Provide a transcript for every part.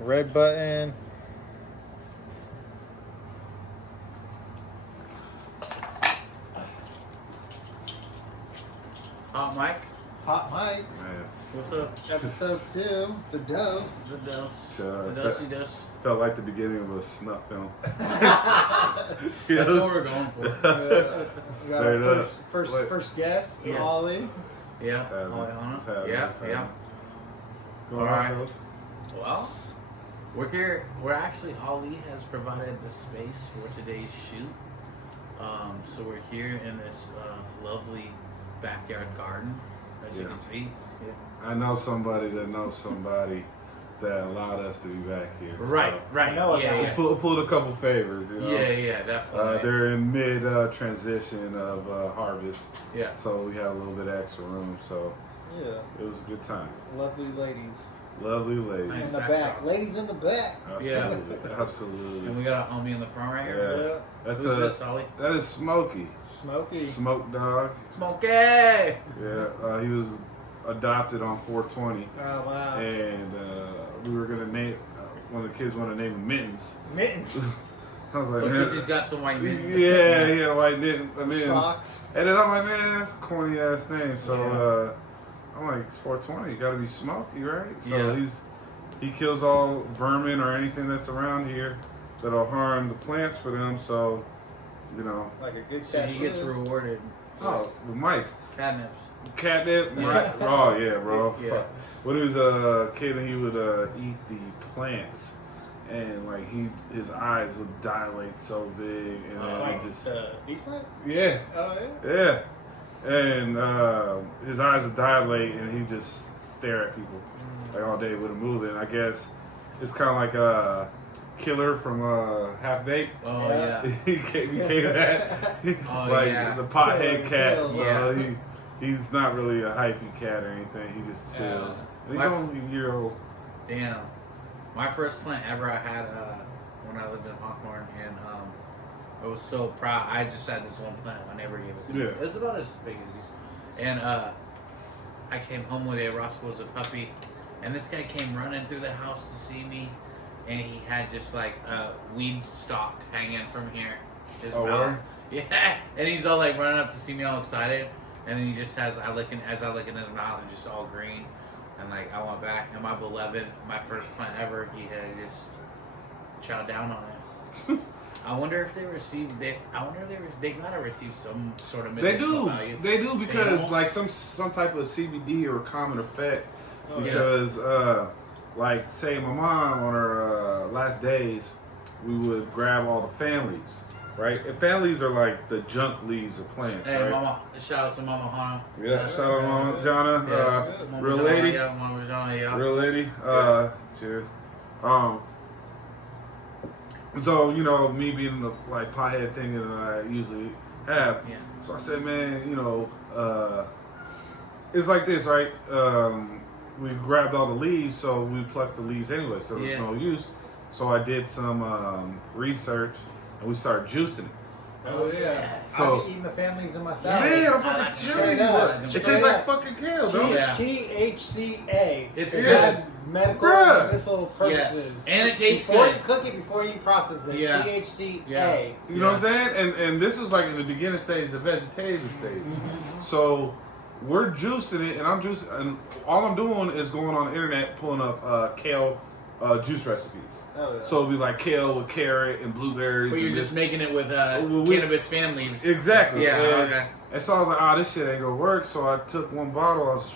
Red button. Hot mic. Hot mic. Man, What's up? Episode 2. The dose. The dose. uh, The dosey dose. felt like the beginning of a snuff film. That's what we're going for. We got Straight our up. first guest, Yeah. Ollie. Yeah. What's happening? Oleana. What's happening? Yeah. What's Yeah. happening? What's going Alright. on, fellas? Well, we're here. We're actually, Ali has provided the space for today's shoot. So we're here in this lovely backyard garden, as you Yeah. can see. I know somebody that knows somebody that allowed us to be back here. Right, So right. I know a yeah, guy. yeah. Pulled a couple favors, you know. Yeah, definitely. They're in mid transition of harvest, yeah. so we had a little bit of extra room, so Yeah. it was a good time. Lovely ladies. Lovely ladies. Nice In the backdrop. back. Ladies in the back. Absolutely. Absolutely. And we got a homie in the front right here. Yeah. That's Who's this, Ollie? that is Smokey. Smoky. Smoke Dog. Smokey! Yeah, he was adopted on 420, Oh, wow. and we were gonna name one of the kids wanted to name him Mittens. Mittens. I was like, Because man, he's got some white mittens. yeah, white mittens. Socks. And then I'm like, man, that's a corny ass name. So I'm like, it's 420, you gotta be Smokey, right? So Yeah. he kills all vermin or anything that's around here that'll harm the plants for them. So, you know, Like a good So he gets tattoo. rewarded. oh, with mice. Catnips. Catnip, oh yeah, bro. Yeah. Fuck. When he was a kid, he would eat the plants, and like his eyes would dilate so big, and then Like he just these plants? yeah, Oh, yeah. yeah, and his eyes would dilate, and he just stare at people like all day with a move. And I guess it's kind of like a killer from Half Baked. Oh, Yeah. yeah. He became that, Oh, like yeah. the pothead Killing cat. kills. So Yeah. he's not really a hyphy cat or anything. He just chills. And he's My- only a year old. Damn. My first plant ever I had when I lived in Hawthorne, and I was so proud. I just had this one plant. My neighbor gave it to me. Yeah. It was about as big as these. And I came home with it. Roscoe was a puppy. And this guy came running through the house to see me. And he had just like a weed stalk hanging from here. His Oh, mouth. word? Yeah. And he's all like running up to see me all excited. And then he just has, as I look in his mouth, it's just all green. And like I went back, and my beloved, my first plant ever, he had just chowed down on it. I wonder if they received. I wonder if they gotta receive some sort of They medicinal do. value. They do because know? like some type of CBD or common effect. Oh, yeah. Because like say my mom on her last days, we would grab all the fan leaves. Right? And fan leaves are like the junk leaves of plants, Hey, right? Mama! Shout out to Mama Hana. Yeah, shout out Mama Jannah, Yeah. Mama real Jannah, lady. Yeah, Mama Jannah, yeah. Real lady. Yeah. Cheers. So, you know, me being the like pothead thing that I usually have. Yeah. So I said, man, you know, it's like this, right? We grabbed all the leaves, so we plucked the leaves anyway, so there's Yeah. no use. So I did some research, and we started juicing it. Oh, yeah. So- I'll be eating the families in my salad. Man, I'm I fucking like telling straight you, up. it Straight tastes like up. fucking kale, bro. Yeah. THCA. It's it good. has medical Bruh. and medicinal Yes. purposes. And it tastes before good. you cook it, before you process it. Yeah. THCA. Yeah. You know what I'm saying? And this was like in the beginning stage, the vegetative stage. So we're juicing it, and I'm juicing, and all I'm doing is going on the internet pulling up kale juice recipes. Oh, yeah. So it'll be like kale with carrot and blueberries. But you're and just this. making it with we- cannabis fan leaves. Exactly. Yeah. And, Okay. and so I was like, oh, this shit ain't gonna work. So I took one bottle, I was,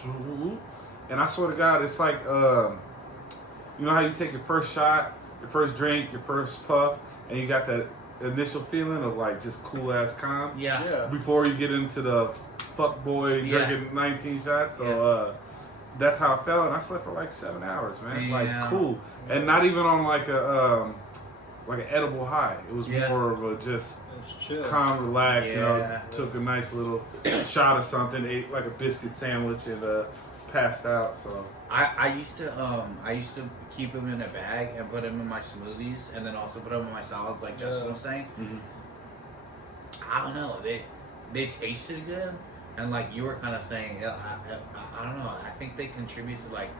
and I swear to God, it's like, you know how you take your first shot, your first drink, your first puff, and you got that initial feeling of like just cool ass calm Yeah. Yeah. before you get into the fuck boy Yeah. drinking 19 shots. So that's how I felt, and I slept for like 7 hours, man. Damn. Like cool, and not even on like an edible high. It was Yeah. more of a just It's chill. calm, relaxed. You know, Yeah. took a nice little shot of something, ate like a biscuit sandwich, and passed out. So I used to keep them in a bag and put them in my smoothies, and then also put them in my salads, like Justin was saying. I don't know, they tasted good, and like you were kind of saying, I don't know. I think they contribute to like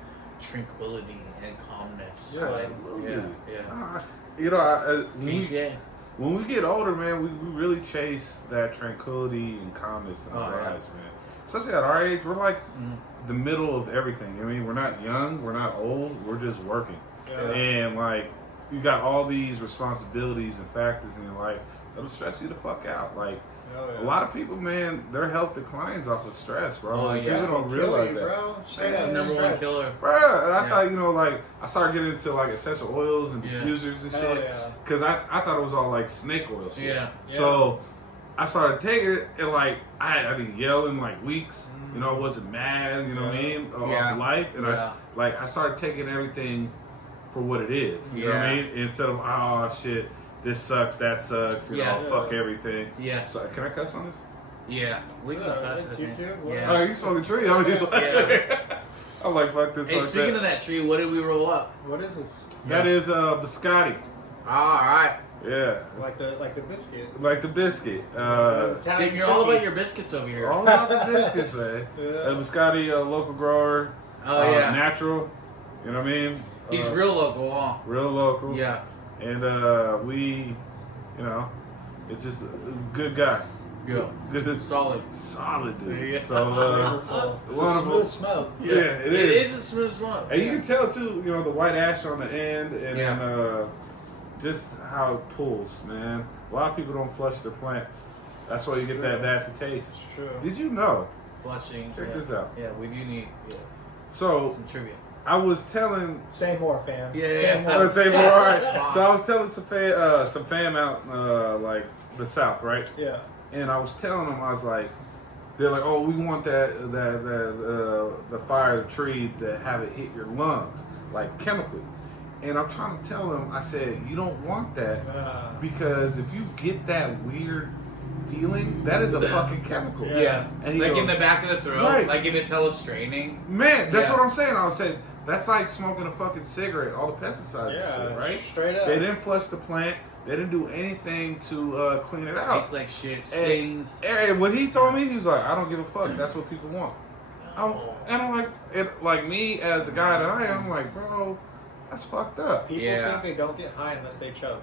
tranquility and calmness. Yeah, Like, absolutely. Yeah. You know, when we get older, man, we really chase that tranquility and calmness in our lives, man. Especially at our age, we're like the middle of everything. I mean, we're not young, we're not old, we're just working. Yeah. And like, you got all these responsibilities and factors in your life that'll stress you the fuck out. Like, a lot of people, man, their health declines off of stress, bro. Oh, like, yeah. people don't realize that. Bro. That's the number one killer. Bro, and I thought, you know, like, I started getting into like essential oils and diffusers and Hell shit. yeah. Because I thought it was all like snake oil shit. Yeah. So I started taking it, and like, I didn't yell in like weeks. You know, I wasn't mad, you know what I mean, off life. And I started taking everything for what it is. You know what I mean? Instead of, oh shit, this sucks, that sucks, you know, fuck everything. Yeah. So, can I cuss on this? Yeah. We can cuss it's it. YouTube. Yeah. Oh, you smoking tree? I mean, I'm like, fuck this. Hey, fuck speaking that. of that tree, what did we roll up? What is this? That is biscotti. All right. Yeah. Like the biscuit. Like the biscuit. Dude, you're all about your biscuits over here. All about the biscuits, man. Yeah. Biscotti, local grower. Oh, yeah. Natural. You know what I mean? He's real local, huh? Real local. Yeah. And we, you know, it's just a good guy. Yeah. Good. Solid. Solid, dude. Yeah. So, Wonderful. It's a wonderful. smooth smoke. Yeah, it is. It is a smooth smoke. And you can tell, too, you know, the white ash on the end and Yeah. then just how it pulls, man. A lot of people don't flush their plants. That's why you get that nasty taste. It's true. Did you know? Flushing. Check this out. Yeah, we do need So, some trivia. I was telling... Say more, fam. Yeah, Say yeah. more. I would say more. All right. So I was telling some fam out like the South, right? Yeah. And I was telling them, I was like, they're like, oh, we want the fire of the tree to have it hit your lungs, like chemically. And I'm trying to tell them, I said, you don't want that because if you get that weird feeling, that is a fucking chemical. Yeah. And he Like goes, in the back of the throat, Right. like if it's hella straining. man, that's Yeah. what I'm saying. I was saying, that's like smoking a fucking cigarette, all the pesticides and shit, right? Straight up. They didn't flush the plant. They didn't do anything to clean it out. Tastes like shit, stings. And when he told me, he was like, I don't give a fuck. That's what people want. And I'm like, like me as the guy that I am, I'm like, bro, that's fucked up. People think they don't get high unless they choke.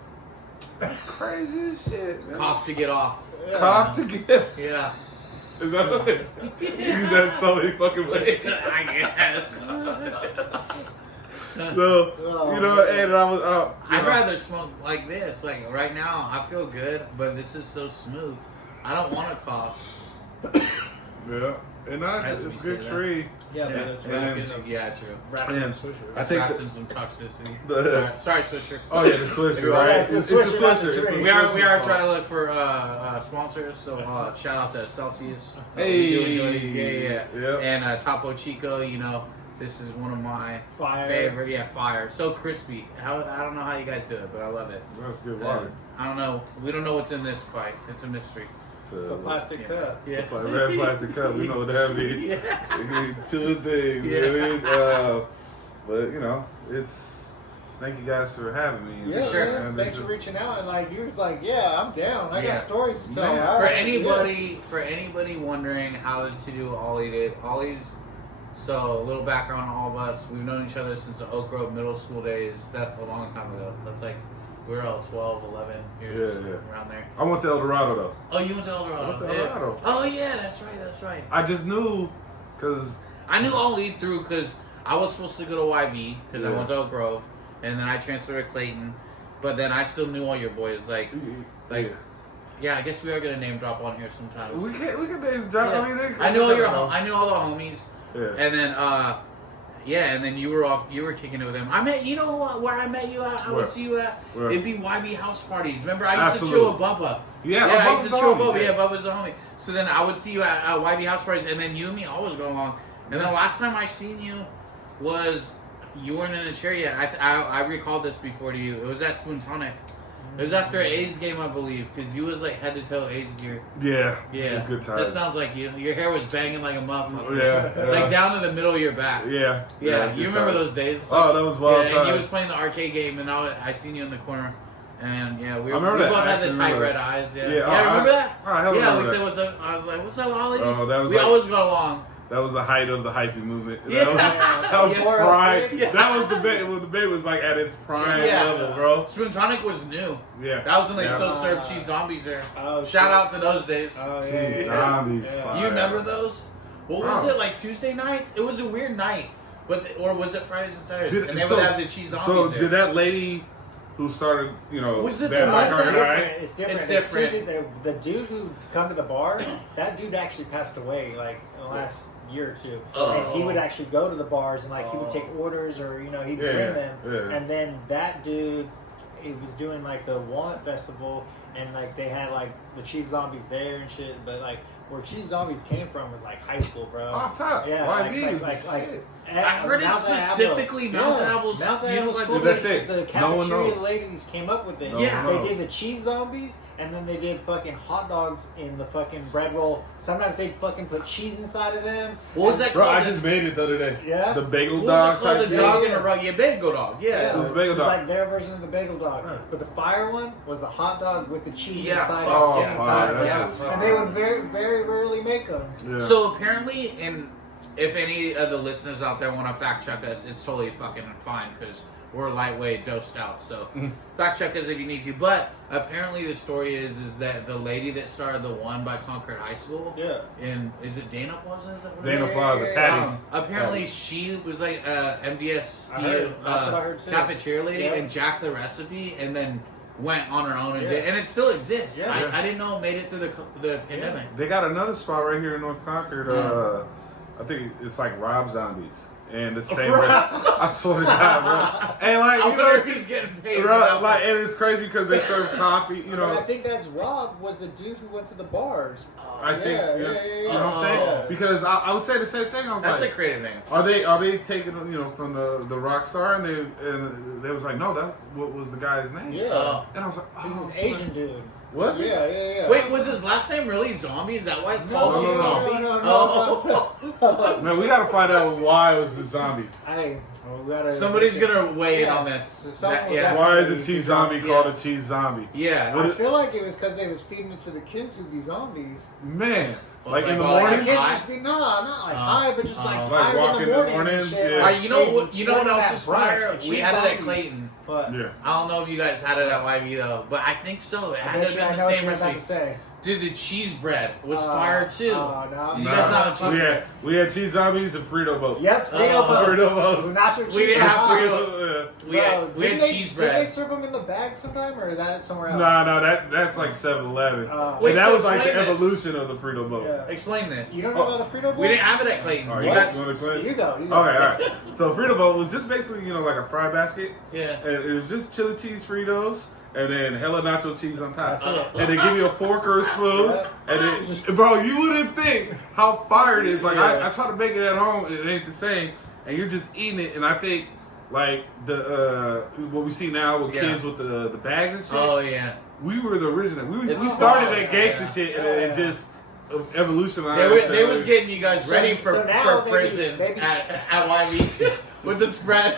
That's crazy as shit, man. Cough to get off. Yeah. Cough to get. Yeah. Is that what it is? Use that so many fucking ways. I guess. So, you know, and I was, I'd rather smoke like this. Like right now, I feel good, but this is so smooth. I don't want to cough. yeah. And As it's we a say good that. tree. Yeah, Yeah, but it's and wrapped then- in a- yeah, true. wrapped in And a swisher. I That's think wrapped the- in some toxicity. The- Sorry, Swisher. Oh yeah, the swisher, You're right? right. It's a swisher, not the It's a tree. We are swisher. trying to look for sponsors, so shout out to Celsius. Hey. We do enjoy these. Yeah. Yep. And Topo Chico, you know, this is one of my Fire. favorite. Yeah, fire. So crispy. I don't know how you guys do it, but I love it. That's good water. I don't know. We don't know what's in this quite. It's a mystery. It's a plastic Yeah. cup. Yeah. It's like a red plastic cup. We know what that means. Yeah. It means two things. Yeah. You know what I mean? But you know, it's. Thank you guys for having me. Yeah, Sure. man. And Thanks this for is- reaching out and like you was like, yeah, I'm down. I Yeah. got stories to tell. Man, All For right, for anybody wondering how to do Ollie did, Ollie's. So a little background on all of us. We've known each other since the Oak Grove middle school days. That's a long time ago. That's like we were all 12, 11 years around there. I went to El Dorado though. Oh, you went to El Dorado. I went to El Yeah. Dorado. Oh yeah, that's right. That's right. I just knew, cause I knew Ollie through because I was supposed to go to YV because I Yeah. went to Oak Grove, and then I transferred to Clayton. But then I still knew all your boys. Like, yeah, I guess we are gonna name drop on here sometimes. we can name drop. Yeah. I mean, I knew all the homies. Yeah. And then, and then you were kicking it with them. I met, you know what, where I met you at? I Where? would see you at. Where? It'd be YB house parties. Remember, I used to Absolutely. chill with Bubba. Yeah, I used Bubba's to the chill with homie, Bubba. yeah. Yeah, Bubba's the homie. So then I would see you at YB house parties, and then you and me always go along. And then the last time I seen you was you weren't in a chair yet. I recalled this before to you. It was at Spoon Tonic. It was after A's game, I believe, because you was like head to toe A's gear. Yeah. Yeah, It was good times. that sounds like you. Your hair was banging like a motherfucker. Yeah. Like down to the middle of your back. Yeah. Yeah, good you remember times. those days? Oh, that was wild Yeah, and you times. was playing the arcade game, and I seen you in the corner, and yeah, we I remember that. both I had the actually tight remember red that. eyes. Yeah, Yeah, yeah, remember that? I hell Yeah, remember we that. said what's up. I was like, "What's up, Ollie?" Oh, that was we like- always go along. That was the height of the hyphy movement. Yeah. That was Yeah. prime. Yeah. That was the bait. When the bait was like at its prime Yeah. level, bro. Spoon Tonic was new. Yeah. That was when they Yeah. still served cheese zombies there. Oh, Shout shit. out to those days. Oh, yeah, Cheese yeah, zombies. yeah. fire. You remember those? What was Bro. it, like Tuesday nights? It was a weird night. Or was it Fridays and Saturdays? Did- And they so- would have the cheese zombies So there. did that lady who started, Was it that the Black one Hawk that- High? It's different. It's different. The dude who come to the bar, that dude actually passed away like in the last year or two. Oh. And he would actually go to the bars and like he would take orders or he'd Yeah, bring them. yeah. And then that dude, he was doing like the Walnut Festival and like they had like the cheese zombies there and shit. But like where cheese zombies came from was like high school, bro. Off top. Yeah, YB was like shit. I heard it Mount Diablo. specifically Mount Diablo's Mount Diablo Universal- School. That's it. The No one cafeteria knows. ladies came up with it. No Yeah. one They knows. did the cheese zombies, and then they did fucking hot dogs in the fucking bread roll. Sometimes they fucking put cheese inside of them. What was that Bro, called? I just made it the other day. Yeah? The bagel What was dog it called? type The thing. dog Yeah. and a rug. Yeah, bagel dog. Yeah. It was bagel It was dog. like their version of the bagel dog. But the fire one was the hot dog with the cheese Yeah. inside Oh, at the same fire. time. That's it. And they would very, very rarely make them. Yeah. So apparently, and if any of the listeners out there want to fact check us, it's totally fucking fine because we're lightweight dosed out. So fact check us if you need to. But apparently, the story is that the lady that started the one by Concord High School, Yeah. in is it Dana Plaza? Is that what it Dana is? Plaza, yeah, Patty's. Apparently, she was like MDF's I heard. That's what I heard too. cafeteria lady Yeah. and jacked the recipe and then went on her own and Yeah. did, and it still exists. Yeah. I didn't know it made it through the pandemic. They got another spot right here in North Concord. I think it's like Rob Zombies. And the same way. I swear to God, bro. And like, I you wonder know, if he's getting paid. for bro, that like, one. and it's crazy because they serve coffee, But I think that's Rob was the dude who went to the bars. I think, Yeah, you know yeah. what I'm saying? Yeah. Because I was saying the same thing. I was That's a like, creative name. are they taking from the rock star? And they was like, no, that what was the guy's name? Yeah. And I was like, He's oh, this so- Asian dude. Was it? Yeah. Wait, was his last name really Zombie? Is that why it's called No, Cheese no, Zombie? no. Man, we gotta find out why it was a zombie. We gotta. Somebody's gonna weigh in on Yes, this. someone That- will yeah. definitely- Why is a cheese zombie Yeah. called a cheese zombie? Yeah. What I it- feel like it was because they was feeding it to the kids who'd be zombies. Man, Well, like in the like all The morning. kids high? just be not like high, but just like Like tired walking in the morning. And shit. yeah. Like, You know hey, what? You know what serving else that is brunch, fire? a We cheese had it at zombie. Clayton. But Yeah. I don't know if you guys had it at YB though, but I think so. It I had bet to you have I been know the what same you're about to recipe. say. Dude, the cheese bread was fire too. No. You guys not have cheese bread? we had cheese zombies and Frito boats. Yep, Frito Oh. Boats. Frito Boats. Nacho cheese We didn't on have top. Frito. We Bro, had didn't they- cheese Did bread. they serve them in the bag sometime, or is that somewhere else? No, that's like 7-Eleven. Wait, And that so was like the explain this. evolution of the Frito boat. Yeah. Explain this. You don't know about a Frito Boat? We didn't have it at Clayton. All You right, guys, you want to explain it? You go. Okay, all right. So Frito boat was just basically like a fry basket, yeah. and it was just chili cheese Fritos, and then hella nacho cheese on top. That's it. And they give you a fork or a spoon, Yeah. and then, bro, you wouldn't think how fire it is. Like Yeah. I try to make it at home, it ain't the same, and you're just eating it. And I think like the what we see now with Yeah. kids with the bags and shit. Oh yeah. We were the original. We It's started fire, that gangster yeah. shit, and Yeah. it just evolutionized. They was getting you guys So- ready for, so now for they be- prison they be- at YB with the spread.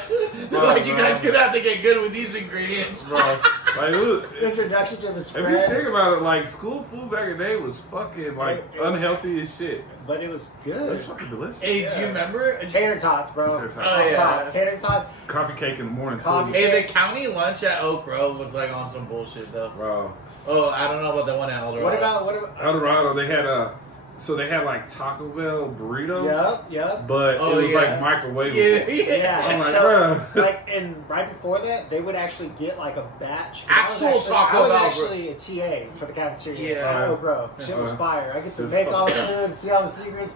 Bro, Like you bro. guys gonna have to get good with these ingredients. bro. Like it was, Introduction to the if you spread, think about it, like school food back in the day was fucking like unhealthy as shit. but it was It good. was fucking delicious. Hey, do you remember? Tater tots, bro. Tater tots. Oh, yeah. Tater tots. Coffee cake in the morning Coffee too, Hey, the county lunch at Oak Grove was like on some bullshit though. bro. Oh, I don't know about the one at Eldorado. What about? Eldorado, they had so they had like Taco Bell burritos, Yep. but Oh, it was yeah. like microwavable. Yeah, Yeah. I'm like, so, bruh. like, and right before that, they would actually get like a batch. Actual Taco I Bell, was actually a TA for the cafeteria. Yeah. at Oak Grove. Shit was Uh-huh. fire. I get to It's make all the fucking- food, see all the secrets.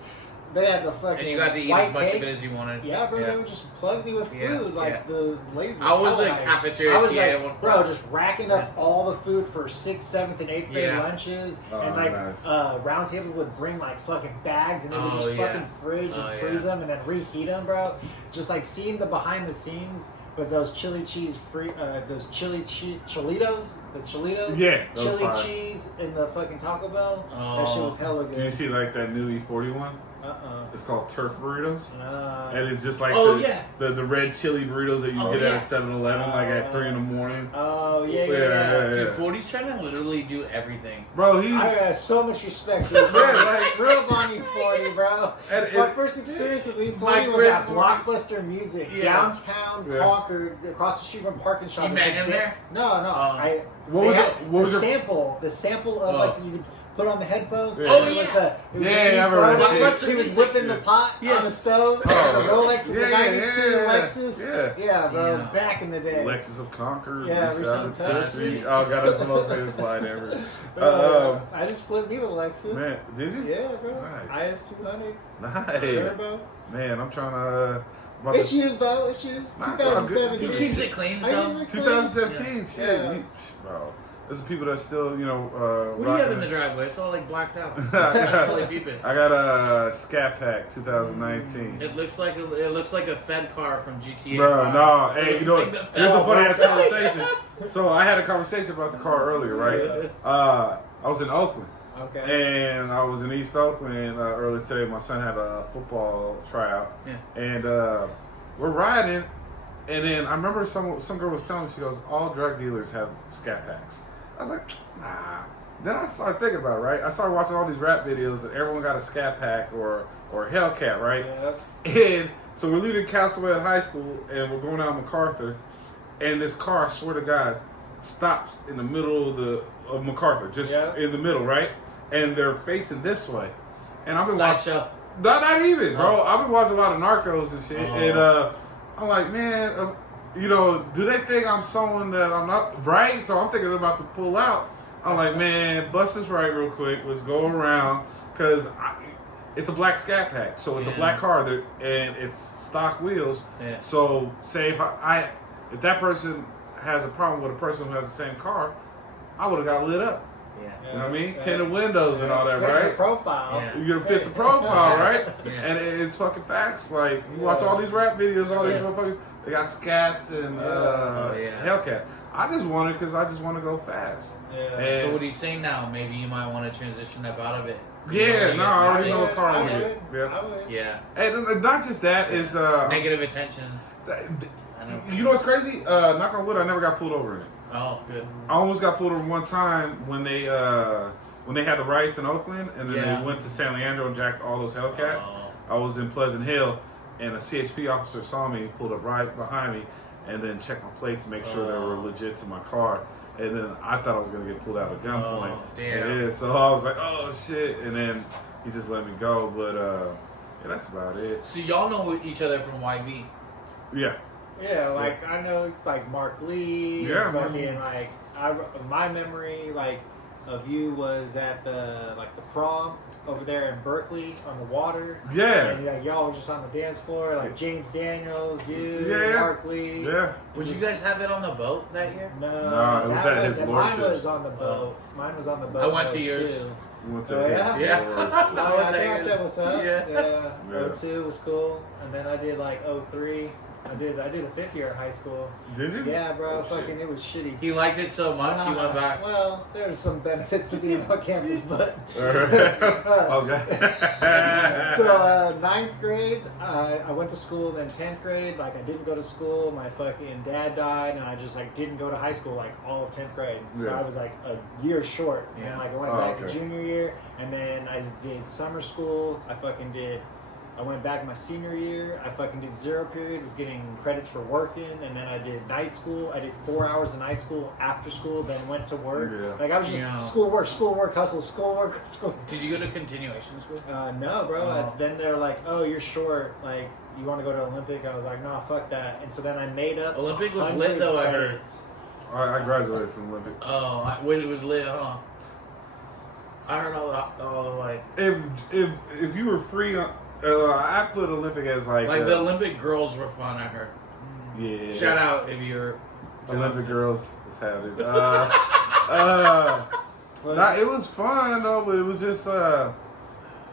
They had the fucking And you got to eat white as much cake. of it as you wanted. Yeah, bro, they would just plug me with food. Yeah, Like yeah. the ladies. I was were a nice. cafeteria I was TA at one like, bro, point. just racking up all the food for 6th, 7th, and 8th grade Yeah. lunches, Oh, and like nice. Round Table would bring like fucking bags, and they would Oh, just yeah. fucking fridge and Oh, freeze yeah. them, and then reheat them, bro. Just like seeing the behind the scenes with those chili cheese free, those chili Cholitos. the Cholitos. Yeah, that was chili fire. cheese in the fucking Taco Bell. That Oh. shit was hella good. Did you see like that new E40 one? It's called Turf Burritos. And it's just like the red chili burritos that you get at 7-Eleven like at 3 in the morning. Oh yeah. Dude, 40's trying to literally do everything. Bro, I have so much respect to you. Like real Bonnie 40, bro. My first experience with E40 was at Blockbuster Music, downtown Concord, across the street from Park and Shop. You met him there? No. What was the sample? The sample of like you could put on the headphones. Yeah. Oh, it was yeah. it was I remember that shit. He was whipping the pot on the stove. The Rolex with the 92 Lexus. Yeah, bro. Damn. Back in the day. Lexus of Concord. Yeah, shout Reach out Out to to the Touch street. Oh god, that's the most famous line ever. I just flipped me with Lexus. Man, did you? Yeah, bro. Nice. IS200. Nice. Turbo. Man, I'm trying to. It's used though. It's used. Nah, it's all good. 2017. He keeps it clean, I though. use it clean. 2017, shit. Yeah. Bro, there's some people that still, you know, What do you have in the driveway? It's all like blacked out. I got a Scat Pack 2019. It looks like a Fed car from GTA. Bro, no, hey, you know, Like the there's a Fed funny ass car. conversation. So I had a conversation about the car earlier, right? I was in Oakland. Okay. And I was in East Oakland earlier today. My son had a football tryout. Yeah. And we're riding. And then I remember some girl was telling me, she goes, all drug dealers have Scat Packs. I was like, nah. Then I started thinking about it, right? I started watching all these rap videos and everyone got a Scat Pack or Hellcat, right? Yeah. And so we're leaving Castlewood High School and we're going down MacArthur. And this car, I swear to God, stops in the middle of MacArthur, just in the middle, right? And they're facing this way. And I've been watching. Not even, bro. I've been watching a lot of Narcos and shit. And I'm like, man, you know, do they think I'm someone that I'm not? Right? So I'm thinking they're about to pull out. I'm like, man, bust this right real quick. Let's go around. Because it's a black Scat Pack. So it's a black car and it's stock wheels. Yeah. So say if that person has a problem with a person who has the same car, I would have got lit up. Yeah. You know what I mean? Tinted windows and all that, right? The profile. Yeah. You gotta fit the profile, right? And it's fucking facts. Like, you watch all these rap videos, all these motherfuckers, they got Scats and Hellcat. I just want it because I just want to go fast. Yeah. And so what are you saying now? Maybe you might want to transition up out of it. I already know what car I would. I would. Yeah. And not just that, is negative attention. You know what's crazy? Knock on wood, I never got pulled over in it. Oh, good. I almost got pulled over one time when they had the riots in Oakland, and then they went to San Leandro and jacked all those Hellcats. I was in Pleasant Hill, and a CHP officer saw me, pulled up right behind me, and then checked my plates to make sure they were legit to my car. And then I thought I was gonna get pulled out at gunpoint. Damn. So I was like, oh shit, and then he just let me go. But that's about it. So y'all know each other from YV? Yeah. Yeah, like I know like Mark Lee. Yeah, and fucking like my memory like of you was at the prom over there in Berkeley on the water. Yeah. And like y'all were just on the dance floor, like James Daniels, you, Mark Lee. Yeah. Would you guys have it on the boat that year? No, it was at his mine lordship's. was on the boat. Mine was on the boat. I went to yours. Too. We went to Oh, his yeah? lord. I think I said what's up. Yeah. 02 was cool, and then I did like 03. I did a fifth year at high school. Did you? Yeah, bro. Oh, fucking, it was shitty. He liked it so much, he went back. Well, there's some benefits to being on campus, but. Okay. So, 9th grade, I went to school. Then 10th grade, like I didn't go to school. My fucking dad died, and I just like didn't go to high school like all of 10th grade. So I was like a year short. Yeah. And like I went back to junior year, and then I did summer school. I went back my senior year. I fucking did 0 period, was getting credits for working, and then I did night school. I did 4 hours of night school after school, then went to work. Yeah. Like I was just schoolwork, hustle, schoolwork. Did you go to continuation school? No, bro. Then they're like, oh, you're short. Like, you want to go to Olympic? I was like, nah, fuck that. And so then I made up. Olympic was lit though, I heard. I graduated from Olympic. Oh, it was lit, huh? I heard all the like. If you were free on. I put Olympic as like the Olympic girls were fun. I heard. Yeah. Shout out if you're Olympic girls. Let's have it. It was fun though, but it was just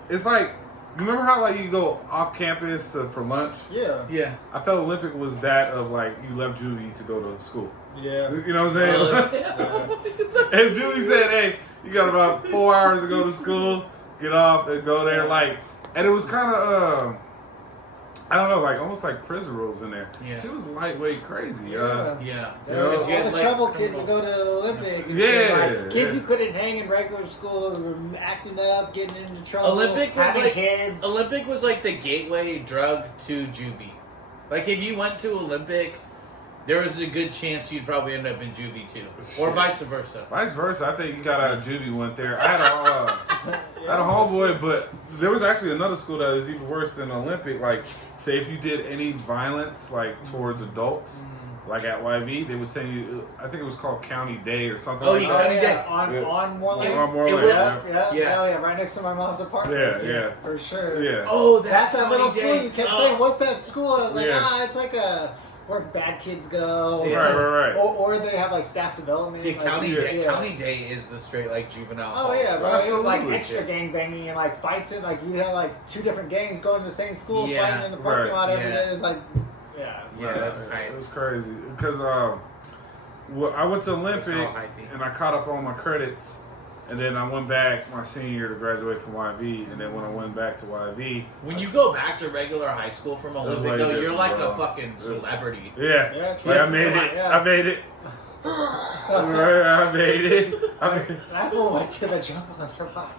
it's like remember how like you go off campus for lunch? Yeah. Yeah. I felt Olympic was that of like you left juvie to go to school. Yeah. You know what I'm saying? And Julie said, "Hey, you got about 4 hours to go to school. Get off and go there." Like, and it was kind of, I don't know, like almost like prison rules in there. Yeah. She was lightweight crazy. Yeah. Yeah, You know? all the like, trouble kids would go to the Olympics. Yeah. Like, kids who couldn't hang in regular school were acting up, getting into trouble. Olympic was having like kids. Olympic was like the gateway drug to juvie. Like if you went to Olympic, there was a good chance you'd probably end up in juvie too, or vice versa. Vice versa, I think you got out of juvie went there. I had a homeboy, but there was actually another school that was even worse than Olympic. Like, say if you did any violence like towards adults, like at YV, they would send you. I think it was called County Day or something. Oh, like you that. County Day. On Moreland. On Moreland, Yeah, right next to my mom's apartment. Yeah. For sure. Yeah. Oh, That's that little school you kept saying, what's that school? I was like, Yeah. it's like where bad kids go. Yeah. Right. Or they have like staff development. Yeah, like, County yeah. Day. County Day is the straight like juvenile. Oh yeah, bro. It was like Absolutely. extra gang banging and like fights in like you had like two different gangs going to the same school Yeah. fighting in the parking Right. lot every Yeah. day. It was like Yeah, that's tight. It was crazy because I went to Olympic all hypey. and I caught up on my credits, and then I went back my senior year to graduate from YV, and then when I went back to YV, When you go back to regular high school from was Olympic, way though, you're different, like bro. a fucking celebrity. yeah, Yeah, like I made yeah. it. Yeah. I made it. I made it. that fool went to the jungle and survived.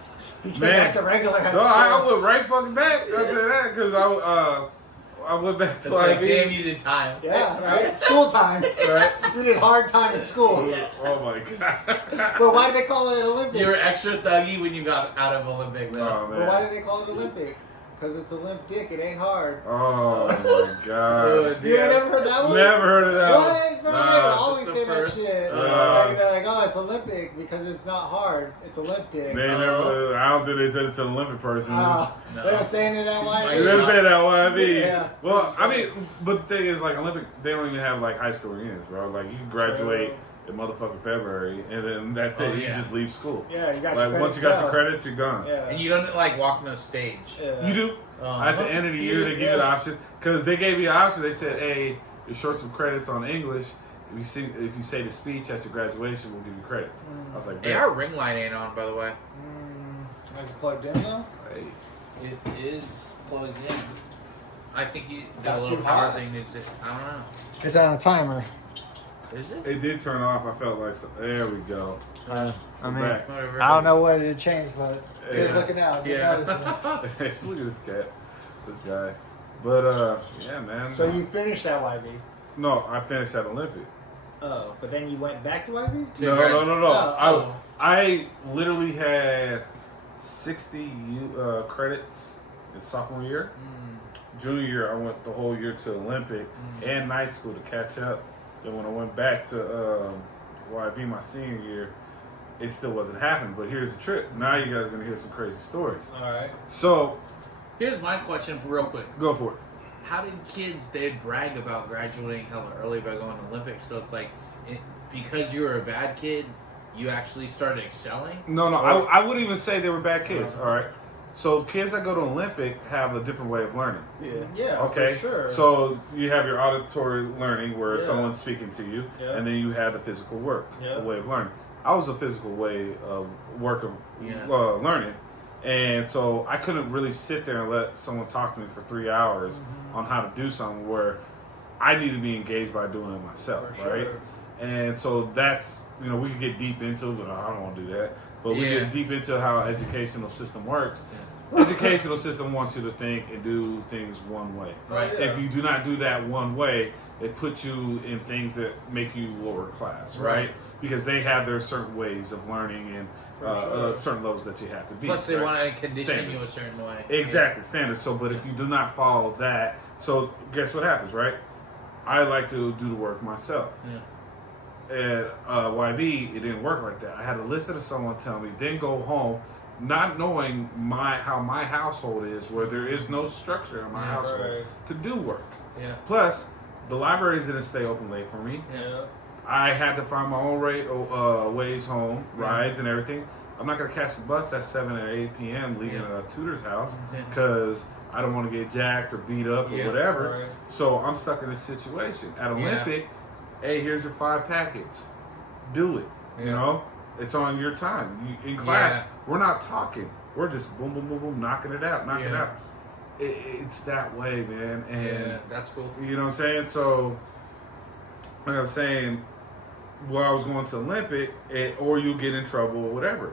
He came Man. back to regular high No, school. I went right fucking back. I said that because I went back to It's like, YV. damn, you did time. Yeah, right. School time. Right? You did hard time in school. Oh my god. But why did they call it Olympic? You were extra thuggy when you got out of Olympic, man. Oh But why man. do they call it Olympic? Because it's a limp dick. It ain't hard. Oh my god. You ain't never heard that one? Never heard of that one. What? Bro, Nah, they would always that's say the that first. shit. Uh, They're like, oh, it's Olympic because it's not hard. It's Olympic. They never. I don't think they said it to the Olympic person. Oh, No. they were saying it that way. They didn't say that YV. Yeah. Well, I mean, but the thing is, like Olympic, they don't even have like high school reunions, bro. Like you can graduate in motherfucking February, and then that's it. Oh, You yeah. just leave school. Yeah, you got Like your once you got credits your go. credits, you're gone. Yeah. And you don't like walk no stage. Yeah. You do. At the end of the year, they give you the option because they gave you the option. They said, "Hey, you're short some credits on English. If you say the speech at your graduation, we'll give you credits." I was like, Hey, "Bet." our ring light ain't on, by the way. Is it plugged in though? Hey. It is plugged in. I think the That's little too power hot. thing needs it. I don't know. It's on a timer. Is it? It did turn off. I felt like there we go. I We're mean, back. Whatever. I don't know what it changed, but good Yeah. looking out. Good Yeah. noticing. Look at this cat, this guy. But yeah, man. So you finished at YV? No, I finished at Olympic. Oh, but then you went back to YV? No. Oh. I literally had 60 credits in sophomore year. Junior year, I went the whole year to Olympic and night school to catch up. Then when I went back to YV my senior year, it still wasn't happening. But here's the trick. Now you guys are gonna hear some crazy stories. All right. So Here's my question for real quick. go for it. How did kids, they'd brag about graduating hella early by going to Olympics? So it's like, because you were a bad kid, you actually started excelling? No, I wouldn't even say they were bad kids. All right. So kids that go to Olympic have a different way of learning. Yeah. Okay. For sure. So you have your auditory learning where Yeah. someone's speaking to you, Yeah. and then you have the physical work, Yeah. the way of learning. I was a physical way of work of Yeah. learning, and so I couldn't really sit there and let someone talk to me for 3 hours on how to do something where I need to be engaged by doing it myself, For right? sure. And so that's, we can get deep into it, but I don't want to do that. But we Yeah. get deep into how our educational system works. Educational system wants you to think and do things one way. Right. Yeah. If you do not do that one way, it puts you in things that make you lower class, right? Right. Because they have their certain ways of learning and sure. certain levels that you have to be. Plus, they right? want to condition Standards. you a certain way. Exactly, standards. So, but if you do not follow that, so guess what happens, right? I like to do the work myself. Yeah. At YV, it didn't work like that. I had to listen to someone tell me, then go home, not knowing how my household is, where there is no structure in my Yeah, household right. to do work. Yeah. Plus, the libraries didn't stay open late for me. Yeah. I had to find my own ways home, rides and everything. I'm not gonna catch the bus at 7 or 8 p.m. leaving Yeah. a tutor's house Yeah. because I don't want to get jacked or beat up or Yeah. whatever. Right. So I'm stuck in this situation. At Olympic, hey, here's your 5 packets. Do it. You Yeah. know, it's on your time. In class, Yeah. we're not talking. We're just boom, boom, boom, boom, knocking it out, knocking it Yeah. out. It's that way, man. And Yeah, that's cool. you know what I'm saying? So, like I was saying, while I was going to Olympic, or you get in trouble or whatever.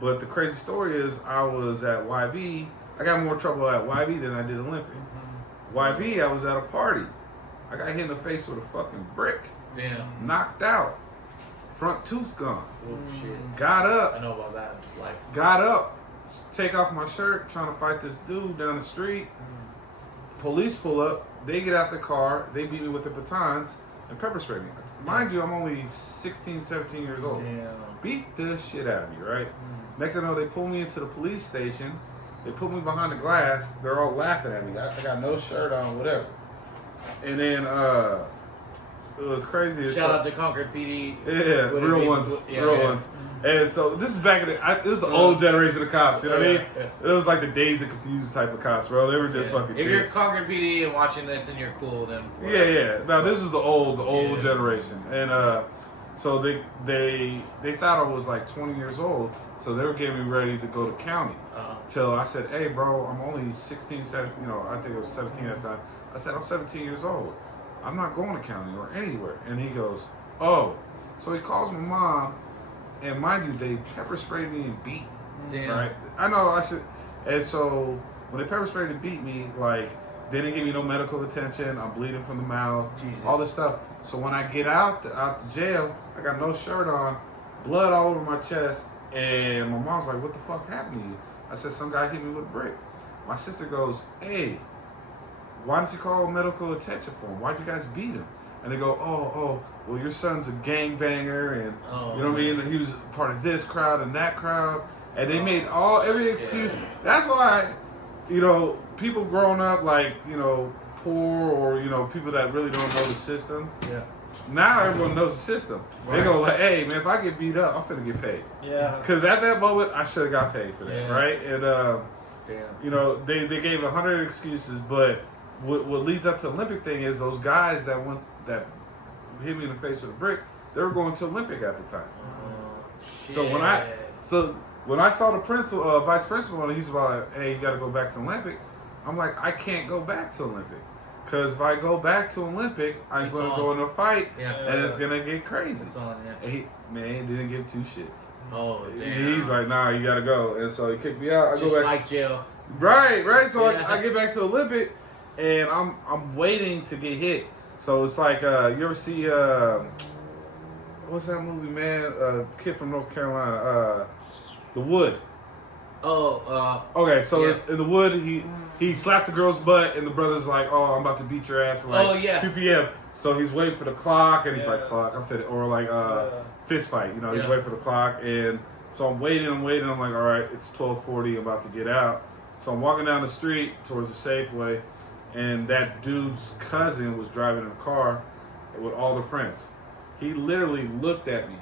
But the crazy story is, I was at YV. I got more trouble at YV than I did Olympic. YV, I was at a party. I got hit in the face with a fucking brick. Yeah. Knocked out. Front tooth gone. Oh shit. Got I up. know about that. Like. Got up. Take off my shirt, trying to fight this dude down the street. Police pull up. They get out the car. They beat me with the batons and pepper spray me. Mind you, I'm only 16, 17 years old. Damn. Beat the shit out of me, right? Next thing I know, they pull me into the police station. They put me behind the glass. They're all laughing at me. I got no shirt on, whatever. And then it was crazy. Shout out to Concord PD. Yeah, Would it real be- ones, yeah, real yeah. ones. And so this is back in the, this is the old generation of cops. You know what I mean? Yeah. It was like the Days of Confused type of cops, bro. They were just Yeah. fucking. If you're kids. Concord PD and watching this and you're cool, then Yeah. Now this is the old Yeah. generation, and so they thought I was like 20 years old, so they were getting me ready to go to county. Till I said, "Hey, bro, I'm only 16, 17, you know, I think it was 17 at the time." I said, "I'm 17 years old. I'm not going to county or anywhere." And he goes, "Oh," so he calls my mom, and mind you, they pepper sprayed me and beat me. Damn. Right? I know I should. And so when they pepper sprayed and beat me, like they didn't give me no medical attention. I'm bleeding from the mouth. Jesus. All this stuff. So when I get out the jail, I got no shirt on, blood all over my chest, and my mom's like, "What the fuck happened to you?" I said, "Some guy hit me with a brick." My sister goes, "Hey, why didn't you call medical attention for him? Why'd you guys beat him?" And they go, "Oh, well, your son's a gangbanger, and you know what I mean? He was part of this crowd and that crowd." And they made every excuse. Yeah. That's why, you know, people growing up like, you know, poor or, you know, people that really don't know the system. Yeah. Now everyone knows the system. They go like, "Hey, man, if I get beat up, I'm finna get paid." Yeah. Because at that moment, I should have got paid for that, Yeah. right? And, Damn. you know, they gave 100 excuses, but what leads up to Olympic thing is those guys that hit me in the face with a brick, they were going to Olympic at the time. So when I saw the principal, vice principal, and he's like, "Hey, you got to go back to Olympic," I'm like, I can't go back to Olympic. Because if I go back to Olympic, I'm It's going to on. go in a fight, Yeah. and it's going to get crazy. It's on, yeah. And he didn't give two shits. Oh, damn. He's like, "Nah, you got to go." And so he kicked me out. I just go back. like jail. Right. So Yeah. I get back to Olympic, and I'm waiting to get hit. So it's like, you ever see, what's that movie, man? Kid from North Carolina, The Wood. Oh, Okay, so Yeah. in The Wood, he slaps the girl's butt, and the brother's like, "Oh, I'm about to beat your ass at like Oh, yeah. 2 p.m." So he's waiting for the clock, and he's Yeah. like, "Fuck, I'm fit." Or like fist fight, you know, he's Yeah. waiting for the clock, and so I'm waiting. I'm like, "All right, it's 12:40. I'm about to get out." So I'm walking down the street towards the Safeway, and that dude's cousin was driving in a car with all the friends. He literally looked at me.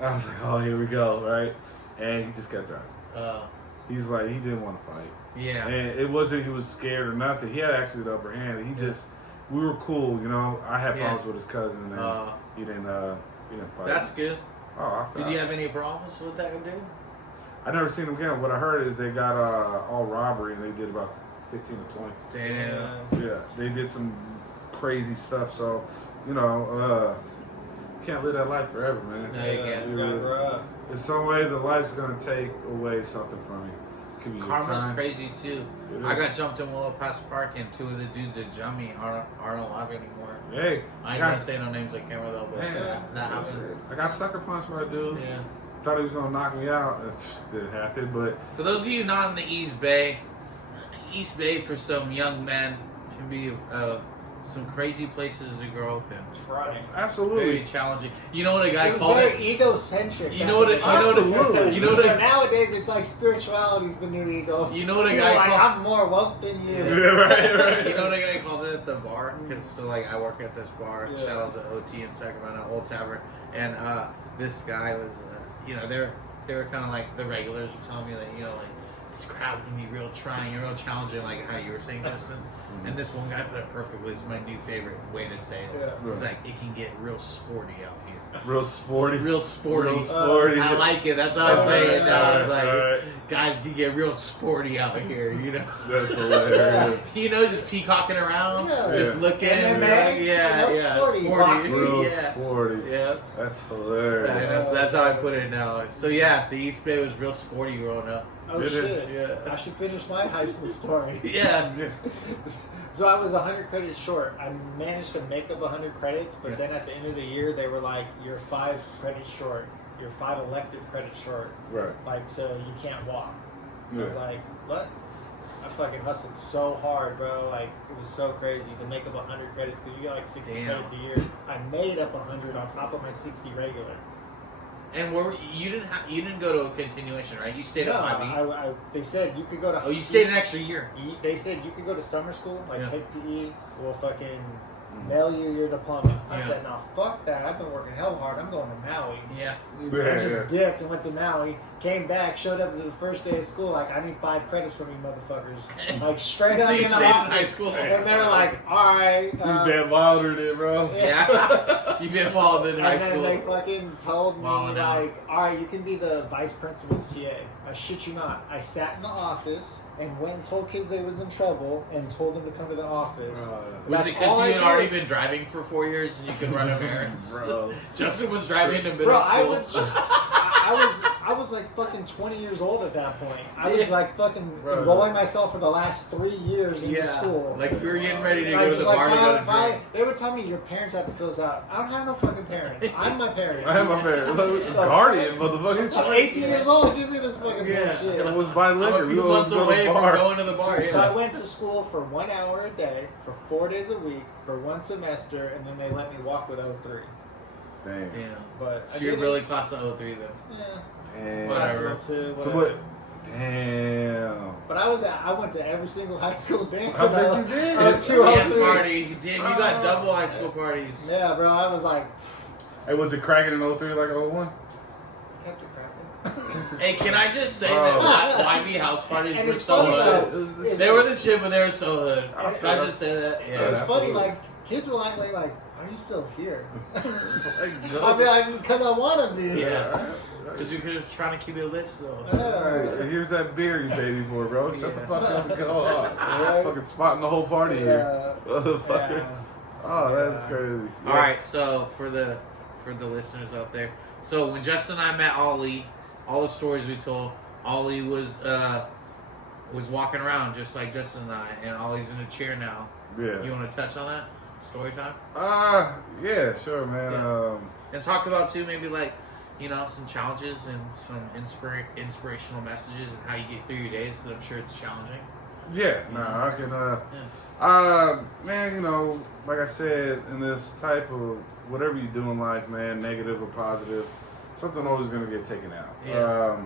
I was like, "Oh, here we go," right? And he just kept driving. He's like, he didn't want to fight. yeah. And it wasn't he was scared or nothing. He had actually the upper hand. He just, we were cool, you know. I had Yeah. problems with his cousin, and he didn't fight. That's good. After Did you have any problems with that dude? I never seen him again. What I heard is they got all robbery, and they did about 15 to 20. Damn. Yeah, they did some crazy stuff. So, you know, can't live that life forever, man. No, you can't. You gotta grow up. In some way, the life's gonna take away something from you. Could be your Karma's time. crazy too. It I is. got jumped in Willow Pass Park, and 2 of the dudes that jumped me aren't alive anymore. Hey, I ain't gonna say no names on camera though, but man, that happened. I got sucker punched by a dude. Yeah. Thought he was gonna knock me out. It didn't happen, but For those of you not in the East Bay for some young men can be some crazy places to grow up in. Right. Very absolutely. challenging. You know what a guy It was called very it? egocentric. You know what it- you know what it- Absolutely. you know what it- But nowadays it's like spirituality's the new ego. You know what a People guy are like, called? I'm more woke than you. Yeah, right. You know what a guy called it at the bar? 'Cause, so like I work at this bar. Yeah. Shout out to OT in Sacramento, Old Tavern, and this guy was, you know, they're they were kind of like the regulars were telling me that this crowd can be real trying and real challenging, like how you were saying, Justin. And this one guy put it perfectly. It's my new favorite way to say it. Yeah. It's like it can get real sporty out here. Real sporty. Real sporty. Real sporty. I like it. That's how I say it now. It's like Alright. guys can get real sporty out here. That's hilarious. Just peacocking around, just Yeah. looking. MMA, sporty. Real Yeah. sporty. Yeah. That's hilarious. That's how I put it now. So yeah, the East Bay was real sporty growing up. Oh Did shit! Yeah. I should finish my high school story. Yeah. So I was 100 credits short. I managed to make up 100 credits, but Yeah. then at the end of the year, they were like, "You're 5 credits short. You're 5 elective credits short. Right. Like, so you can't walk." I was Yeah. like, "What?" I fucking hustled so hard, bro. Like, it was so crazy to make up 100 credits because you get like 60 Damn. credits a year. I made up 100 on top of my 60 regular. And you didn't go to a continuation, right? You stayed No, at IB. they said you could go to. Oh, you stayed an extra year. They said you could go to summer school, like Yeah. take PE. We'll fucking mail you your diploma. I Yeah. said, no, fuck that. I've been working hell hard. I'm going to Maui. Yeah. I just dipped and went to Maui, came back, showed up to the first day of school, like, I need 5 credits from you motherfuckers. Like, straight up So you in the stayed in office. high school. And they were like, alright. You been louder than bro. Yeah. You've been involved in high And then school. they fucking told me, Wow, no. like, alright, you can be the vice principal's TA. I shit you not. I sat in the office and went and told kids they was in trouble and told them to come to the office. Was That's it because all you I had did. already been driving for 4 years and you could run up errands? Bro. Justin was driving to middle Bro, school. I was like fucking 20 years old at that point. I was Yeah. like fucking Bro. enrolling myself for the last 3 years into school. Like we were getting ready to Like, go to just the like bar to go to drink. they would tell me your parents have to fill this out. I don't have no fucking parents. I'm my parent. I have my favorite guardian, motherfucker. I'm 18 years old. Give me this fucking Yeah. bullshit. It was by I'm liquor. a We few always months go to away the from bar. going to the bar. So I Yeah. went to school for 1 hour a day for 4 days a week for 1 semester, and then they let me walk with 03. Damn. Yeah. But So you're really class of 03 then. yeah, Damn. Whatever. too. So what? Damn. But I went to every single high school dance. I bet you did. Oh, 2, Dance 03. party. Damn, you got double high school parties. Yeah, bro. I was like, Hey, was it cracking in 03 like 01? I kept it cracking. Hey, can I just say Oh. that YB house parties And were it's so funny, hood? though. They were the shit, but they were so hood. Oh, Can I just say that? It Yeah. was funny, absolutely. like kids were like, "Are you still here?" Like, I'd be like, "Because I want to be." Yeah. Because you're just trying to keep it lit still. Hey, here's that beer you paid me for, bro. Shut the fuck up and go off. Right. Fucking spotting the whole party here. Yeah. Motherfucker. Yeah. Oh, that's crazy. Yeah. All right, so for the listeners out there, so when Justin and I met Ollie, all the stories we told, Ollie was walking around just like Justin and I, and Ollie's in a chair now. Yeah. You want to touch on that story time Yeah, sure, man. Yeah. and talk about too maybe like some challenges and some inspirational messages and how you get through your days because I'm sure it's challenging. Yeah, I can. Man, like I said, in this type of whatever you do in life, man, negative or positive, something always gonna get taken out. Yeah.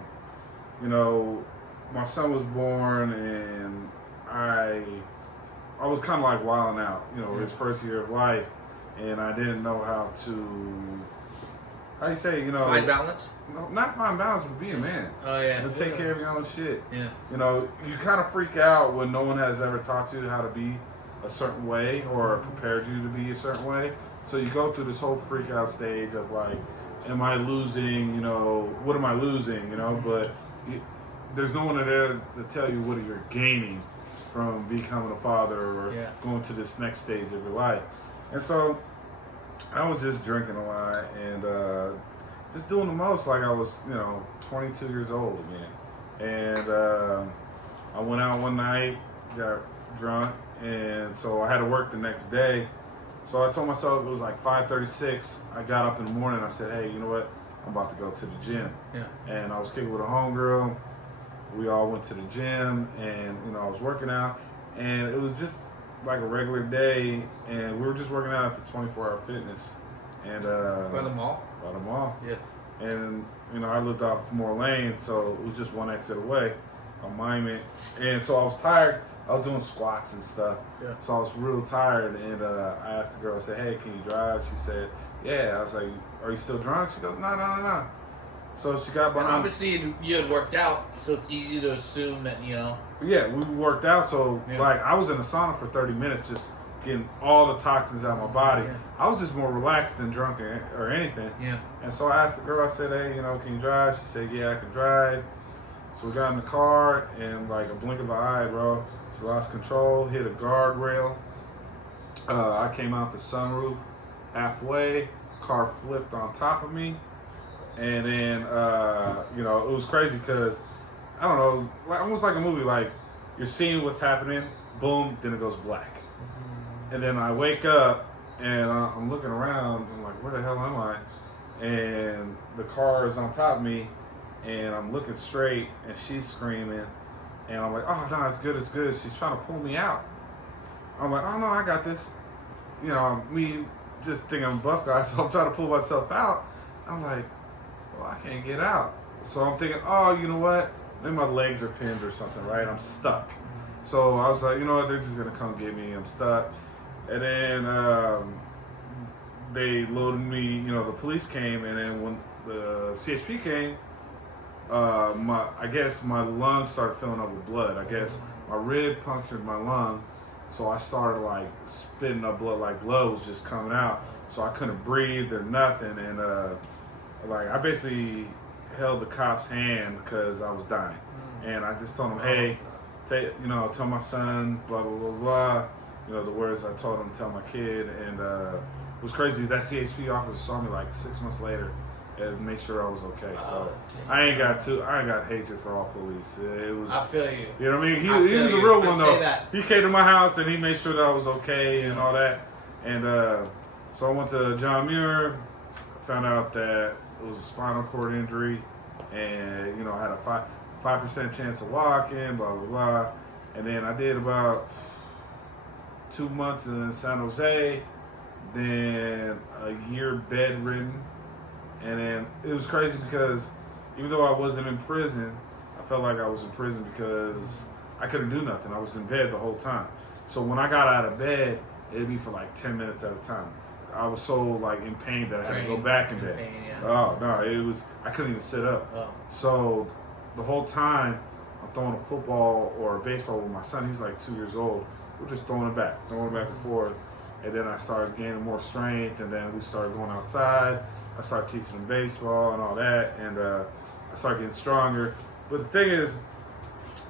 My son was born, and I was kind of like wilding out. His first year of life, and I didn't know how to. How you say, Find balance. No, not find balance, but be a man. Oh yeah. To take care of your own shit. Yeah. You kind of freak out when no one has ever taught you how to be a certain way or prepared you to be a certain way. So you go through this whole freak out stage of like, am I losing? What am I losing? But there's no one there to tell you what you're gaining from becoming a father or going to this next stage of your life. And so I was just drinking a lot and just doing the most like I was, 22 years old again. And I went out one night, got drunk, and so I had to work the next day. So I told myself it was like 5:36. I got up in the morning. I said, hey, you know what? I'm about to go to the gym. Yeah. And I was kicking with a homegirl. We all went to the gym, and I was working out, and it was just like a regular day, and we were just working out at the 24-hour fitness. And By the mall. By the mall. Yeah. And I lived out of Moore Lane, so it was just one exit away on Miami. And so I was tired. I was doing squats and stuff. Yeah. So I was real tired, and I asked the girl, I said, hey, can you drive? She said, yeah. I was like, are you still drunk? She goes, no. So she got And behind. obviously, you had worked out, so it's easy to assume that, you know. Yeah, we worked out. So Yeah. like I was in the sauna for 30 minutes just getting all the toxins out of my body. Yeah. I was just more relaxed than drunk or anything. Yeah. And so I asked the girl, I said, hey, you know, can you drive? She said, yeah, I can drive. So we got in the car, and like a blink of an eye, bro, she lost control, hit a guardrail. I came out the sunroof halfway, car flipped on top of me. And then, you know, it was crazy because, I don't know, it was like, almost like a movie. Like, you're seeing what's happening, boom, then it goes black. And then I wake up, and I'm looking around, I'm like, where the hell am I? And the car is on top of me, and I'm looking straight, and she's screaming. And I'm like, oh, no, it's good, it's good. She's trying to pull me out. I'm like, oh, no, I got this. You know, me just thinking I'm a buff guy, so I'm trying to pull myself out. I'm like, well, I can't get out. So I'm thinking, oh, you know what? Maybe my legs are pinned or something, right? I'm stuck. So I was like, you know what? They're just going to come get me. I'm stuck. And then they loaded me, you know, the police came. And then when the CHP came, I guess my lungs started filling up with blood. I guess my rib punctured my lung. So I started like spitting up blood, like blood was just coming out. So I couldn't breathe or nothing. And like I basically held the cop's hand because I was dying. And I just told him, hey, tell my son, blah, blah, blah, blah. You know, the words I told him to tell my kid. And it was crazy. That CHP officer saw me like 6 months later and made sure I was okay. So I ain't got hatred for all police. It was. I feel you. You know what I mean? He was a real one though. That. He came to my house and he made sure that I was okay and all that. And so I went to John Muir, found out that it was a spinal cord injury, and you know I had a 5% chance of walking, blah blah blah. And then I did about 2 months in San Jose, then a year bedridden. And then it was crazy because even though I wasn't in prison, I felt like I was in prison because I couldn't do nothing. I was in bed the whole time. So when I got out of bed, it'd be for like 10 minutes at a time. I was so like in pain that I had to go back in bed. Pain, yeah. Oh no, I couldn't even sit up. Oh. So the whole time I'm throwing a football or a baseball with my son. He's like 2 years old. We're just throwing it back and forth. And then I started gaining more strength, and then we started going outside. I started teaching them baseball and all that, and I started getting stronger. But the thing is,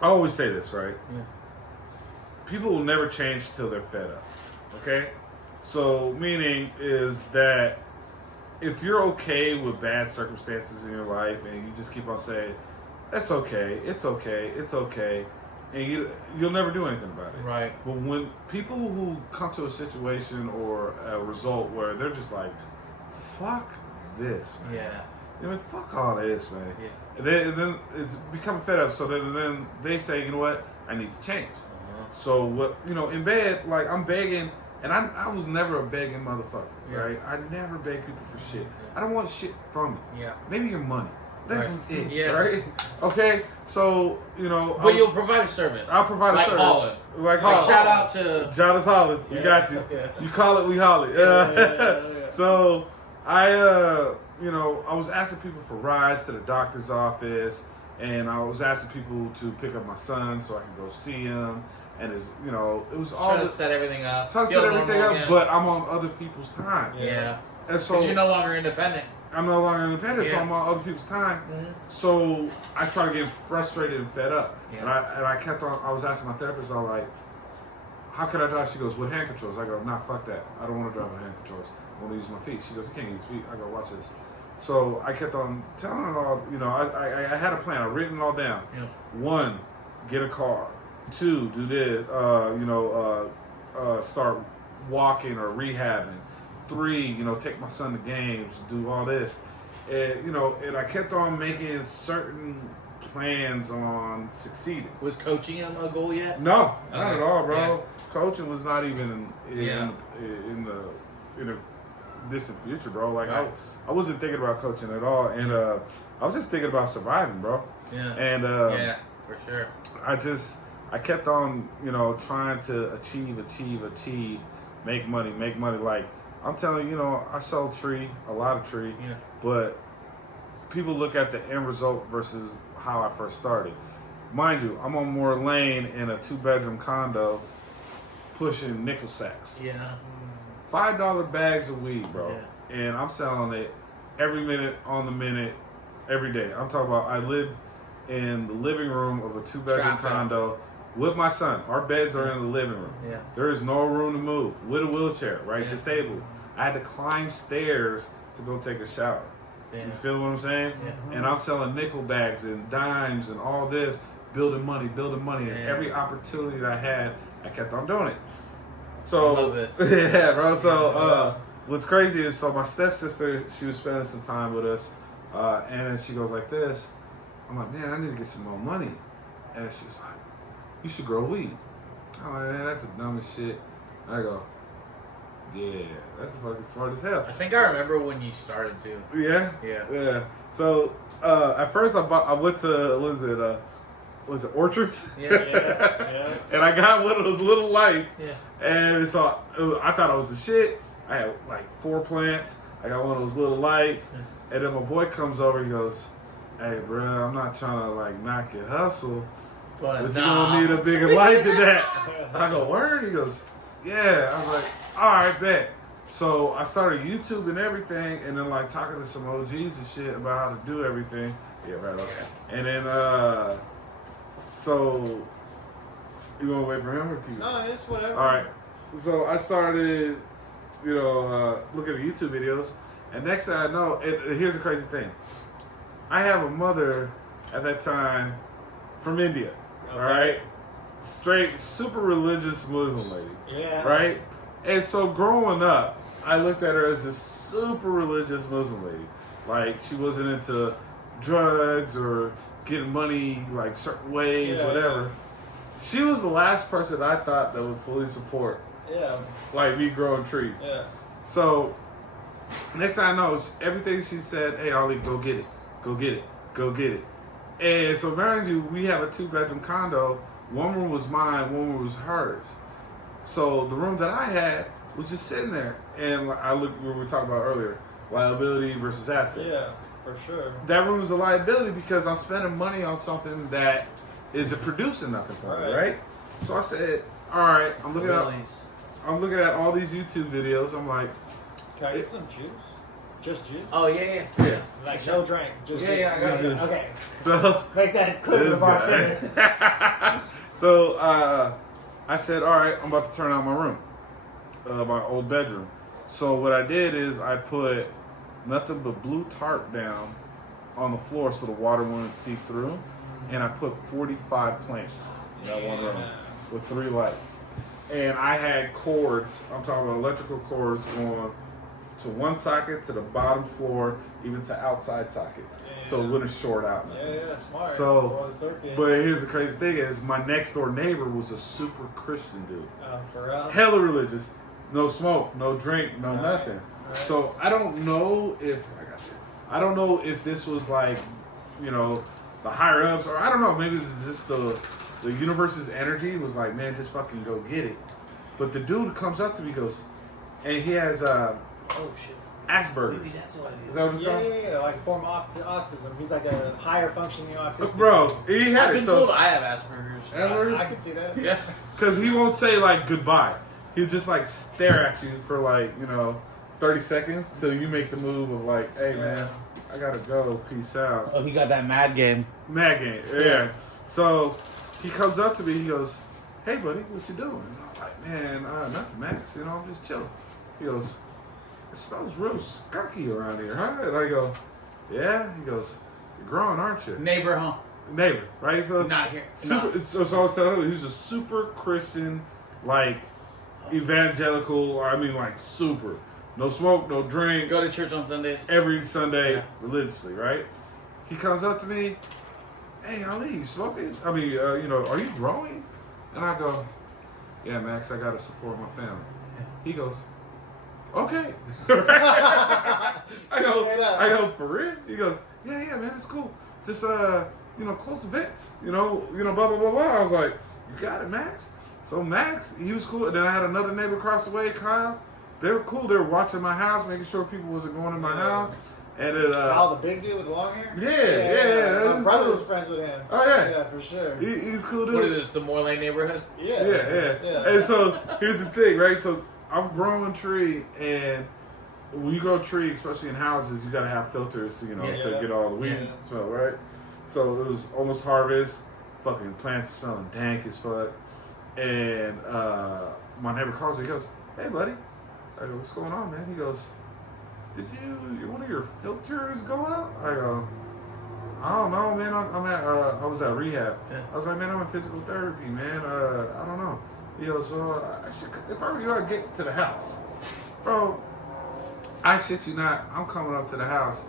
I always say this, right? Yeah. People will never change till they're fed up, okay? So meaning is that if you're okay with bad circumstances in your life and you just keep on saying, that's okay, it's okay, it's okay, and you'll never do anything about it. Right. But when people who come to a situation or a result where they're just like, fuck this, man. Yeah. I mean, fuck all this, man. Yeah. And then it's becoming fed up. So then they say, you know what? I need to change. So what? You know, in bed, like I'm begging, and I was never a begging motherfucker, right? I never beg people for shit. I don't want shit from you. Yeah. Maybe your money. That's Right. it, Yeah. right? Okay, so you know, But you'll provide a service. I'll provide like a service. Holland. Like Like Holland. shout out to Jannah's Holland. We Yeah. got you. Yeah. You call it, we holler. Yeah. So I, you know, I was asking people for rides to the doctor's office, and I was asking people to pick up my son so I can go see him. And it's, you know, it was all trying to this, set everything up. trying to Feel set everything normal up, again. but I'm on other people's time. Yeah. And so Because you're no longer independent. I'm no longer independent, so Yeah. I'm on other people's time. Mm-hmm. So I started getting frustrated and fed up. Yeah. And I kept on, I was asking my therapist, I was like, how can I drive? She goes, with hand controls. I go, nah, fuck that. I don't want to drive with hand controls. I want to use my feet. She goes, you can't use feet. I go, watch this. So I kept on telling her all, you know, I had a plan. I written it all down. Yeah. 1, get a car. 2, do this, start walking or rehabbing. 3, you know, take my son to games, do all this. And, you know, and I kept on making certain plans on succeeding. Was coaching him a goal yet? No, not Okay. at all, bro. Yeah. Coaching was not even Yeah. in the distant future, bro. Like Right. I wasn't thinking about coaching at all, and I was just thinking about surviving, bro. Yeah. And yeah, for sure. I kept on, you know, trying to achieve, make money. Like I'm telling you, you know, I sold a lot of tree, Yeah. but people look at the end result versus how I first started. Mind you, I'm on Moore Lane in a 2-bedroom condo, pushing nickel sacks. Yeah. $5 bags of weed, bro. Yeah. And I'm selling it every minute on the minute, every day. I'm talking about I lived in the living room of a 2-bedroom condo with my son. Our beds are in the living room. Yeah. There is no room to move. With a wheelchair, right? Yeah. Disabled. I had to climb stairs to go take a shower. Damn. You feel what I'm saying? Yeah. And I'm selling nickel bags and dimes and all this, building money. And every opportunity that I had, I kept on doing it. So, I love this. yeah, bro. So, what's crazy is, so my stepsister, she was spending some time with us, and then she goes like this. I'm like, man, I need to get some more money. And she was like, you should grow weed. I'm like, man, that's the dumbest shit. And I go, yeah, that's fucking smart as hell. I think I remember when you started too. Yeah? Yeah. Yeah. So, at first I went to, was it Orchards? Yeah. And I got one of those little lights. Yeah. And so I thought I was the shit. I had like 4 plants. I got one of those little lights. And then my boy comes over, he goes, hey, bro, I'm not trying to like knock your hustle, but you're gonna need a bigger light than that. I go, word? He goes, yeah. I was like, all right, bet. So I started YouTube and everything, and then like talking to some OGs and shit about how to do everything. Yeah, right, okay. And then, so, you gonna wait for him or keep? No, it's whatever. All right. So I started, looking at YouTube videos, and next thing I know, here's the crazy thing. I have a mother at that time from India, all right? Straight, super religious Muslim lady, right? And so growing up, I looked at her as this super religious Muslim lady. Like, she wasn't into drugs or getting money like certain ways, whatever. She was the last person I thought that would fully support, like me growing trees. Yeah. So next thing I know, everything she said, hey, Ollie, go get it. Go get it. Go get it. And so, mind you, we have a 2-bedroom condo. One room was mine, one room was hers. So the room that I had was just sitting there. And I looked where we were talking about earlier, liability versus assets. Yeah, for sure. That room was a liability because I'm spending money on something that isn't producing nothing for me, right? So I said, all right, I'm looking at all these YouTube videos. I'm like, can I get some juice? Just juice? Oh yeah. Like no drink. Just juice. I got juice. Okay. So Make that clear to the bartender. So I said, all right, I'm about to turn out my room, my old bedroom. So what I did is I put nothing but blue tarp down on the floor so the water wouldn't seep through, and I put 45 plants in that one room with 3 lights. And I had cords, I'm talking about electrical cords going to one socket, to the bottom floor, even to outside sockets. So it wouldn't short out. Yeah, smart. So, but here's the crazy thing is my next door neighbor was a super Christian dude. For real? Hella religious. No smoke, no drink, no nothing. So I don't know if, this was like, the higher ups, or I don't know, maybe it's just the universe's energy was like, man, just fucking go get it. But the dude comes up to me, goes, and he has Asperger's. Maybe that's what it is. Is that what it's called? Yeah, like a form of autism. He's like a higher functioning autistic. Bro, he had I've it. been told I have Asperger's. Asperger's? I can see that. Yeah. Because he won't say like goodbye. He'll just like stare at you for like, 30 seconds till you make the move of like, hey man, I gotta go, peace out. Oh, he got that mad game. Mad game, yeah. So he comes up to me, he goes, hey buddy, what you doing? And I'm like, man, nothing, Max, I'm just chilling. He goes, it smells real skunky around here, huh? And I go, yeah. He goes, you're growing, aren't you? Neighbor, huh? Neighbor, right? So Not here. super, so I was telling him he was a super Christian, like evangelical, like super. No smoke, no drink. Go to church on Sundays. Every Sunday, religiously, right? He comes up to me, hey, Ali, you smoking? are you growing? And I go, yeah, Max, I gotta support my family. He goes, okay. I go, for real? He goes, yeah, man, it's cool. Just, close the vents, blah, blah, blah, blah. I was like, you got it, Max. So Max, he was cool. And then I had another neighbor across the way, Kyle. They were cool. They were watching my house, making sure people wasn't going in my house. And then, the big dude with the long hair? Yeah. My brother was friends with him. Oh, yeah. Yeah, for sure. He's cool dude. What is this, the Moore Lane neighborhood? Yeah. And so, here's the thing, right? So, I'm growing tree, and when you grow tree, especially in houses, you gotta have filters, to get all the weed smell, right? So, it was almost harvest. Fucking plants are smelling dank as fuck. And my neighbor calls me. He goes, "Hey, buddy." I go, "What's going on, man?" He goes, "Did one of your filters go out?" I go, "I don't know, man. I was at rehab." I was like, "Man, I'm in physical therapy, man. I don't know." He goes, if I were you, I'd get to the house, bro. I shit you not. I'm coming up to the house,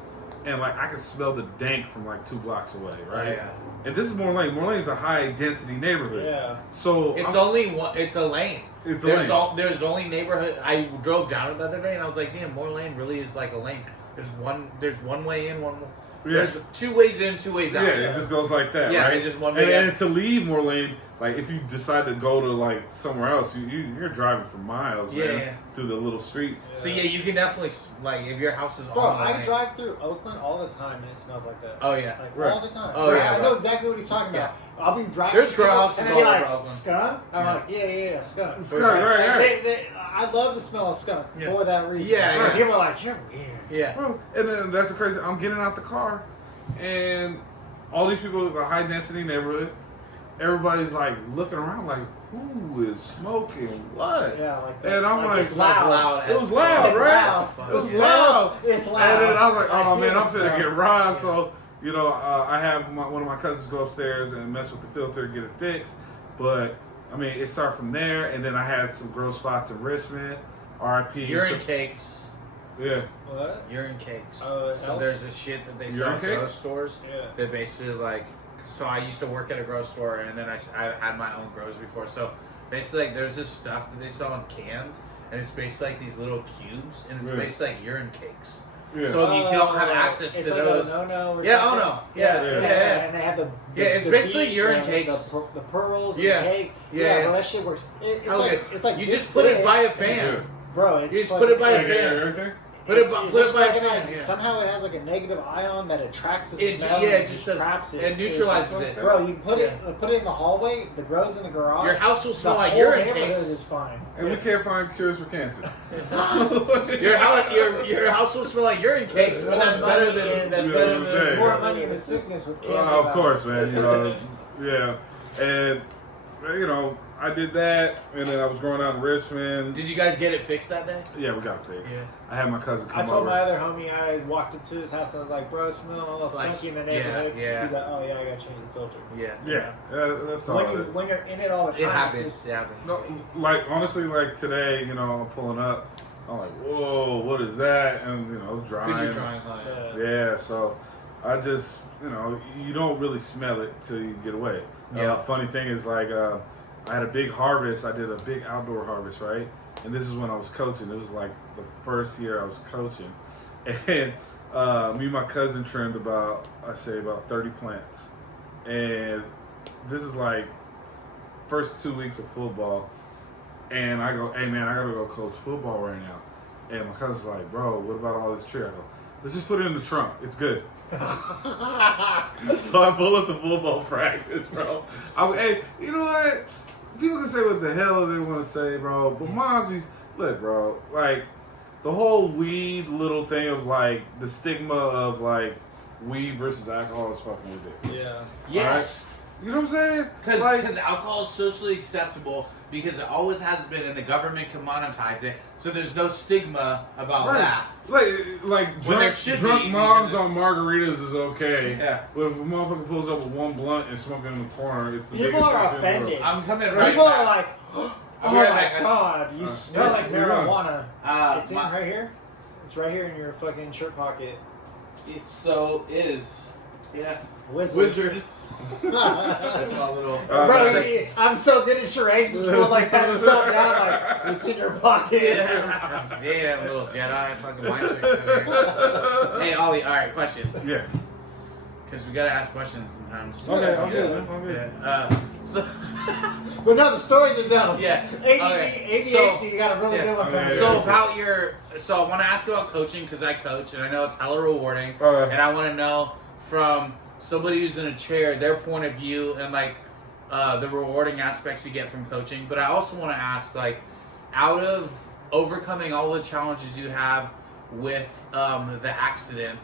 and like I can smell the dank from like 2 blocks away, right? Yeah. And this is Moore Lane. Moore Lane is a high density neighborhood. Yeah. So it's only one. It's a lane. It's a lane. There's only neighborhood. I drove down it the other day, and I was like, "Damn, Moore Lane really is like a lane. There's one way in, one. There's 2 ways in, 2 ways out. Yeah, it just goes like that. Yeah, right? it's just one way. And to leave Moore Lane, like if you decide to go to like somewhere else, you're driving for miles, man, through the little streets. So you can definitely like if your house is Bro, on the I lane. drive through Oakland all the time and it smells like that. Oh yeah, like all the time. Oh yeah, I know exactly what he's talking about. I'll be driving. There's grow houses and all they'll be over like, Oakland. skunk? I'm like, yeah, skunk. Skunk, right. I love the smell of skunk for that reason. Yeah, Like, people are like, you're weird. Yeah. Bro, and then that's the crazy. I'm getting out the car, and all these people in the high density neighborhood, everybody's like looking around, like, who is smoking what? Yeah, like that. And I'm like, it's loud. It was loud, It's right? loud. It was loud. It's loud. And then I was like, oh man, I'm gonna gonna get robbed. So I have one of my cousins go upstairs and mess with the filter, get it fixed. But I mean, it started from there, and then I had some gross spots in Richmond. R.I.P. Urine cakes. Yeah. What? Urine cakes. Oh, So there's this shit that they sell Urine at cakes? grocery stores. Yeah. That basically like. So I used to work at a grocery store, and then I had my own grows before. So basically, like there's this stuff that they sell in cans, and it's basically like these little cubes, and it's basically like urine cakes. Yeah. So if you don't have access to it's like those, a no-no or yeah, something. oh no, yeah. And they have the it's the basically beet, urine cakes. the pearls, and Yeah. the cakes. Yeah. Well, that shit works. It's Okay. like You this just put it big, by a fan. Yeah. bro. It's You just like, put it by a Like fan. everything? Put it it's by just a fucking fan. like- Yeah. Somehow it has like a negative ion that attracts the It smell. yeah, and it just traps it neutralizes it. Bro, you put it in the hallway. The grows in the garage. Your house will smell the like whole urine neighborhood cakes. is fine. And we can't find cures for cancer. Your house will smell like urine cakes, but that's better than There's more money in the sickness with cancer. Of course, man. Yeah. And I did that, and then I was going out in Richmond. Did you guys get it fixed that day? Yeah, we got it fixed. Yeah. I had my cousin come I told over. my other homie, I walked up to his house and I was like, bro, smell a little Like, skunky in the neighborhood. yeah. He's like, oh yeah, I gotta change the filter. Yeah. That's So all. when you're in it all the time, It happens. just- It happens. No, like honestly, like today, I'm pulling up. I'm like, whoa, what is that? And drying. Because you're trying hard. Yeah, so I just, you don't really smell it till you get away. Yeah. Funny thing is, like, I had a big harvest. I did a big outdoor harvest, right? And this is when I was coaching. It was like the first year I was coaching. And me and my cousin trimmed about 30 plants. And this is like first 2 weeks of football. And I go, hey man, I gotta go coach football right now. And my cousin's like, bro, what about all this tree? I go, let's just put it in the trunk. It's good. So I pull up to football practice, bro. Hey, you know what? People can say what the hell they want to say, bro. But moms, look, bro, like the whole weed little thing of like the stigma of like weed versus alcohol is fucking ridiculous. Yeah. Yes. You know what I'm saying? Because alcohol is socially acceptable because it always has been, and the government can monetize it. So there's no stigma about that. Like When there drunk, should drunk be, moms because on margaritas is okay. Yeah. But if a motherfucker pulls up with one blunt and smoking in the corner, it's the People biggest are shit in the world. offended. I'm coming right People back. are like, oh I'll be right my back, guys. god, you smell like where you going? marijuana. It's in right here. It's right here in your fucking shirt pocket. It so is. Yeah. Wizard. That's my little. Bro, I'm so good at charades. It smells like that. Himself down, like it's in your pocket. Damn, little Jedi. Fucking mind tricks over here. Hey, Ollie. All right, question. Yeah. because we gotta ask questions sometimes. Okay, I'm Yeah. good, man. I'm good. Yeah. So. But no, the stories are dumb. Yeah. ADHD, Okay. you got a really good one Okay, coming. So yeah. about so I want to ask you about coaching because I coach and I know it's hella rewarding. Okay. And I want to know from somebody who's in a chair their point of view and like the rewarding aspects you get from coaching. But I also want to ask, like, out of overcoming all the challenges you have with the accident,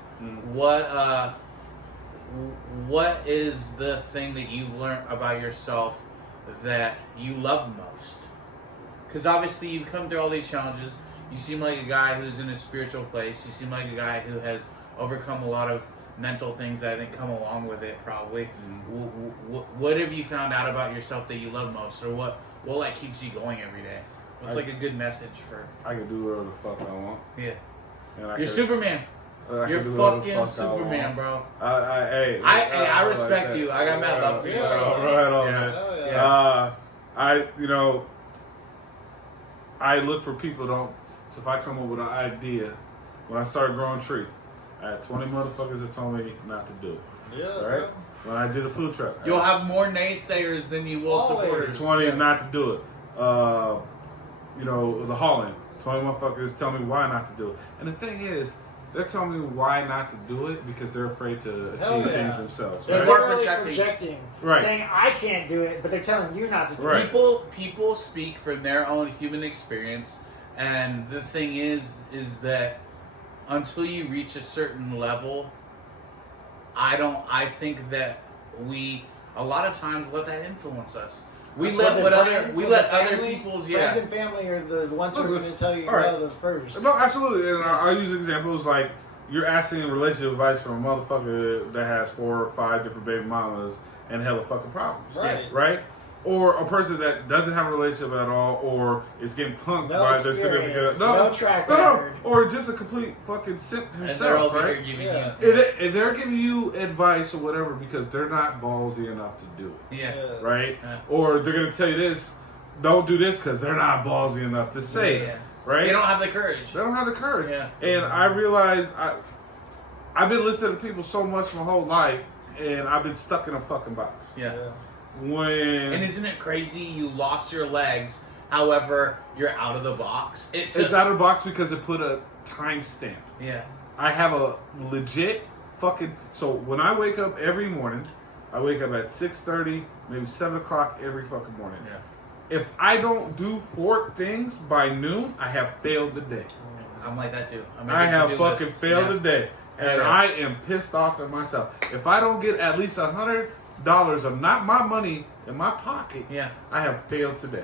what is the thing that you've learned about yourself that you love most? Because obviously you've come through all these challenges. You seem like a guy who's in a spiritual place. You seem like a guy who has overcome a lot of mental things that I think come along with it, probably. What have you found out about yourself that you love most? Or what like keeps you going every day? What's like a good message for... I can do whatever the fuck I want. Yeah. And You're Superman. You're fucking Superman, bro. I respect you. I got mad love for you, bro. Right on, Yeah. man. I look for people so if I come up with an idea, when I started growing tree, I had 20 motherfuckers that told me not to do it. Yeah, right? When I did a food truck. You'll have more naysayers than you will supporters. 20 not to do it. The hauling. 20 motherfuckers tell me why not to do it. And the thing is, they're telling me why not to do it because they're afraid to achieve things themselves. They're Right? literally projecting, saying I can't do it, but they're telling you not to do it. People speak from their own human experience, and the thing is that until you reach a certain level, I think that we a lot of times let that influence us. We let other people's friends and family are the ones who are going to tell you no the first. No, absolutely. And I'll use examples like you're asking relationship advice from a motherfucker that has 4 or 5 different baby mamas and hella fucking problems. Right? Or a person that doesn't have a relationship at all, or is getting punked by their significant no track record. Or just a complete fucking simp himself, right? And they're giving you advice or whatever because they're not ballsy enough to do it. Right? Or they're gonna tell you this, don't do this because they're not ballsy enough to say it. Right? They don't have the courage. They don't have the courage. And I realize I've been listening to people so much my whole life, and I've been stuck in a fucking box. And isn't it crazy you lost your legs, however, you're out of the box? It's out of the box because it put a time stamp. I have a legit fucking... So when I wake up every morning, I wake up at 6:30, maybe 7 o'clock every fucking morning. If I don't do 4 things by noon, I have failed the day. I'm like that too. I have fucking failed the day. And I am pissed off at myself. If I don't get at least $100 of not my money in my pocket, I have failed today.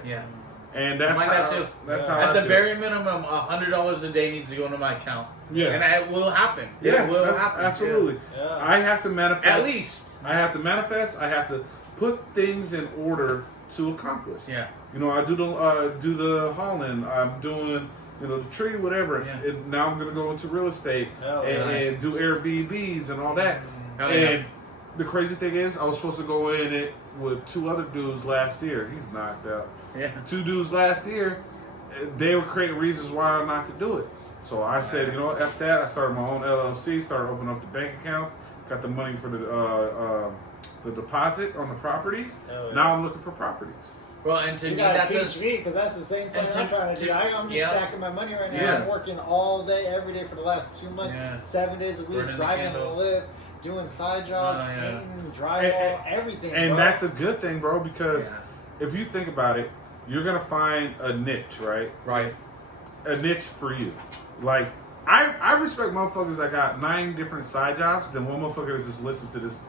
And that's how, that's how at I the feel. very minimum, $100 a day needs to go into my account. And it will happen. It will happen. Absolutely. I have to manifest. At least. I have to manifest. I have to put things in order to accomplish. You know, I do the hauling. I'm doing, the tree, whatever. And now I'm going to go into real estate and do Airbnbs and all that. And the crazy thing is, I was supposed to go in it with 2 other dudes last year. He's knocked out. 2 dudes last year, they were creating reasons why not to do it. So I said, you know what, F that. I started my own LLC, started opening up the bank accounts, got the money for the deposit on the properties. Now I'm looking for properties. Well, and to you me, gotta teach me because that's the same thing I'm trying to do. I'm just stacking my money right now. I'm working all day, every day for the last 2 months, 7 days a week, driving a lift, doing side jobs, painting, drywall, everything. And that's a good thing, bro, because if you think about it, you're gonna find a niche, right? A niche for you. Like I respect motherfuckers that got 9 different side jobs than one motherfucker that's just listened to this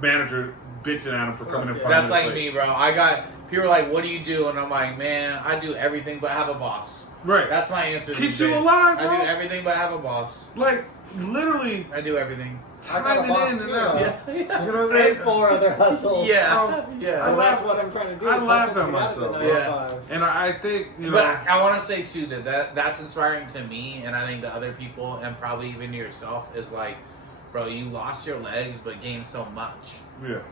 manager bitching at him for coming in 5 minutes That's like late. me, bro. I got people are like, "What do you do?" And I'm like, "Man, I do everything but have a boss." Right. That's my answer. Keeps you alive, bro. I do everything but have a boss. Like literally, I do everything. timing in and out. You know what I'm saying? 4 other hustles. Yeah. That's what I'm trying to do. I laugh at myself. And I think, But I want to say too that's inspiring to me, and I think to other people, and probably even to yourself, is like, bro, you lost your legs but gained so much.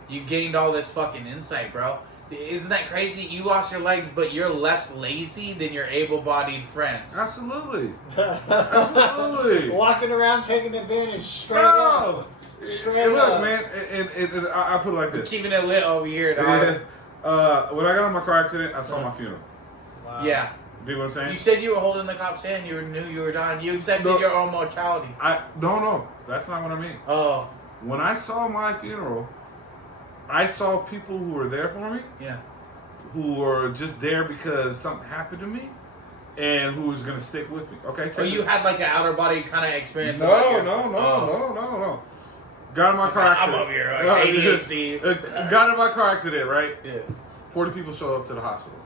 You gained all this fucking insight, bro. Isn't that crazy? You lost your legs, but you're less lazy than your able-bodied friends. Absolutely. Absolutely. Walking around taking advantage straight up. Straight And look, up. man, and I put it like We're this. keeping it lit over here, dog. When I got in my car accident, I saw my funeral. Wow. Yeah. Do you know what I'm saying? You said you were holding the cop's hand. You knew you were dying. You accepted your own mortality. No, that's not what I mean. Oh. When I saw my funeral, I saw people who were there for me, Yeah. who were just there because something happened to me, and who was gonna stick with me. Okay. So you had like an outer body kind of experience. No. Oh. Got in my car accident. I'm over here, like ADHD. Got in my car accident, right? Yeah. 40 people showed up to the hospital.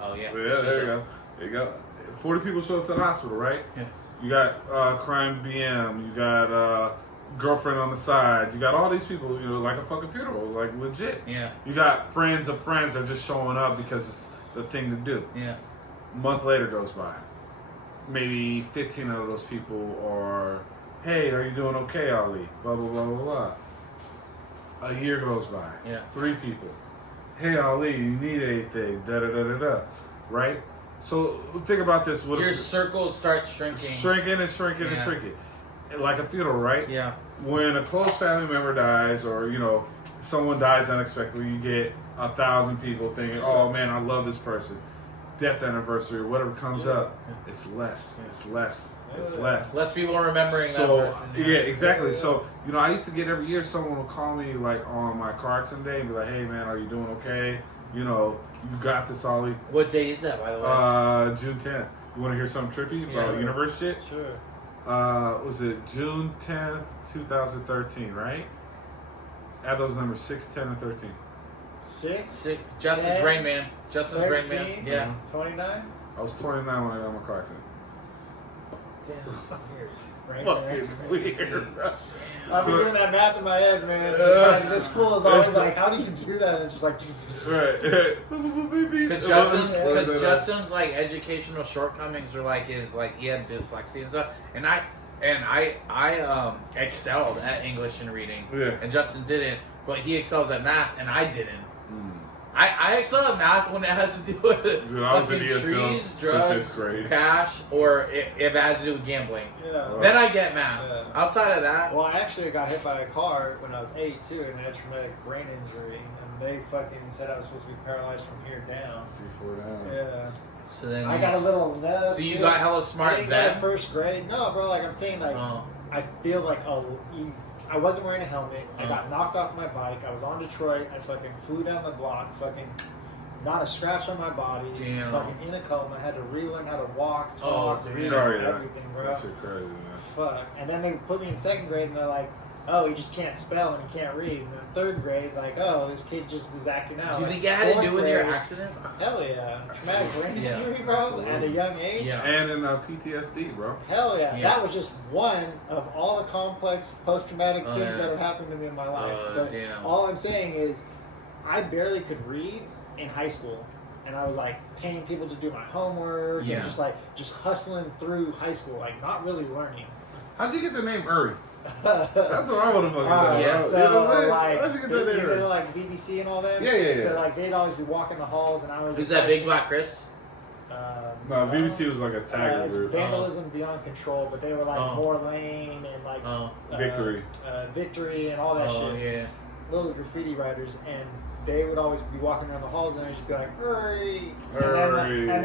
Oh yeah. Yeah, there you go. There you go. 40 people showed up to the hospital, right? Yeah. You got crime BM. You got girlfriend on the side. You got all these people, like a fucking funeral, like legit. Yeah. You got friends of friends that are just showing up because it's the thing to do. Yeah. A month later goes by. Maybe 15 of those people are, hey, are you doing okay, Ali? Blah, blah, blah, blah, blah. A year goes by. Yeah. 3 people. Hey, Ali, you need anything? Da-da-da-da-da. Right? So think about this. What Your if, circle starts shrinking. shrinking and shrinking and Yeah. shrinking. Like a funeral, right? Yeah. When a close family member dies or, someone dies unexpectedly, you get 1,000 people thinking, oh man, I love this person. Death anniversary, whatever comes up, it's less. It's less. It's less. Less people are remembering So, that person. yeah, exactly. So, I used to get every year someone would call me like on my car accident day and be like, hey man, are you doing okay? You got this, Ollie. What day is that, by the way? June 10th. You want to hear something trippy about universe shit? Sure. Was it June 10th, 2013, right? Add those numbers, 6, 10, and 13. 6? Justin's 10, Rain Man. Justin's Rain 13, Man. Yeah. 29? I was 29 when I got in my car accident. Damn, that's weird. Right? Fucking weird, bro. I've been doing that math in my head, man. It's like, this fool is always like, how do you do that? And it's just like, Right. Because Justin's like educational shortcomings are like he had dyslexia and stuff, and I excelled at English and reading, and Justin didn't, but he excels at math and I didn't. I excel at math when it has to do with Dude, I was in fucking ESL trees, in drugs, 5th grade. cash, or if it has to do with gambling. yeah. Then I get math. Yeah. Outside of that, Well, I actually got hit by a car when I was 8 too, and I had traumatic brain injury, and they fucking said I was supposed to be paralyzed from here down. C4 down. Yeah. so then I got a little nub. So you too. got hella I smart didn't go to then. first grade. No, bro. Like I'm saying, like Oh. I feel like I wasn't wearing a helmet. I Oh. got knocked off my bike. I was on Detroit. I fucking flew down the block. Fucking not a scratch on my body. Damn. Fucking in a coma. I had to relearn how to walk, Oh, talk, damn. read, Oh, yeah. everything, bro. That shit crazy, man. Fuck. And then they put me in 2nd grade, and they're like, "Oh, he just can't spell and he can't read." And then 3rd grade, like, "Oh, this kid just is acting out." Do you Like, think it had to 4th do with your grade, accident? Hell yeah, traumatic brain Yeah. injury, bro, at a young age. Yeah. And in PTSD, bro. Hell yeah. Yeah. That was just one of all the complex post-traumatic Oh, things yeah. that have happened to me in my life. But Damn. all I'm saying is, I barely could read in high school, and I was like paying people to do my homework Yeah. and just hustling through high school, like not really learning. How'd you get the name Uri? That's what I would have fucking done. Yeah. bro. So You know what I'm saying? like, How'd you get that name you Uri? know, like BBC and all that. Yeah. So like they'd always be walking the halls, and I was. Who's that big black Chris? No, BBC was like a It's tagger group. Vandalism Beyond Control, but they were like Oh. Moore Lane and like Victory. Victory and all that shit. Yeah. Little graffiti writers, and they would always be walking around the halls, and I'd just be like, "Hurry!" Hurry. And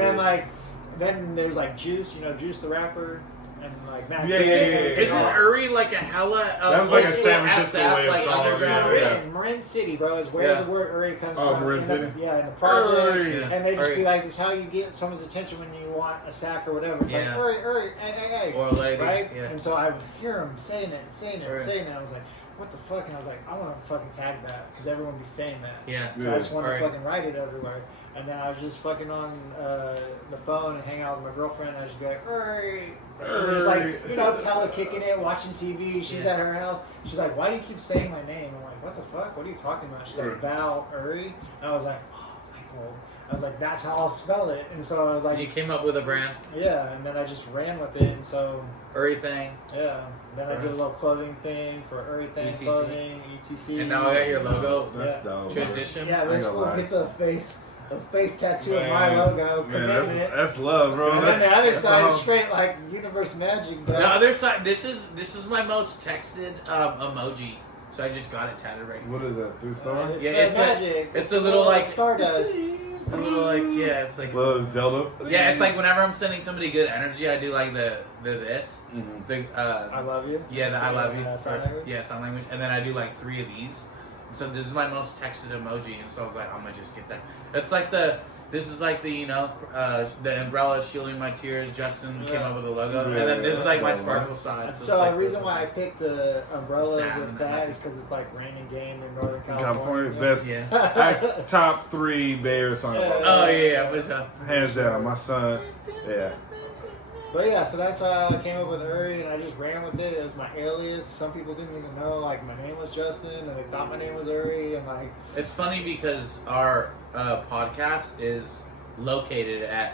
then there's like Juice, Juice the rapper, and like Matt. Yeah. Isn't Uri like a hella? That was like a old San school Francisco SF, way of like calling it, underground. yeah. Marin City, bro, is where Yeah. the word Uri comes Oh, from. Marin in City? in the projects, Uri. and they just Uri. be like, "This is how you get someone's attention when you want a sack or whatever." It's Yeah. like Uri, hey. Or a lady. Right? Yeah. And so I would hear him saying it. Right. I was like, what the fuck? And I was like, I want to fucking tag that because everyone be saying that. Yeah. So I just wanted Right. to fucking write it everywhere. And then I was just fucking on the phone and hanging out with my girlfriend. And I just be like, "Uri." Just like, tele-kicking it, watching TV. She's Yeah. at her house. She's like, "Why do you keep saying my name?" I'm like, "What the fuck? What are you talking about?" She's like, "Val Uri." And I was like, "Oh, Michael." I was like, "That's how I'll spell it." And so I was You like, came up with a brand, yeah. And then I just ran with it. And so Uri thing, yeah, then I Right. did a little clothing thing for everything, ETC. clothing, ETC. and now I got your logo. That's Yeah. dope. Transition. Yeah, I this ain't fool gonna lie. gets a face. a face tattoo of my logo, commitment. That's love, bro. And then the other That's side all. is straight like universe magic. The other side, this is my most texted emoji. So I just got it tatted right here. What is that? 3 star? It's Yeah, the it's magic. it's a little like Stardust. a little like it's like Little Zelda. yeah, it's like whenever I'm sending somebody good energy, I do like the this Mhm. the I love you. yeah, the I love you. Sign language. Yeah, sign language. And then I do like 3 of these. So this is my most texted emoji, and so I was like, I'm gonna just get that. It's like this is like the the umbrella shielding my tears. Justin came up with the logo, and then this is like my sparkle side. So it's like the reason why I picked the umbrella Sad with and that happy. is because it's like raining game in Northern California, California. best. Yeah. Top 3 Bear song. Yeah. Oh yeah, for sure. Hands down, my son. Yeah. But yeah, so that's why I came up with Uri, and I just ran with it. It was my alias. Some people didn't even know like my name was Justin, and they thought my name was Uri, and like It's funny because our podcast is located at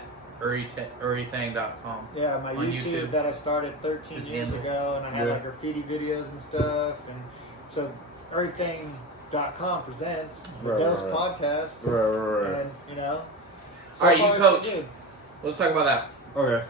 urithang.com. yeah, my On YouTube, YouTube. that I started 13 His years handle. ago, and I had Yeah. like graffiti videos and stuff, and so everything.com presents the Right, Dose right. podcast, Right. and you know. All right, you far, so coach. good. Let's talk about that. Okay.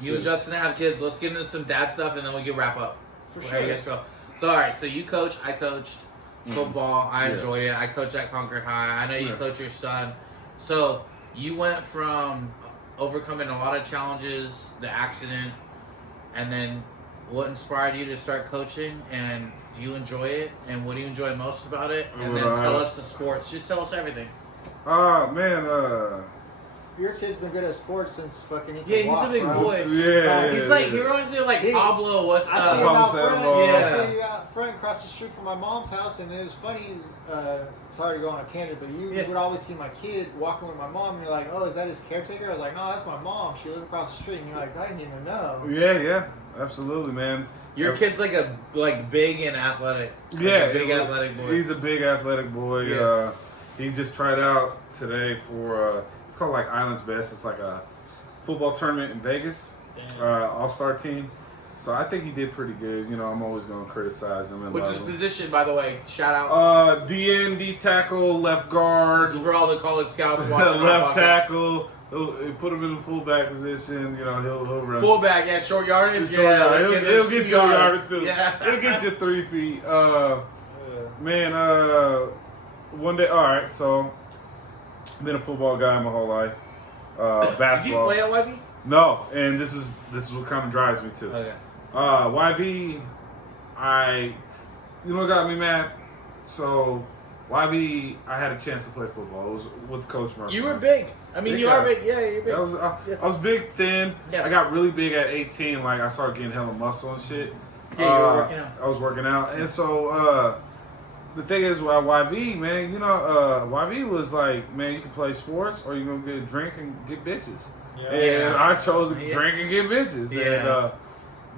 You and Justin have kids. Let's get into some dad stuff, and then we can wrap up. For How sure. you guys feel? So, all right. So you coach. I coached football. I Yeah. enjoyed it. I coached at Concord High. I know you Yeah. coach your son. So you went from overcoming a lot of challenges, the accident, and then what inspired you to start coaching? And do you enjoy it? And what do you enjoy most about it? And then tell us the sports. Just tell us everything. Man, Your kid's been good at sports since fucking he can Yeah, he's walk, a big bro. boy. yeah. He's like he reminds me of like He- Pablo. What? I see him Pablo out front. Sandoval. I Yeah. see you out front across the street from my mom's house, and it was funny. Sorry to go on a tangent, but you Yeah. would always see my kid walking with my mom, and you're like, "Oh, is that his caretaker?" I was like, "No, that's my mom. She lives across the street." And you're like, "I didn't even know." Yeah, absolutely, man. Your kid's like big and athletic. Like Yeah, a big athletic boy. He's a big athletic boy. Yeah. He just tried out today for it's called like Island's Best. It's like a football tournament in Vegas, Damn. all-star team. So I think he did pretty good. You know, I'm always going to criticize him. And Which love is him. position, by the way. Shout out. DN, D tackle, left guard, This is for all the college scouts watching our left podcast. tackle. Put him in the fullback position. You know, he'll run. Fullback, yeah, short yardage. He'll, Yeah, let's he'll those get 2 you a yard yards. or two. Yeah. He'll get you 3 feet. Man, one day. All right, so been a football guy my whole life. Did you Basketball. play at YB? No, and this is what kind of drives me to. Okay. YV, you know what got me mad? So YV, I had a chance to play football. It was with Coach Murphy. You were big. I mean, Big you guy. are big. Yeah, you're big. I was big, thin. Yeah. I got really big at 18. Like I started getting hella muscle and shit. Yeah, you were working out. I was working out, and so the thing is, with YV, man, you know, YV was like, man, you can play sports or you can get a drink and get bitches. Yeah. And I chose to Yeah. drink and get bitches. Yeah. And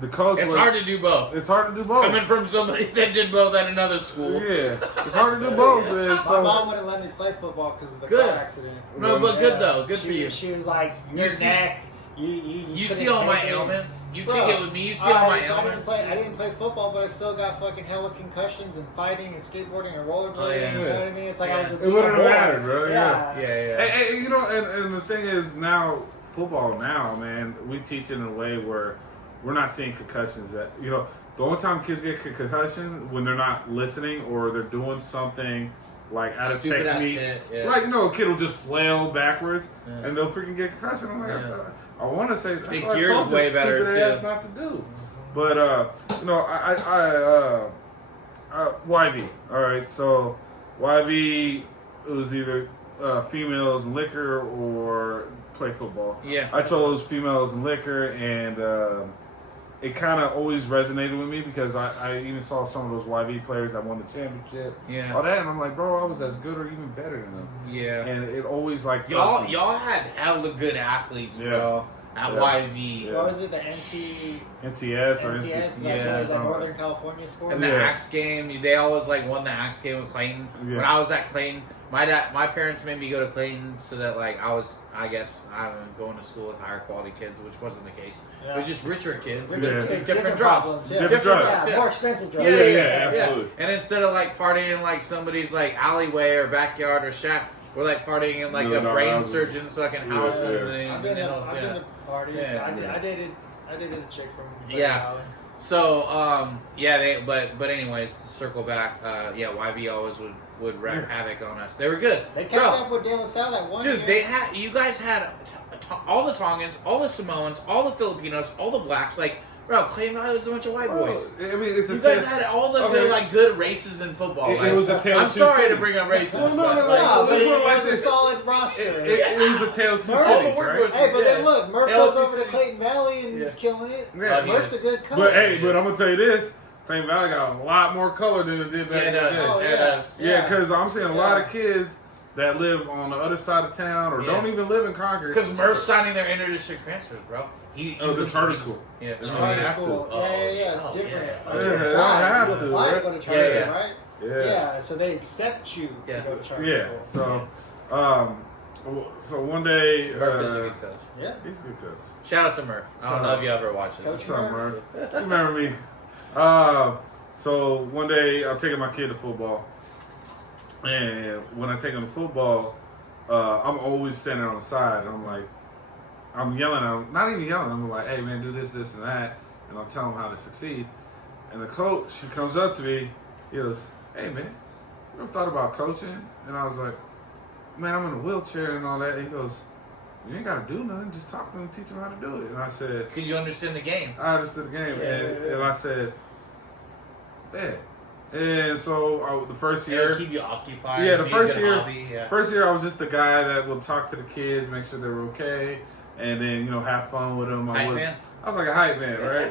the coach It's was, hard to do both. It's hard to do both. Coming from somebody that did both at another school. Yeah, it's hard to do both. And My so mom wouldn't let me play football because of the Good. car accident. No, but good though. Good for you. She was like, You "Your see- neck, you You couldn't see all my take it." ailments. You Bro, kick it with me. You see all my so ailments. I didn't play football, but I still got fucking hella concussions and fighting and skateboarding and rollerblading. Oh, yeah. You know what I mean? It's like I was a It big wouldn't have boy. mattered, bro. Yeah. Yeah. And, you know, and the thing is now football now, man, we teach in a way where we're not seeing concussions. That you know, the only time kids get concussion when they're not listening or they're doing something like out of Stupid ass technique. shit, yeah. Like you know, a kid will just flail backwards Yeah. and they'll freaking get concussion. I'm like, Yeah. I want to say that's Think what I yours told way this better, stupid too. ass not to do. But you know, YV. All right, so YV it was either females and liquor or play football. Yeah. I chose females and liquor, and it kind of always resonated with me because I even saw some of those YV players that won the championship. Yeah. All that, and I'm like, bro, I was as good or even better than them. Yeah. And it always like Y'all had hella good athletes, bro. At Yeah. YV. Yeah. What was it? The NCS NCS or NCS? Yeah, That was the something. Northern California score. And the Yeah. axe game, they always like won the axe game with Clayton. Yeah. When I was at Clayton, my parents made me go to Clayton so that like I was going to school with higher quality kids, which wasn't the case. Yeah. It was just richer kids, Richer Yeah. kids, different different drops, problems, yeah. Different drops. Yeah, Yeah. more expensive drugs. Yeah, absolutely. And instead of like partying in like somebody's like alleyway or backyard or shack, We're like partying in like a No, brain I was- surgeon's fucking house. Yeah. And I've then, been to parties. Yeah. I dated a chick from Yeah. Valley. So, but anyways, to circle back, YB always would wreak havoc on us. They were good. They kept Bro, up with De La Salle that one dude, year. you guys had all the Tongans, all the Samoans, all the Filipinos, all the blacks. Like, bro, Clay Valley was a bunch of white boys. I mean, it's You guys had all the good races in football. It was a tale I'm of two sorry to cities. bring up races. No, but, no, like, No, but Let's it put it like was a this. solid roster. It was a tale of two All the cities, work right? was- Hey, but then Yeah. look, Murph Tale of goes two over to cities. Clayton Valley and Yeah. he's killing it. Yeah. Murph's a good coach. But hey, but I'm gonna tell you this: Plain Valley got a lot more color than it did back Yeah, in it the does. day. Oh, Yeah, yeah. it does. Yeah, because I'm seeing a lot Yeah. of kids that live on the other side of town or Yeah. don't even live in Concord. Because Murph's signing their inter-district transfers, bro. The charter school. Yeah. They don't Charter have school. to. Yeah, it's Oh, different. yeah. Like, Yeah, you they don't apply- have you to, apply right? go to charter Yeah, school, right? Yeah. Yeah, so they accept you Yeah. to go to charter Yeah. school. So one day, Murph is a good coach. Yeah. he's a good coach. Shout out to Murph. I don't know if you ever watch Coach this. What's up, Murph? You remember me? So one day I'm taking my kid to football, and when I take him to football, I'm always standing on the side, and I'm yelling at him, not even yelling. I'm like, "Hey man, do this, this, and that," and I'm telling him how to succeed. And the coach, he comes up to me, he goes, "Hey man, you ever thought about coaching?" And I was like, "Man, I'm in a wheelchair and all that." He goes, "You ain't got to do nothing. Just talk to him, teach him how to do it." And I said, Because you understand the game. I understood the game, Yeah. and I said, "Yeah." And so the first year, It'll keep you occupied. Yeah, the be a first good year- hobby, yeah. first year I was just the guy that would talk to the kids, make sure they were okay, and then have fun with them. Hype man? I was like a hype man, right?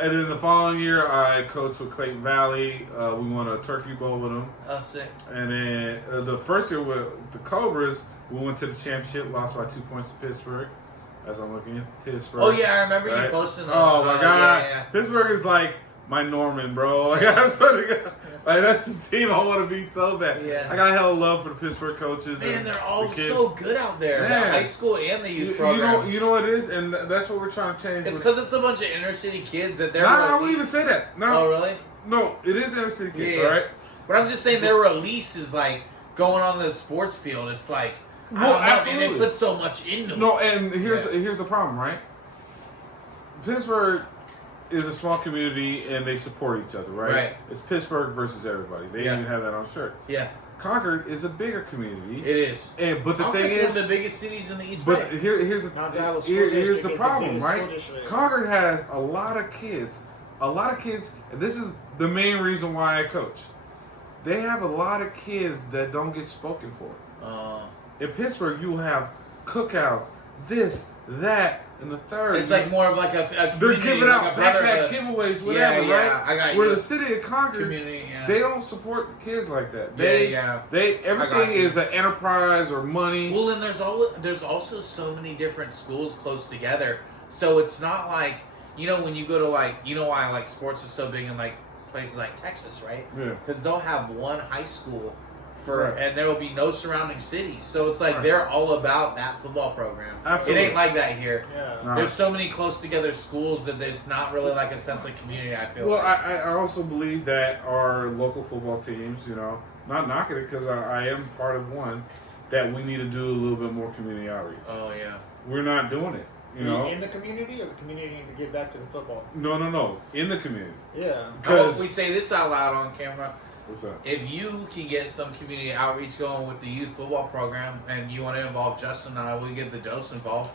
And then the following year I coached with Clayton Valley. We won a turkey bowl with them, Oh, sick. and then the first year with the Cobras, we went to the championship, lost by 2 points to Pittsburgh. As I'm looking at Pittsburgh. Oh, yeah, I remember you Right? posting that. Oh my god, Yeah. Pittsburgh is like my Norman, bro. Like I swear to God, like that's the team I want to beat so bad. Yeah. I got hella love for the Pittsburgh coaches. Man, and they're all the kids. so good out there. Man. The high school and the youth You program. know what it is, and that's what we're trying to change. It's because it's a bunch of inner city kids that they're. No, I released- wouldn't even say that. No, Oh, really? no, it is inner city kids, Yeah. all right? But I'm just saying their release is like going on the sports field. It's like, I Well, don't know, and absolutely. they put so much into No, it. and here's the problem, right? Pittsburgh is a small community, and they support each other, right? Right. It's Pittsburgh versus everybody. They Yeah. even have that on shirts. Yeah, Concord is a bigger community, it is. but the thing Concord's one is, of the biggest cities in the East but Bay. here's Mount Diablo the School here's District the is the problem, biggest right? school district. Concord has a lot of kids, and this is the main reason why I coach. They have a lot of kids that don't get spoken for. In Pittsburgh, you have cookouts, this, that, and the third. It's like more of like a they're community, giving like out a backpack brotherhood giveaways, whatever, yeah, right? I got Where you. the city of Concord, community. Yeah. they don't support kids like that. Yeah. Everything you. is an enterprise or money. Well, and there's also so many different schools close together, so it's not like when you go to why like sports is so big in like places like Texas, right? Yeah. Because they'll have one high school Right. and there will be no surrounding cities, so it's like Right. they're all about that football program. Absolutely. It ain't like that here. Yeah. Nah. There's so many close together schools that there's not really like a sense of community. I feel. Well, like. I also believe that our local football teams, not knocking it because I am part of one, that we need to do a little bit more community outreach. Oh yeah. We're not doing it, In the community, or the community need to give back to the football? No, in the community. Yeah. How about Because if we say this out loud on camera? what's up? If you can get some community outreach going with the youth football program and you want to involve Justin and I, we get the Dose involved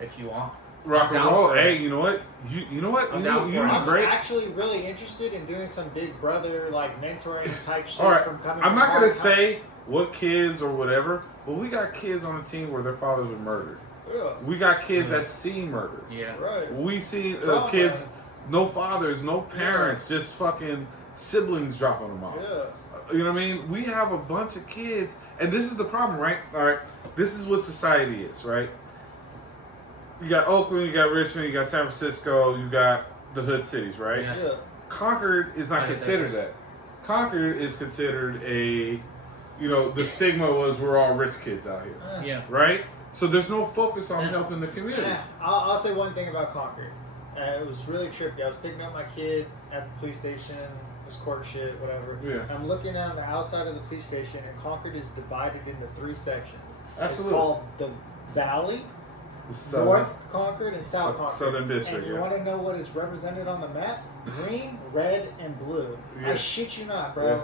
if you want. Rock and down roll. for it. Hey, you know what? You know what? I'm You down know for it. be I'm great. actually really interested in doing some Big Brother like mentoring type shit. All right, From coming I'm from not gonna hard say what kids or whatever, but we got kids on the team where their fathers were murdered. times. Yeah. We got kids that see murders. Yeah. Right. We see Trauma. kids, no fathers, no parents, just fucking siblings dropping them off. Yeah. You know what I mean? We have a bunch of kids, and this is the problem, right? All right, this is what society is, right? You got Oakland, you got Richmond, you got San Francisco, you got the hood cities, right? Yeah. Yeah. Concord is not I think considered that. Concord is considered the stigma was we're all rich kids out here, Yeah. right? So there's no focus on helping the community. I'll say one thing about Concord. It was really trippy. I was picking up my kid at the police station this court shit, whatever. Yeah. I'm looking on the outside of the police station, and Concord is divided into 3 sections. Absolutely. It's called the Valley, Southern, North Concord, and South Concord. Southern District. And you want to know what is represented on the map? Green, red, and blue. Yeah. I shit you not, bro. Yeah.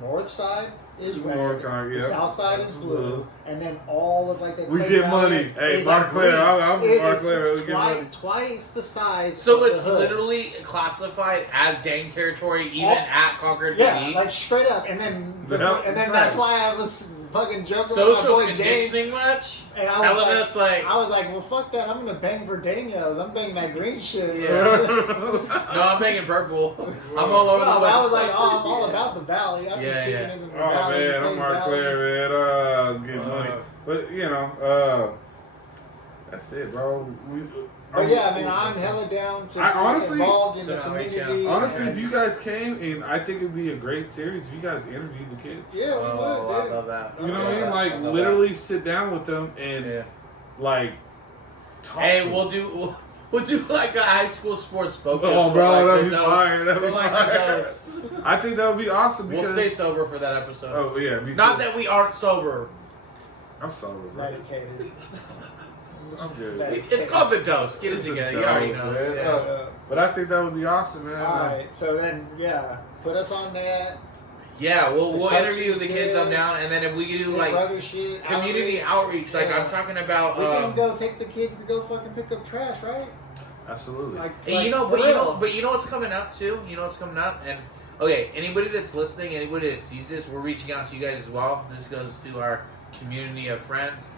North side is red. North Concord, The yeah. south side is blue, and then all of like the We Clay get Valley money. Hey, is, like, Montclair, green. I'm from Montclair. It's We get money. twice the size. So of it's the hood. literally classified as gang territory, even All- at Concord Yeah, PD. like straight up, and then that's why I was fucking joking with my Social boy James. conditioning much? And I Telling was like, us like, I was like, well, fuck that. I'm gonna bang for Daniels. I'm banging that green shit. Yeah. no, I'm banging purple. I'm all over No, the but I place. was like, oh, I'm all about the valley. I've been Yeah, kicking yeah. it in the Oh valley. man, I'm Clay Valley. Montclair, man. Get money. But you know, that's it, bro. But yeah, I mean, I'm hella down to I be honestly- involved in So, the like, community. Honestly, and- if you guys came, and I think it'd be a great series if you guys interviewed the kids. yeah, we Oh, would, I dude. love that. You know what I Yeah. mean? Like I love literally sit down with them and Yeah. like talk. Hey, to we'll them. do like a high school sports focus. Oh, for, bro, like, that'd the be dose. fire. That'd be For, like, the fire. dose. I think that would be awesome We'll because stay sober for that episode. oh yeah, me too. Not that we aren't sober. I'm sorry, bro. Medicated. I'm good. It's called the dose. Get it together. You already know. Man. Yeah. But I think that would be awesome, man. Alright, so then, yeah, put us on that. Yeah, we'll The interview the kids. I'm coaches down, and then if we could do Big like brother shit, community outreach, like Yeah. I'm talking about. We can go take the kids to go fucking pick up trash, right? Absolutely. And you know, for real. but you know what's coming up too. You know what's coming up, and okay, anybody that's listening, anybody that sees this, we're reaching out to you guys as well. This goes to our community of friends.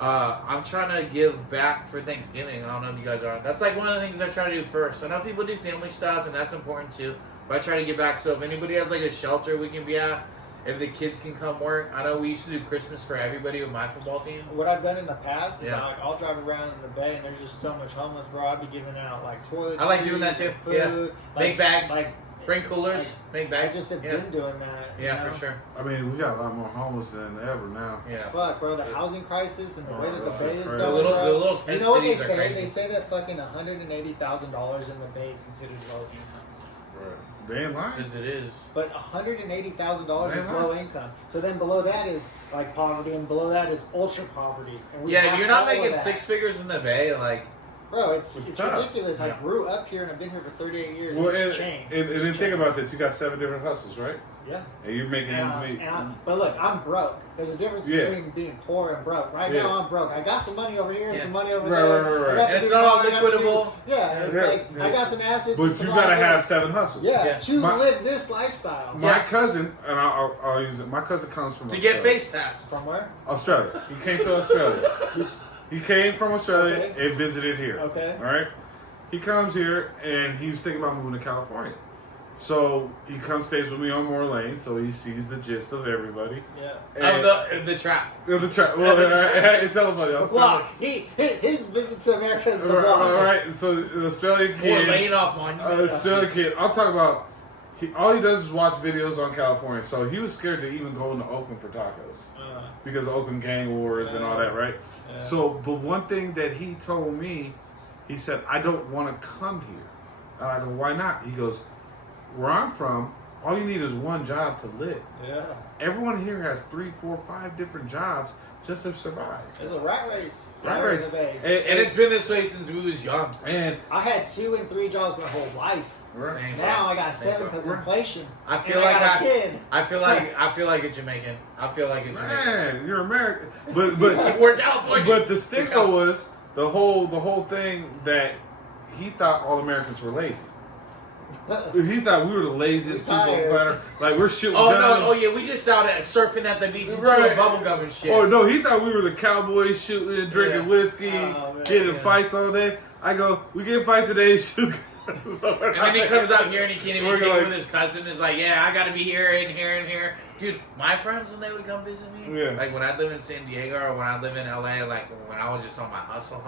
I'm trying to give back for Thanksgiving. I don't know if you guys are. That's like one of the things I try to do first. I know people do family stuff, and that's important too. But I try to give back. So if anybody has like a shelter we can be at, if the kids can come work. I know we used to do Christmas for everybody with my football team. What I've done in the past is Yeah. I'll drive around in the bay and there's just so much homeless, bro. I'll be giving out like toiletries. I like doing that too. Food, Yeah. like, Make bags. Like, Bring coolers, make I bags. just have Yeah, been doing that. yeah, you know? for sure. I mean, we got a lot more homeless than ever now. Yeah. Fuck, bro, the housing crisis and the way that the Oh, bay is crazy. going, The little bro. tent You know what they cities are say? crazy. They say that fucking $180,000 in the bay is considered low income. Right. They ain't lying. Because it is. But $180,000 is Man, low income. So then below that is like poverty, and below that is ultra poverty. And we Yeah, have you're not all of making that. 6 figures in the Bay. Like, Bro, it's It's tough. ridiculous. I Yeah. grew up here and I've been here for 38 years. Well, and and, it's changed. and It's then think changed. about this: you got 7 different hustles, right? Yeah. And you're making ends meet. But look, I'm broke. There's a difference Yeah. between being poor and broke. Right Yeah. now, I'm broke. I got some money over here and Yeah. some money over Right, there. right, right, I right. got And to it's do not all I gotta do- liquidable. Yeah, it's Yeah, like yeah. I got some assets. But and some you gotta have liabilities. 7 hustles. Yeah, Yeah. to My- live this lifestyle. My cousin, and I'll use it. My cousin comes from to get Australia. face tats. From where? Australia. He came to Australia. He came from Australia Okay. and visited here. Okay. All right. He comes here and he was thinking about moving to California. So he comes stays with me on Moore Lane, so he sees the gist of everybody. Yeah. And Of the trap. well, it's everybody The else. block. His visit to America is the block. All right. So the Australian Or kid. laying off on you. Australian kid. I'll talk about. All he does is watch videos on California. So he was scared to even go into Oakland for tacos because of Oakland gang wars and all that, right? Yeah. So, but one thing that he told me, he said, I don't want to come here. And I go, why not? He goes, where I'm from, all you need is one job to live. Yeah. Everyone here has 3, 4, 5 different jobs just to survive. It's a rat race. Rat Here in race. the Bay. And it's been this way since we was young. And I had 2 and 3 jobs my whole life. Same. Now I got Same. 7 because of inflation. I feel And like I got a kid. I feel like a Jamaican. I feel like a Jamaican. man, you're American. But We're California. but the stigma was the whole thing that he thought all Americans were lazy. He thought we were the laziest people on the planet. Like we're shooting Oh guns. no! Oh yeah, we just out at surfing at the beach and Right. chewing bubblegum and shit. Oh no, he thought we were the cowboys shooting, drinking Yeah. whiskey, Oh, man, getting yeah. fights all day. I go, we get fights today and shoot. And then he comes out here and he can't even We're kick like- with his cousin. Is like, yeah, I got to be here and here and here. Dude, my friends when they would come visit me, Yeah. like when I live in San Diego or when I live in LA, like when I was just on my hustle,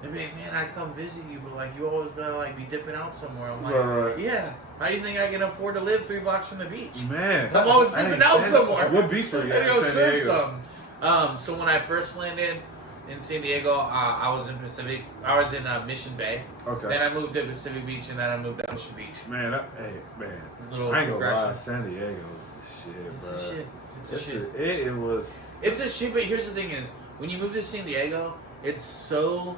they'd be like, man, I come visit you, but like you always gotta like be dipping out somewhere. I'm like, Right. yeah. How do you think I can afford to live 3 blocks from the beach? Man, I'm always I dipping ain't out San- somewhere. What beach were you I at? go in San surf Diego? some. So when I first landed, in San Diego, I was in Mission Bay. Okay. Then I moved to Pacific Beach, and then I moved to Ocean Beach. Man, Little I ain't gonna progression. lie, San Diego is the shit, It's bro. a shit. It's a shit. It was. It's a shit, but here's the thing: is when you move to San Diego, it's so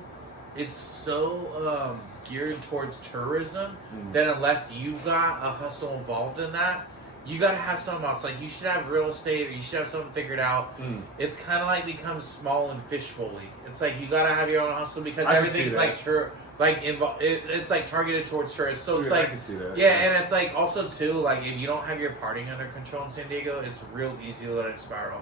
geared towards tourism that unless you've got a hustle involved in that, you gotta have something else. Like you should have real estate, or you should have something figured out. It's kind of like becomes small and fishbowl-y. It's like you gotta have your own hustle because everything's like it's like targeted towards tourists. So it's I like can see that. yeah, and it's like also too like if you don't have your partying under control in San Diego, it's real easy to let it spiral.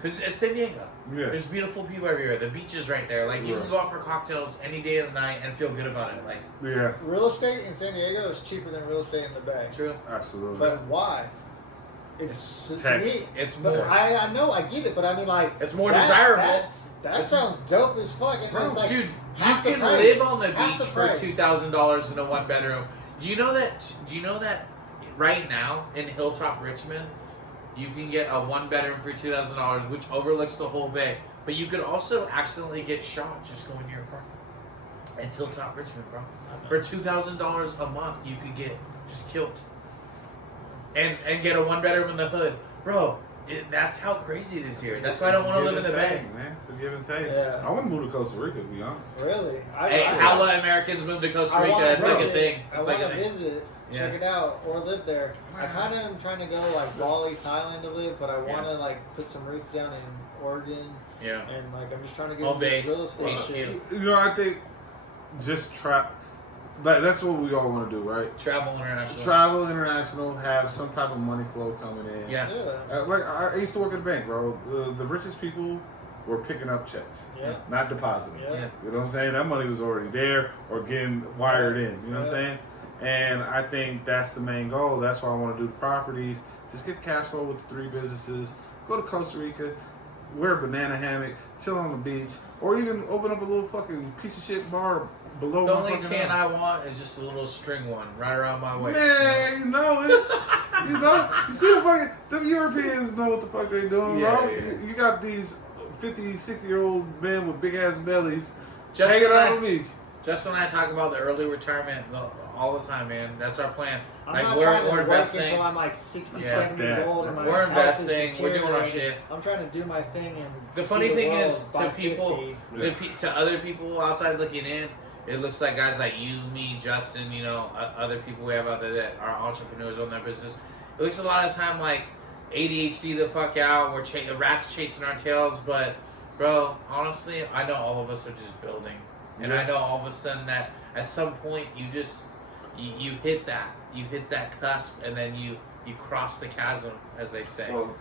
Because it's San Diego. Yeah. There's beautiful people everywhere. The beach is right there. Like you can go out for cocktails any day of the night and feel good about it. Like Yeah. Real estate in San Diego is cheaper than real estate in the Bay. true. Absolutely. But why? It's to Tech. me. It's But more. I know, I get it, but I mean, like, It's more desirable. That sounds dope as fuck. And Bro, it's like dude, you half the can price. live on the Half beach the for price. $2,000 in a one bedroom. Do you know that right now in Hilltop, Richmond, you can get a one bedroom for $2,000, which overlooks the whole bay. But you could also accidentally get shot just going to your car. It's Hilltop, Richmond, bro. For $2,000 a month, you could get just killed. And get a one bedroom in the hood, bro. That's how crazy it is here. That's why I don't want to live in the Bay. Man, it's a give and take. Yeah. I want to move to Costa Rica, to be honest. Really? Hey, outlaw Americans move to Costa Rica. It's like a thing. I It's want like a to thing. visit, Yeah. check it out, or live there. I kind of am trying to go like Bali, Thailand to live, but I want to like put some roots down in Oregon, Yeah. and like I'm just trying to get Home into this base, real estate HQ. shit. You know, I think just that's what we all want to do, right? Travel international. Travel international, have some type of money flow coming in. Yeah. Yeah. Like I used to work at a bank, bro. The richest people were picking up checks, Yeah. not depositing. Yeah. Yeah. You know what I'm saying? That money was already there or getting wired in. You know what I'm saying? And I think that's the main goal. That's why I want to do the properties. Just get cash flow with the 3 businesses. Go to Costa Rica, wear a banana hammock, chill on the beach, or even open up a little fucking piece of shit bar below The my only fucking tan house. I want is just a little string one right around my waist. Man, you know it. You see the fucking, them Europeans know what the fuck they doing, Yeah, bro. yeah. You got these 50, 60-year-old men with big ass bellies Justin hanging and out I- on the beach. Justin and I talk about the early retirement all the time, man. That's our plan. I'm Like not we're trying to work investing. until I'm like 60, Yeah. 70 years That. old and my We're health is investing. We're doing our deteriorating. shit. I'm trying to do my thing and The see funny thing world is, by to people, 50. to other people outside looking in, it looks like guys like you, me, Justin, you know, other people we have out there that are entrepreneurs on their business. It looks a lot of time like ADHD the fuck out. We're rats chasing our tails, but bro, honestly, I know all of us are just building, and I know all of a sudden that at some point you just you hit that cusp, and then you cross the chasm, as they say, Well,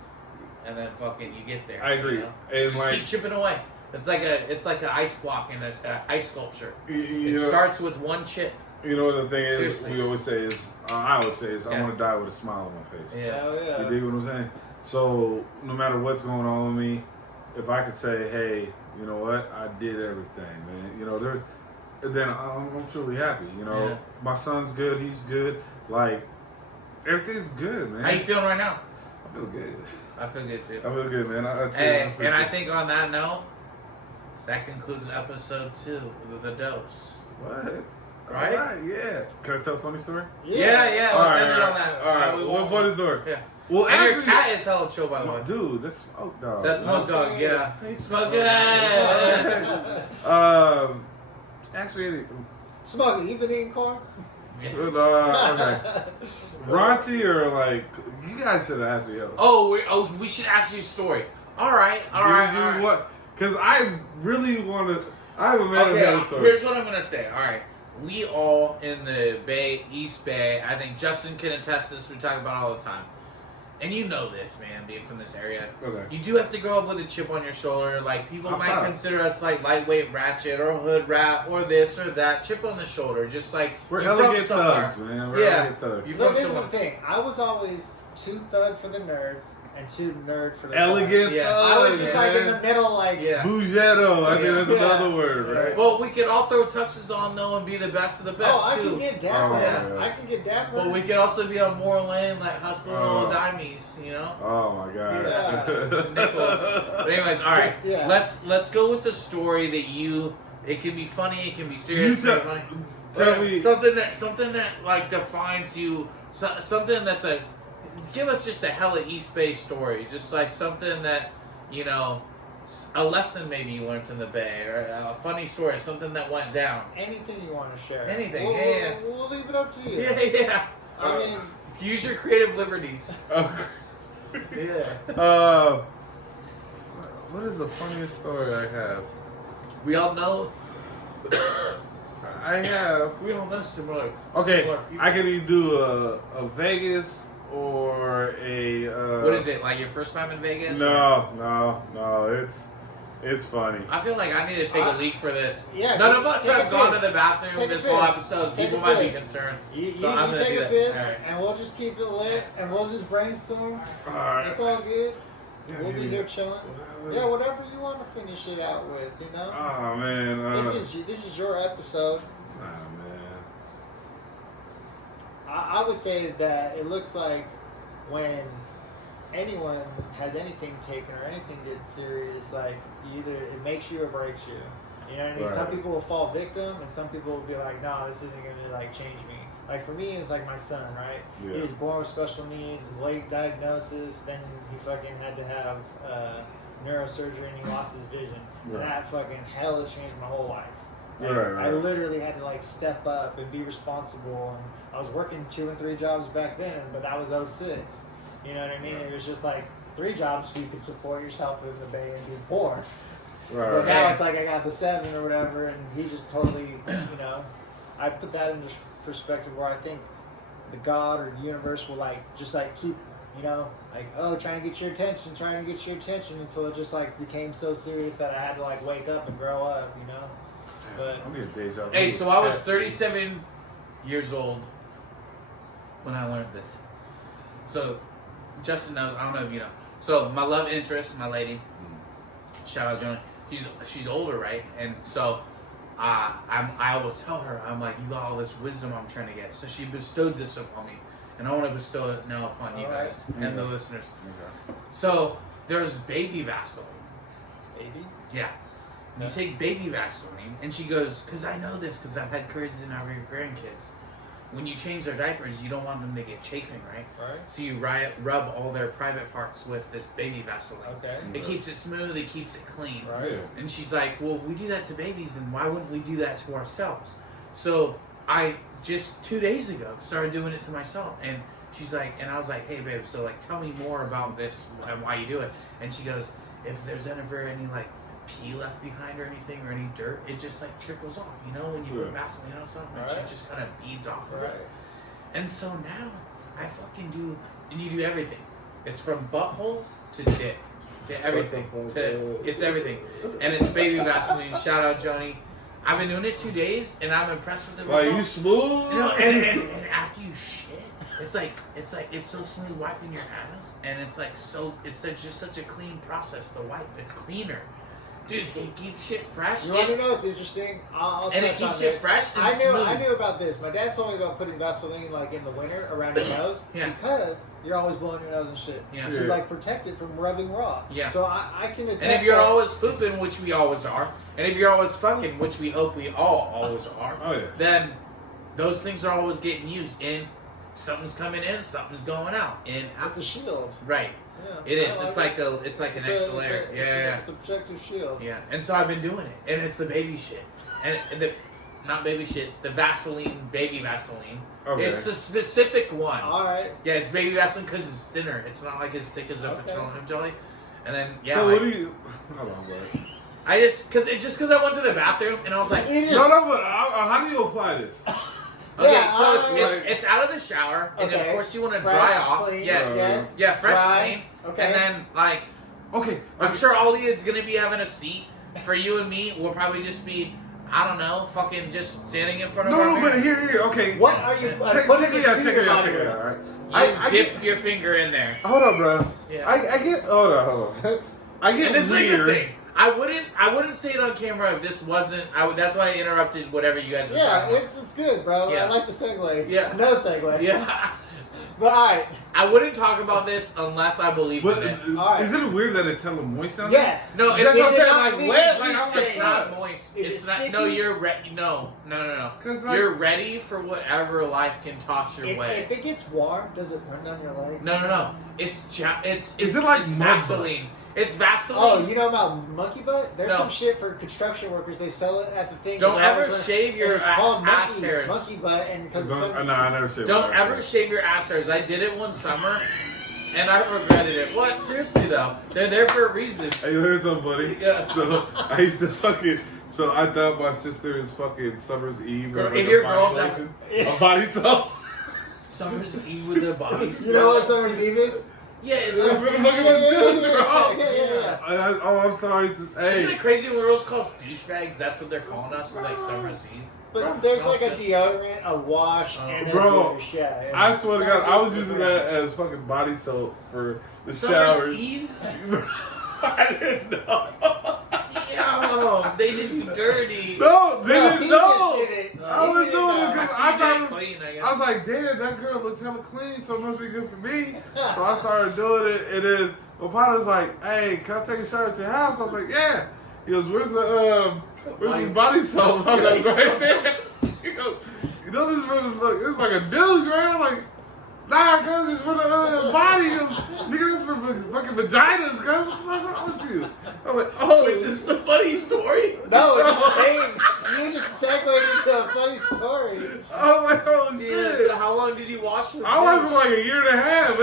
and then fucking you get there. I agree. You know? And Just like, keep chipping away. It's like an ice block in an ice sculpture. you It know, starts with one chip. you know what the thing is, Seriously. we always say is, I always say is, I Yeah. want to die with a smile on my face. Yeah. Hell yeah. You dig what I'm saying? So no matter what's going on with me, if I could say, hey, you know what, I did everything, man. You know, then I'm truly happy. You know, Yeah. my son's good, he's good. Like everything's good, man. How you feeling right now? I feel good. I feel good too. I feel good, man. Hey, appreciate and I it. think on that note, that concludes episode 2 of The Dose. What? Right? All right, yeah. Can I tell a funny story? Yeah. All Let's right, end it on that. All right. We What won't- funny story? Yeah. Well, And your actually, cat is hella chill, by the way. dude, that's Smoke Dog. That's Smoke Dog, yeah. Hey, Smoke Dog. Dog. Actually, Smokey, you been eating corn? okay. Raunchy or like, you guys should have asked me else. We should ask you a story. All right. What? Because I really want to. I have a man Okay, of story. here's what I'm gonna say. All right, we all in the Bay, East Bay. I think Justin can attest to this. We talk about it all the time, and you know this, man, being from this area. Okay. You do have to grow up with a chip on your shoulder. Like people I'm might proud. consider us like lightweight ratchet or hood rat or this or that. Chip on the shoulder, just like We're you're from elegant somewhere. thugs, man. We're Yeah. elegant thugs. You So from this is the somewhere. thing. I was always too thug for the nerds and too nerd for the Elegant. Yeah. I was just like in the middle, like Yeah. Bougetto. I think that's Yeah. another word, right? Well, we could all throw tuxes on though and be the best of the best I too. can get dapper. Oh, yeah. I can get dapper. But we could also be on Moore Lane, like hustling little Oh. dimes, you know. Oh my god. Yeah. Nickels. But anyways, all right. Yeah. Let's go with the story that you. It can be funny. It can be serious. You it can be funny. tell me. Something that like defines you. Something that's a. Give us just a hella East Bay story. Just like something that, you know, a lesson maybe you learned in the Bay, or a funny story, something that went down. Anything you want to share. Anything, We'll, yeah. We'll leave it up to you. Yeah. I mean, Use your creative liberties. yeah. What is the funniest story I have? We all know. I have. We all know similar. Okay, similar people. I can either do a Vegas or a. What is it? Like your first time in Vegas? No. It's funny. I feel like I need to take a leak for this. Yeah, None of us take a have gone to piss. the bathroom Take a this whole piss. episode. Take People a might be piss. concerned. You So I'm gonna take do a that. piss, All right. and we'll just keep it lit, and we'll just brainstorm. Alright. It's all good. Yeah, We'll be yeah. here chilling. Yeah, whatever you want to finish it out with, you know. Oh man. This is your episode. Nah, man. I would say that it looks like when anyone has anything taken or anything gets serious, like either it makes you or breaks you. You know what I mean? Right. Some people will fall victim, and some people will be like, "No, this isn't going to like change me." Like for me, it's like my son, right? Yeah. He was born with special needs, late diagnosis. Then he fucking had to have neurosurgery, and he lost his vision. Right. And that fucking hella changed my whole life. Like, Right. I literally had to like step up and be responsible. And I was working 2 and 3 jobs back then, but that was 06. You know what I mean? Right. It was just like 3 jobs so you could support yourself in the Bay and be poor. Right. But now it's like I got the 7 or whatever, and he just totally, you know, I put that into perspective where I think the God or the universe will like just like keep, you know, like, oh, trying to get your attention, until it just like became so serious that I had to like wake up and grow up, you know. But I'm getting deja vu. Hey, so I was 37 years old when I learned this. So Justin knows. I don't know if you know. So my love interest, my lady, shout out Jannah. She's older, right? And so I always tell her, I'm like, you got all this wisdom I'm trying to get. So she bestowed this upon me, and I want to bestow it now upon you All guys right. and the Yeah. listeners. Okay. So there's baby Vaseline. baby, Yeah. You take baby Vaseline, and she goes, because I know this, because I've had kids and I've had grandkids. When you change their diapers, you don't want them to get chafing, right? right? So you rub all their private parts with this baby Vaseline. Okay. It keeps it smooth, it keeps it clean. Right. Yeah. And she's like, well, if we do that to babies, then why wouldn't we do that to ourselves? So I just 2 days ago started doing it to myself. And she's like, and I was like, hey, babe, so like, tell me more about this and why you do it. And she goes, if there's ever any like pee left behind or anything or any dirt, it just like trickles off, you know, when you put Yeah. Vaseline on something, Right. it just kind of beads off of Right. it. And so now I fucking do, and you do everything. It's from butthole to dick, to everything. It's everything. And it's baby Vaseline. Shout out Johnny. I've been doing it 2 days, and I'm impressed with the Like, you results. smooth? You know, and after you shit, it's so smooth wiping your ass, and it's just such a clean process to wipe. It's cleaner. Dude, it keeps shit fresh. You want to know what's interesting? I'll And it touch on keeps it this. fresh and I smooth. knew about this. My dad told me about putting Vaseline like in the winter around your nose Yeah. because you're always blowing your nose and shit. Yeah. So Yeah. like protect it from rubbing raw. Yeah. So I can attest. And if you're that- always pooping, which we always are, and if you're always fucking, which we hope we all always are, Oh, yeah. then those things are always getting used. And something's coming in, something's going out. And it's a shield. right, Yeah. it is. I It's like like an extra layer. Yeah. It's a protective shield. Yeah, and so I've been doing it, and it's the baby shit, and not baby shit, the Vaseline, baby Vaseline. Okay. It's a specific one. All right. Yeah, it's baby Vaseline because it's thinner. It's not like as thick as a Okay. petroleum jelly. And then yeah, So like, what do you? Hold on, bro. I just because I went to the bathroom and I was like, It is- No, but how do you apply this? okay, Yeah, so like- it's out of the shower, and Okay. of course you want to Fresh, dry off. clean, Yeah, yes. yeah, fresh, Dry, clean, okay. and then like. Okay. I'm sure Ali is gonna be having a seat. For you and me, we'll probably just be, I don't know, fucking just standing in front of our No, mirror. but here. Okay. What are you Check putting it out. into Check your it out. body Check it with? out. All right. I dip get, your finger in there. hold on, bro. Yeah. I get. Hold on. I get And this is like the weird. thing. I wouldn't say it on camera if this wasn't. That's why I interrupted whatever you guys were Yeah, talking about. it's good, bro. Yeah. I like the segue. Yeah. No segue. Yeah. But alright. I wouldn't talk about this unless I believe But in it. Alright. is it weird that it's hella moist down there? Yes. No, That's it's what I'm Is it saying. not Like leaking? wet. Like He's I'm saying- It's not moist. Is It's it not. sticky? No, you're ready. No. 'Cause, like- You're ready for whatever life can toss your way. If it gets warm, does it run down your leg? No. It's Is it like it's mud Vaseline? It's Vaseline. Oh, you know about monkey butt? There's No. some shit for construction workers. They sell it at the thing. Don't the ever rabbits run- shave your and it's called ass monkey, hairs. monkey butt, and because No, I never said. Don't ever shave your ass hairs. I did it one summer, and I regretted it. What? Seriously though, they're there for a reason. Hey, here's something funny. Yeah. So, I used to fucking. So I thought my sister's fucking Summer's Eve was If like your a body girls lotion, have- a body soap. Summer's Eve with their bodies. You know what summer's eve is? Yeah, it's Yeah, like, but- Yeah. Oh, I'm sorry. isn't Hey, it crazy when girls call us douchebags? That's what they're calling us. It's like Summer's Eve. But there's Smells like a good. deodorant, a wash, Oh. and a Bro, douche. Yeah. I swear to God, I was using Summer's that as fucking body soap for the Summer's shower. Eve? I didn't know. Damn, they did you dirty. No, they No, didn't he know. just did it. I He was did doing it know. because She I did thought. clean, I guess. I was like, damn, that girl looks hella clean, so it must be good for me. So I started doing it, and then my partner's like, hey, can I take a shower at your house? I was like, yeah. He goes, where's this body soap? I was like, right there. He goes, you know this is like a douche, right? I'm like, nah, cuz it's for the body. He goes, nigga, this is for fucking vaginas, cuz. What the fuck wrong with you? I'm like, oh, Is this the funny story? No, it just came. You just segued into a funny story. I was like, oh Yeah, shit. so how long did you wash with I went for like a year and a half.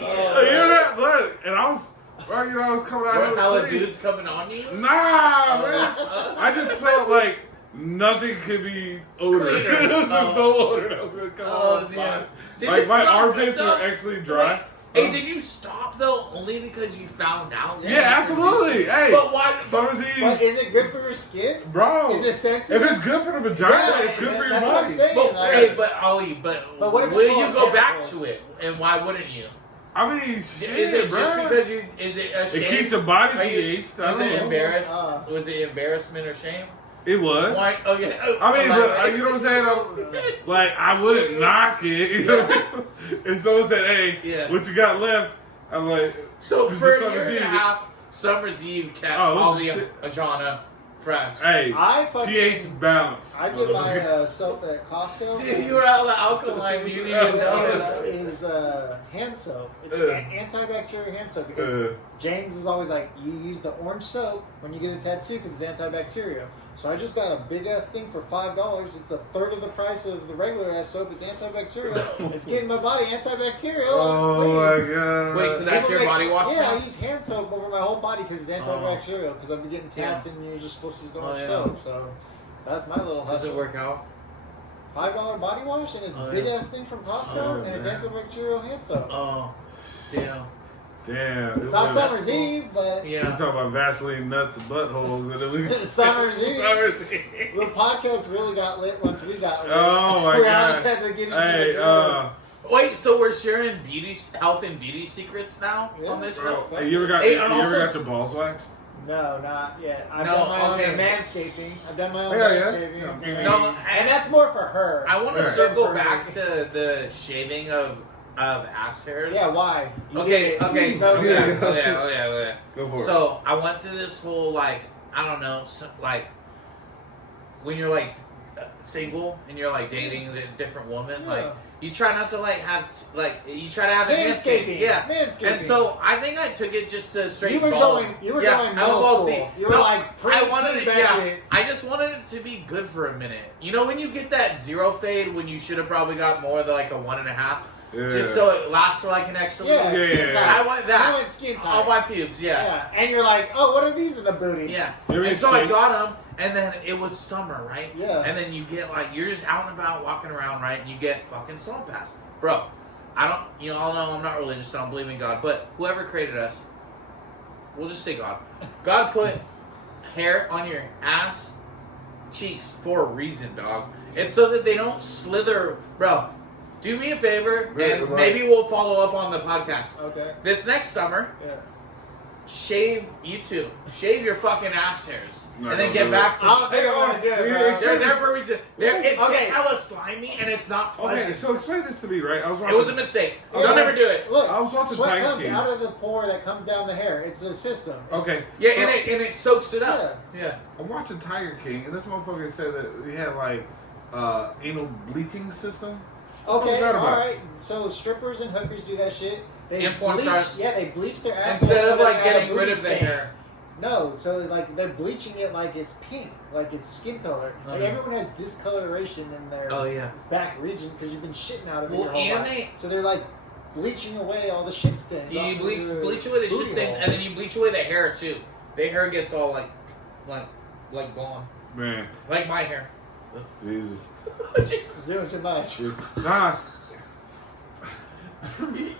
A year and a half, look, and I was, right, you know, I was coming out Were here hella clean. dudes coming on you? Nah, man. I just felt like nothing could be odor. Cleaner. There was Oh. no odor that was gonna come Oh, off. damn. Did Like it my stop armpits though? are actually dry. Hey, did you stop though only because you found out? Yeah, absolutely. Hey, But why? Summer's But Eve, is it good for your skin? bro. Is it sensitive? If it's good for the vagina, it's good for your that's what I'm body. saying. But, like, hey, but Ollie, but what if it's will full you of go back chemicals? to it? And why wouldn't you? I mean, shit, Is it bro. just because you? Is it a shame? It keeps your body Are you- pH. I Was don't it know. embarrassed? Was it embarrassment or shame? It was. Why? Okay. I mean, but you know what I'm saying? Like, I wouldn't knock it. You know what I mean? If someone said, hey, Yeah. what you got left? I'm like, So this for is a year Summer's and a Eve. half, Summer's Eve kept Oh, all this the is shit. Ajana fresh. hey, I fucking pH balance. I get my soap at Costco. Dude, you were out of the alkaline. You didn't even notice. Is hand soap. It's antibacterial hand soap because Uh, James is always like, you use the orange soap when you get a tattoo because it's antibacterial. So I just got a big ass thing for $5. It's a third of the price of the regular ass soap. It's antibacterial. It's getting my body antibacterial. oh my god. Wait, so that's People your make- body wash Yeah, now? I use hand soap over my whole body because it's antibacterial. Because I've been getting tats and you're just supposed to use orange yeah. soap. So that's my little Does hustle. it work out? $5 body wash and it's Oh, big yeah. ass thing from Costco Oh, and it's man. antibacterial hand soap. Oh, yeah. Damn. It's not was- Summer's Eve, but We Yeah. talking about Vaseline nuts and buttholes, and then we Summer's Eve. Summer's Eve. the podcast really got lit once we got lit. Oh my we god. always had to get into Hey, the Wait, so we're sharing health and beauty secrets now Yeah. on this bro, show? hey, you ever got Hey, you and ever also- got your balls waxed? No, not yet. I've No, done my own okay. manscaping. I've done my own Yeah, yes. manscaping. Yeah. No, and that's more for her. I want to Yeah. circle For me. back to the shaving of ass hairs. Yeah, why? You Okay, did it. okay, Please, no, yeah, good. oh yeah, oh yeah, oh yeah. Go for it. So I went through this whole like I don't know, like when you're like single and you're like dating a different woman, like Yeah. you try not to like have like you try to have a manscape, Manscaping. yeah. Manscaping. And so I think I took it just to straight you were bald. going. You were Yeah, going I'm middle bald school. deep. You were No, like I wanted it. Yeah, pre-Bassett. I just wanted it to be good for a minute. You know when you get that zero fade when you should have probably got more than like a 1.5, yeah. just so it lasts for like an extra Yeah, week. Yeah, skin yeah, tight. yeah. I want that. You went skin tight. On my pubes, yeah. Yeah, and you're like, oh, what are these in the booty? Yeah. You ever And get so I shaved? got them, and then it was summer, right? Yeah. And then you get like, you're just out and about walking around, right? And you get fucking salt pass. Bro, I don't, you all know I'm not religious, so I don't believe in God, but whoever created us, we'll just say God. God put hair on your ass cheeks for a reason, dog. It's so that they don't slither. Bro, Do me a favor, Right, and right. maybe we'll follow up on the podcast. Okay. This next summer, Yeah. shave you too. Shave your fucking ass hairs. Not And then gonna get do back to I don't think I want to do it, Yeah, bro. exactly. They're there for a reason. It's Okay. hella slimy, and it's not pleasant. Okay, so explain this to me, right? I was It watching. was a mistake. Yeah. Don't ever do it. Look, I was watching sweat Tiger comes King. out of the pore that comes down the hair. It's a system. It's, Okay. Yeah, so and it soaks it up. Yeah. I'm watching Tiger King, and this motherfucker said that he had like anal bleaching system. What was Okay, that all about? right. So strippers and hookers do that shit. They And porn bleach. stars. Yeah, they bleach their ass Instead so of they like add a getting rid booty of the stain. hair. No, so like they're bleaching it like it's pink, like it's skin color. Like Okay. everyone has discoloration in their Oh yeah. back region because you've been shitting out of it Well, your whole and life. they- So they're like bleaching away all the shit stains. You off bleach of your bleach away the booty shit stains, hole. and then you bleach away the hair too. The hair gets all like blonde, Man, like my hair. Jesus. Jesus. doing too much. Nah,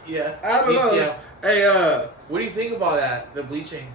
Yeah. I don't know. DCL. Hey, What do you think about that? The bleaching.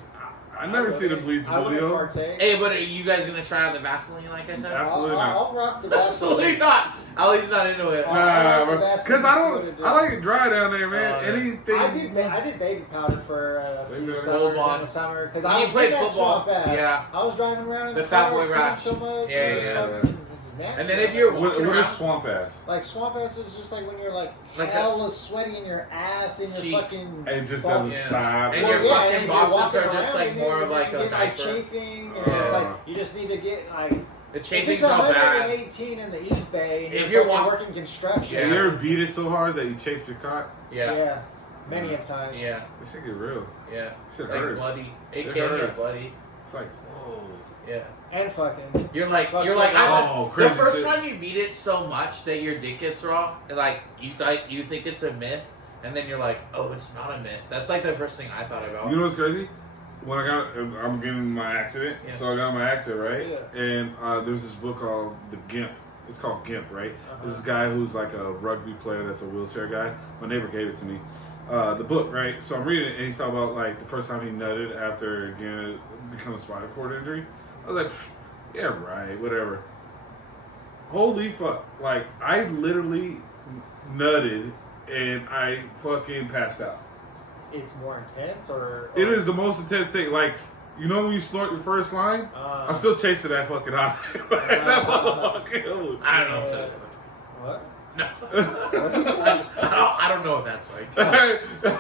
I never see the bleach I wouldn't video. partake. Hey, but are you guys gonna try out the Vaseline like I said? Absolutely not. I'll rock the Absolutely Vaseline. not. Ali's not into it. Oh, Nah, I bro. like the Because I Vaseline, don't. so I like it dry down there, man. Oh, yeah. Anything. I did baby powder for a Baby few powder. summers Full in the summer because When I you was played getting that football, swamp ass. yeah. I was driving around in The the fat car, boy sitting rash. so much. Yeah, it was yeah. fucking- it's nasty. And then if you're What walking is around, swamp ass? like swamp ass is just like when you're like Like a- hella sweaty in your ass and your Cheek. fucking. It just balls. doesn't Yeah. stop. And your and fucking if you're boxers walking are just around like and more you're of like a getting, like diaper. chafing, and it's like Uh. you just need to get like. The If chafing's it's not bad. 118 in the East Bay, and If you're you're fucking walk- working construction, Yeah. You ever beat it so hard that you chafed your cock? Yeah. many of times. Yeah. This shit get real. Yeah. Shit Like hurts. bloody. It It can get hurts. bloody. It's like, whoa. Yeah. And fucking. You're like Fuck I, oh, the crazy first shit. time you beat it so much that your dick gets raw, like you think it's a myth, and then you're like, oh, it's not a myth. That's like the first thing I thought about. You know what's crazy? When I'm getting my accident. Yeah. So I got my accident, right? Yeah. And there's this book called The Gimp. It's called Gimp, right? Uh-huh. This guy who's like a rugby player that's a wheelchair guy. My neighbor gave it to me. The book, right? So I'm reading it, and he's talking about like the first time he nutted after getting become a spinal cord injury. I was like, "Pfft, yeah, right, whatever. Holy fuck! Like I literally nutted, and I fucking passed out. It's more intense, or It is the most intense thing. Like, you know when you snort your first line? I'm still chasing that fucking high. That motherfucker. I don't know if that's What? no. I don't know what that's like.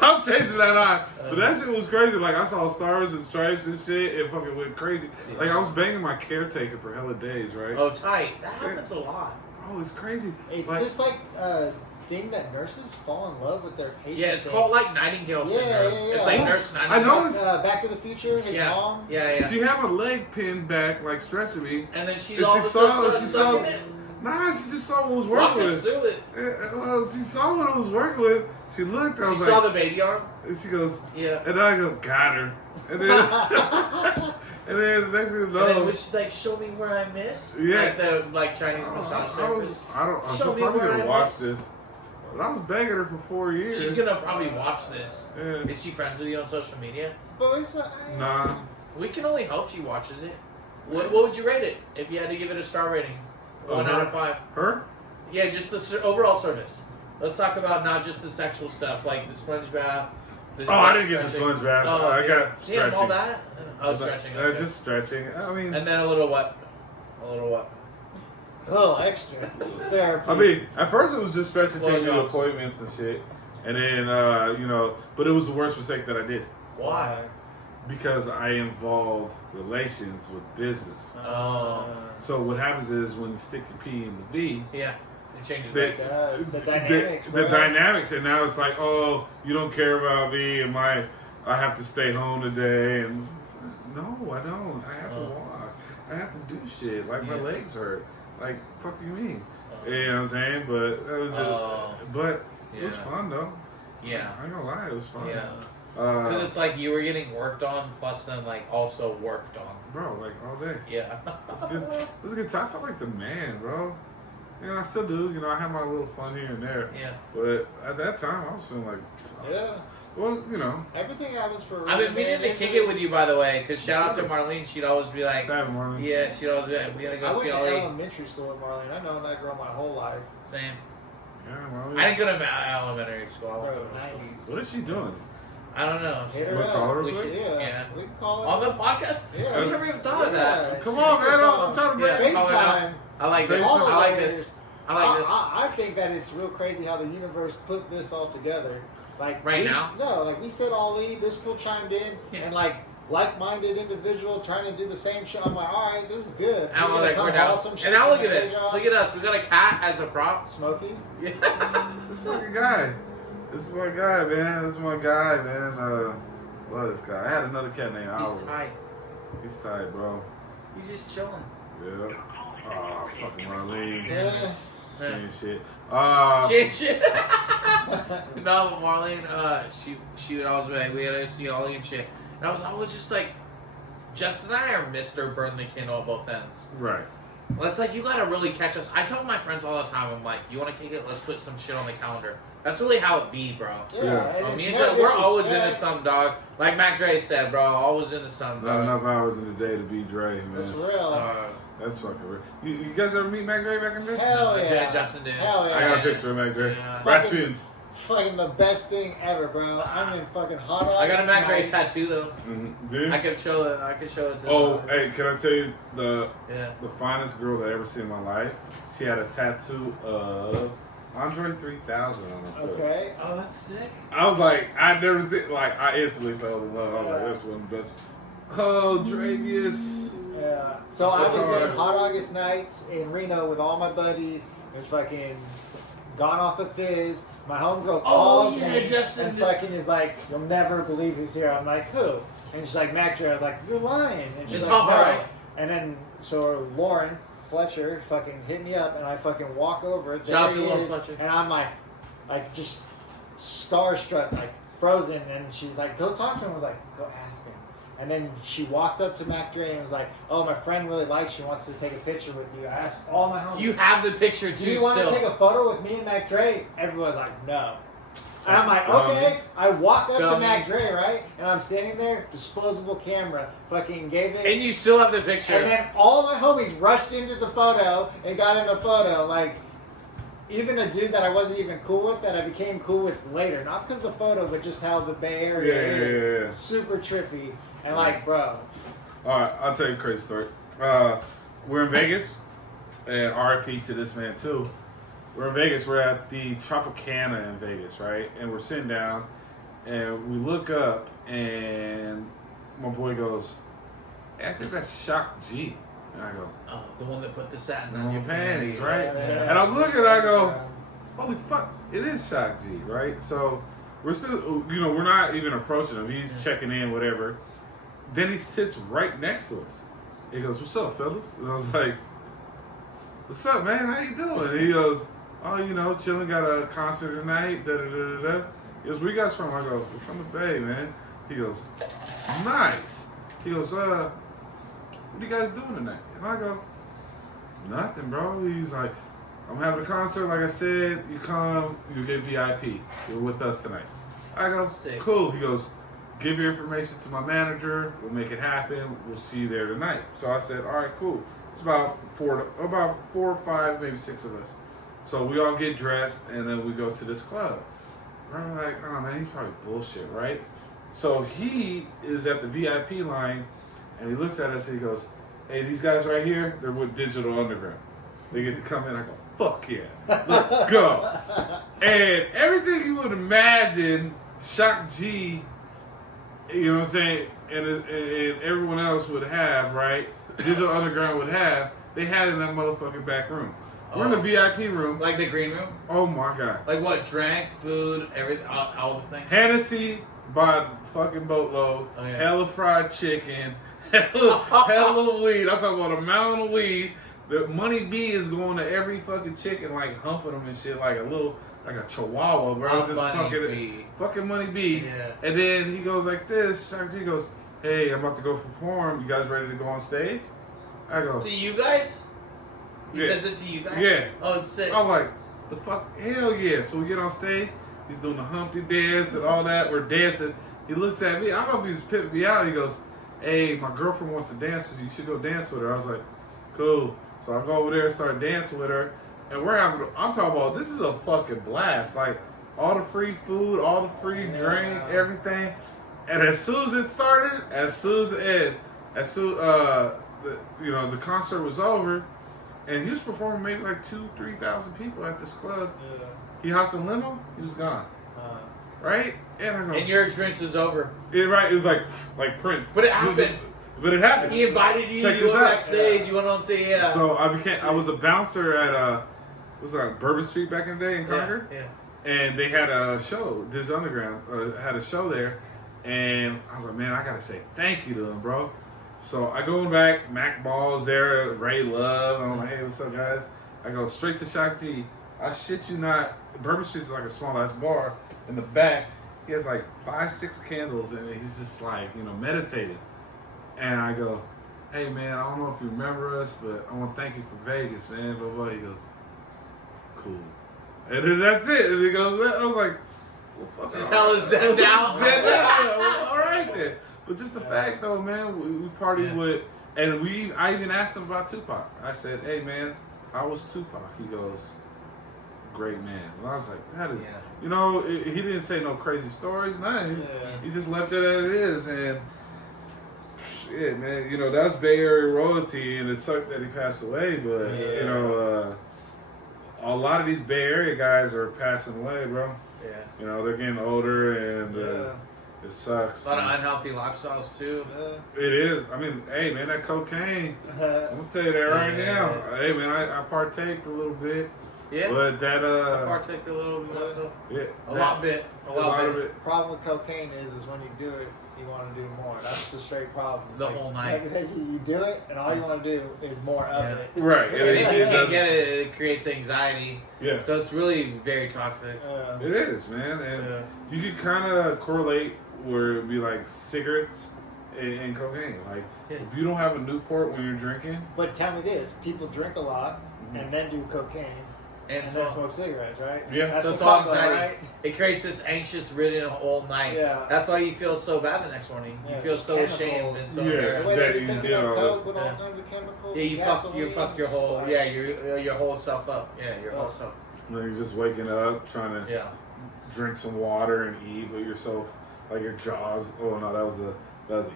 I'm chasing that high. But that shit was crazy. Like, I saw stars and stripes and shit. It fucking went crazy. Like, I was banging my caretaker for hella days, right? Oh, tight. That happens a lot. Oh, it's crazy. It's Like, just like a thing that nurses fall in love with their patients. Yeah, it's and- called like Nightingale Yeah, syndrome. yeah, yeah. It's like Oh, Nurse I Nightingale. noticed. Back to the Future, his Yeah. mom. Yeah. She had my leg pinned back, like stretching me. And then she's And all she of a saw- sudden she sucking saw- it. Nah, she just saw what was Walk working us with. through it. Well, she saw what I was working with. She looked. I She was saw like, the baby arm. and she goes, Yeah. and then I go, got her. And then, and then the next thing you And then know, which is like, show me where I missed. Yeah. Like the Chinese massage I was, therapist. I'm Show me probably where gonna I watch missed. this. But I was begging her for 4 years. She's gonna probably watch this. Yeah. Is she friends with you on social media? But it's Nah. We can only hope she watches it. What would you rate it if you had to give it a star rating? 1 her? out of 5. Her? Yeah, just the overall service. Let's talk about not just the sexual stuff like the sponge bath. Oh, I didn't get the stretching. sponge bath. Oh, I yeah. got stretching. Yeah, all that. Oh, stretching. Okay. Just stretching. I mean, And then a little what? A little what? a little extra therapy. I mean, at first it was just stretching, taking me to Blowjobs. appointments and shit. And then, but it was the worst mistake that I did. Why? Because I involved relations with business. Oh. So what happens is when you stick your P in the V, Yeah. It changes They- that. the dynamics, the bro. dynamics, and now it's like, oh, you don't care about me, and I have to stay home today, and no, I don't. I have to walk. I have to do shit. Like my Yeah. legs hurt. Like fuck you mean? You know what I'm saying? But that was just, but it was Yeah. fun though. Yeah. I ain't gonna lie, it was fun. Yeah. Because Uh, it's like you were getting worked on, plus then like also worked on. bro, like all day. Yeah. It was good. It was a good time. I felt like the man, bro. You know, I still do. You know, I have my little fun here and there. Yeah. But at that time, I was feeling like, Yeah. well, you know, Everything happens for a I've been reason, meaning man. to kick it with you, by the way, because shout out to Marlene. She'd always be like, Saturday morning. yeah, she'd always be like, we gotta I go went see to Ollie. elementary school with Marlene. I know that girl my whole life. Same. well, I didn't go to elementary school. I went Bro, to middle school. 90s. what is she doing? I don't know. Hit her You wanna call her up. real We quick? should- Yeah. We can call her. On the podcast? Yeah. We never even thought of that. Come on, man. I'm trying to break Yeah, call it out. FaceTime. I like this. All the I like layers. this. I like this. I think that it's real crazy how the universe put this all together. Like Right we, now? No, like we said Ali, this fool chimed in, Yeah. and like-minded individual trying to do the same shit. I'm like, all right, this is good. And He's gonna like, come we're down. haul some shit And now from look at the this. playground. Look at us. We got a cat as a prop. Smokey. Yeah. This fucking guy. This is my guy, man. This is my guy, man. Love this guy. I had another cat named He's Oliver. tight. He's tight, bro. He's just chilling. Yeah. Oh, fucking Marlene. Yeah. She ain't shit. Shit. No, but Marlene, she would always be like, we gotta see Ollie and shit. And I was always just like, Justin and I are Mr. Burn the Candle at both ends. Right. Well, it's like, you gotta really catch us. I tell my friends all the time, I'm like, you wanna kick it? Let's put some shit on the calendar. That's really how it be, bro. Yeah. and Me it's and no Joe, we're always disrespect. into some dog. Like Mac Dre said, bro, always into some Not dog. enough hours in the day to be Dre, man. That's real. That's fucking real. You guys ever meet Mac Dre back in the day? Hell yeah. Justin did. Hell yeah. I got a picture of Mac Dre. Yeah. Rasputin's. Fucking the best thing ever, bro. I'm in fucking hot dog. I got a Mac Dre night. tattoo though. Mm-hmm. Dude. I could show it. I could show it to. Oh, them. hey, can I tell you the finest girl that I ever seen in my life? She had a tattoo of Andre 3000 on her foot. Okay. Oh, that's sick. I was like, I never seen, like, I instantly fell in love. I was like, that's one of the best. Oh, Dravius. Yeah. So I That's was hard. in Hot August nights in Reno with all my buddies. And fucking gone off the Fizz. My homegirl calls yeah, me Justin, and this- fucking is like, "You'll never believe who's here." I'm like, "Who?" And she's like, "Mac Dre." I was like, "You're lying." And she's It's like, Hummer, "No." right? And then so Lauren Fletcher fucking hit me up, and I fucking walk over. There Shout out to he Lauren is, Fletcher. And I'm like just starstruck, like frozen. And she's like, "Go talk to him." I was like, "Go ask him." And then she walks up to Mac Dre and was like, "Oh, my friend really likes you, wants to take a picture with you." I asked all my homies, You have the picture "Do too. you want Still. to take a photo with me and Mac Dre?" Everyone's like, "No." And I'm like, Dummies. "Okay." I walk up to Dummies. Mac Dre, right? And I'm standing there, disposable camera, fucking gave it. And you still have the picture. And then all my homies rushed into the photo and got in the photo. Like, even a dude that I wasn't even cool with, that I became cool with later. Not because of the photo, but just how the Bay Area is. Yeah. Super trippy. And like, bro. All right, I'll tell you a crazy story. We're in Vegas, and RIP to this man too. We're in Vegas. We're at the Tropicana in Vegas, right? And we're sitting down, and we look up, and my boy goes, "Hey, I think that's Shock G." And I go, Oh, the one that put the satin "On on your your panties, right?" Yeah. And I'm looking, I go, "Holy fuck, it is Shock G, right?" So we're still, we're not even approaching him. He's checking in, whatever. Then he sits right next to us. He goes, "What's up, fellas?" And I was like, "What's up, man? How you doing?" And he goes, "Oh, chilling. Got a concert tonight. Da da da da da." He goes, "Where you guys from?" I go, "We're from the Bay, man." He goes, "Nice." He goes, "What are you guys doing tonight?" And I go, "Nothing, bro." He's like, "I'm having a concert. Like I said, you come, you get VIP. You're with us tonight." I go, Sick. "Cool." He goes, "Give your information to my manager. We'll make it happen. We'll see you there tonight." So I said, "All right, cool." It's about four or five, maybe six of us. So we all get dressed, and then we go to this club. I'm like, "Oh man, he's probably bullshit, right?" So he is at the VIP line, and he looks at us and he goes, "Hey, these guys right here, they're with Digital Underground. They get to come in." I go, "Fuck yeah, let's go." And everything you would imagine Shock G, you know what I'm saying, and everyone else would have, right? Digital Underground would have, they had in that motherfucking back room. We're in the VIP room. Like the green room? Oh my god. Like what? Drank, food, everything, all the things? Hennessy by fucking boatload, Oh, yeah. hella fried chicken, hella weed. I'm talking about a mountain of weed. The Money B is going to every fucking chicken, like humping them and shit, like a chihuahua, bro. Oh, Just Money fucking Money B. Yeah. And then he goes like this. Shock G goes, "Hey, I'm about to go perform. You guys ready to go on stage?" I go, To you guys? He Yeah. says it to you guys? Yeah. Oh, it's sick. I'm like, "The fuck? Hell yeah." So we get on stage. He's doing the Humpty dance and all that. We're dancing. He looks at me. I don't know if he was pimping me out. He goes, "Hey, my girlfriend wants to dance with you. You should go dance with her." I was like, "Cool." So I go over there and start dancing with her. and we're having. I'm talking about this is a fucking blast. Like all the free food, all the free drink, everything. And as soon as it started, the concert was over, and he was performing maybe like 2,000-3,000 people at this club. Yeah. He hops in limo, he was gone. Right? And I go, And your experience is over. right, it was like Prince. But it happened. But it happened. He invited you. Check You this went out. backstage. You went on stage. Yeah. So I was a bouncer at was it like Bourbon Street back in the day in Concord? Yeah. And they had a show, Digital Underground had a show there, and I was like, man, I gotta say thank you to them, bro. So I go back, Mac Ball's there, Ray Love, and I'm like, hey, what's up, guys? I go straight to Shock G. I shit you not, Bourbon Street is like a small ass bar. In the back, he has like 5-6 candles, and he's just like, meditating. And I go, hey man, I don't know if you remember us, but I want to thank you for Vegas, man. Blah blah. He goes, cool. And then that's it. And he goes, I was like, well, fuck. Just tell us Zen down. Zen down. Well, all right then. But just the fact though, man, we partied with, and I even asked him about Tupac. I said, hey man, how was Tupac? He goes, great man. And I was like, that is, he didn't say no crazy stories, nothing. Yeah. He just left it as it is, and shit, man, that's Bay Area royalty, and it sucked that he passed away, but a lot of these Bay Area guys are passing away, bro. Yeah. They're getting older, and it sucks. A lot of unhealthy lifestyles too. It is. I mean, hey man, that cocaine. I'm gonna tell you that right now. Hey man, I partaked a little bit. Yeah. But that I partake a little bit myself. Yeah. A lot bit. of it. The problem with cocaine is when you do it, you want to do more. That's the straight problem. The whole night. You do it, and all you want to do is more of it. Right. And if you can't get it, it creates anxiety. Yeah. So it's really very toxic. It is, man, and you could kind of correlate where it'd be like cigarettes and cocaine. Like if you don't have a Newport when you're drinking. But tell me this: people drink a lot and then do cocaine. And then smoke cigarettes, right? Yeah. That's so it's the all problem, anxiety. right? It creates this anxious ridden all night. Yeah. That's why you feel so bad the next morning. You feel so ashamed and so Yeah. The way That they you think did about all coke with all Yeah. kinds of chemicals. Yeah, you fuck your whole your whole self up. Yeah, your whole self. You're just waking up trying to drink some water and eat, but you're so like your jaws. Oh no, that was the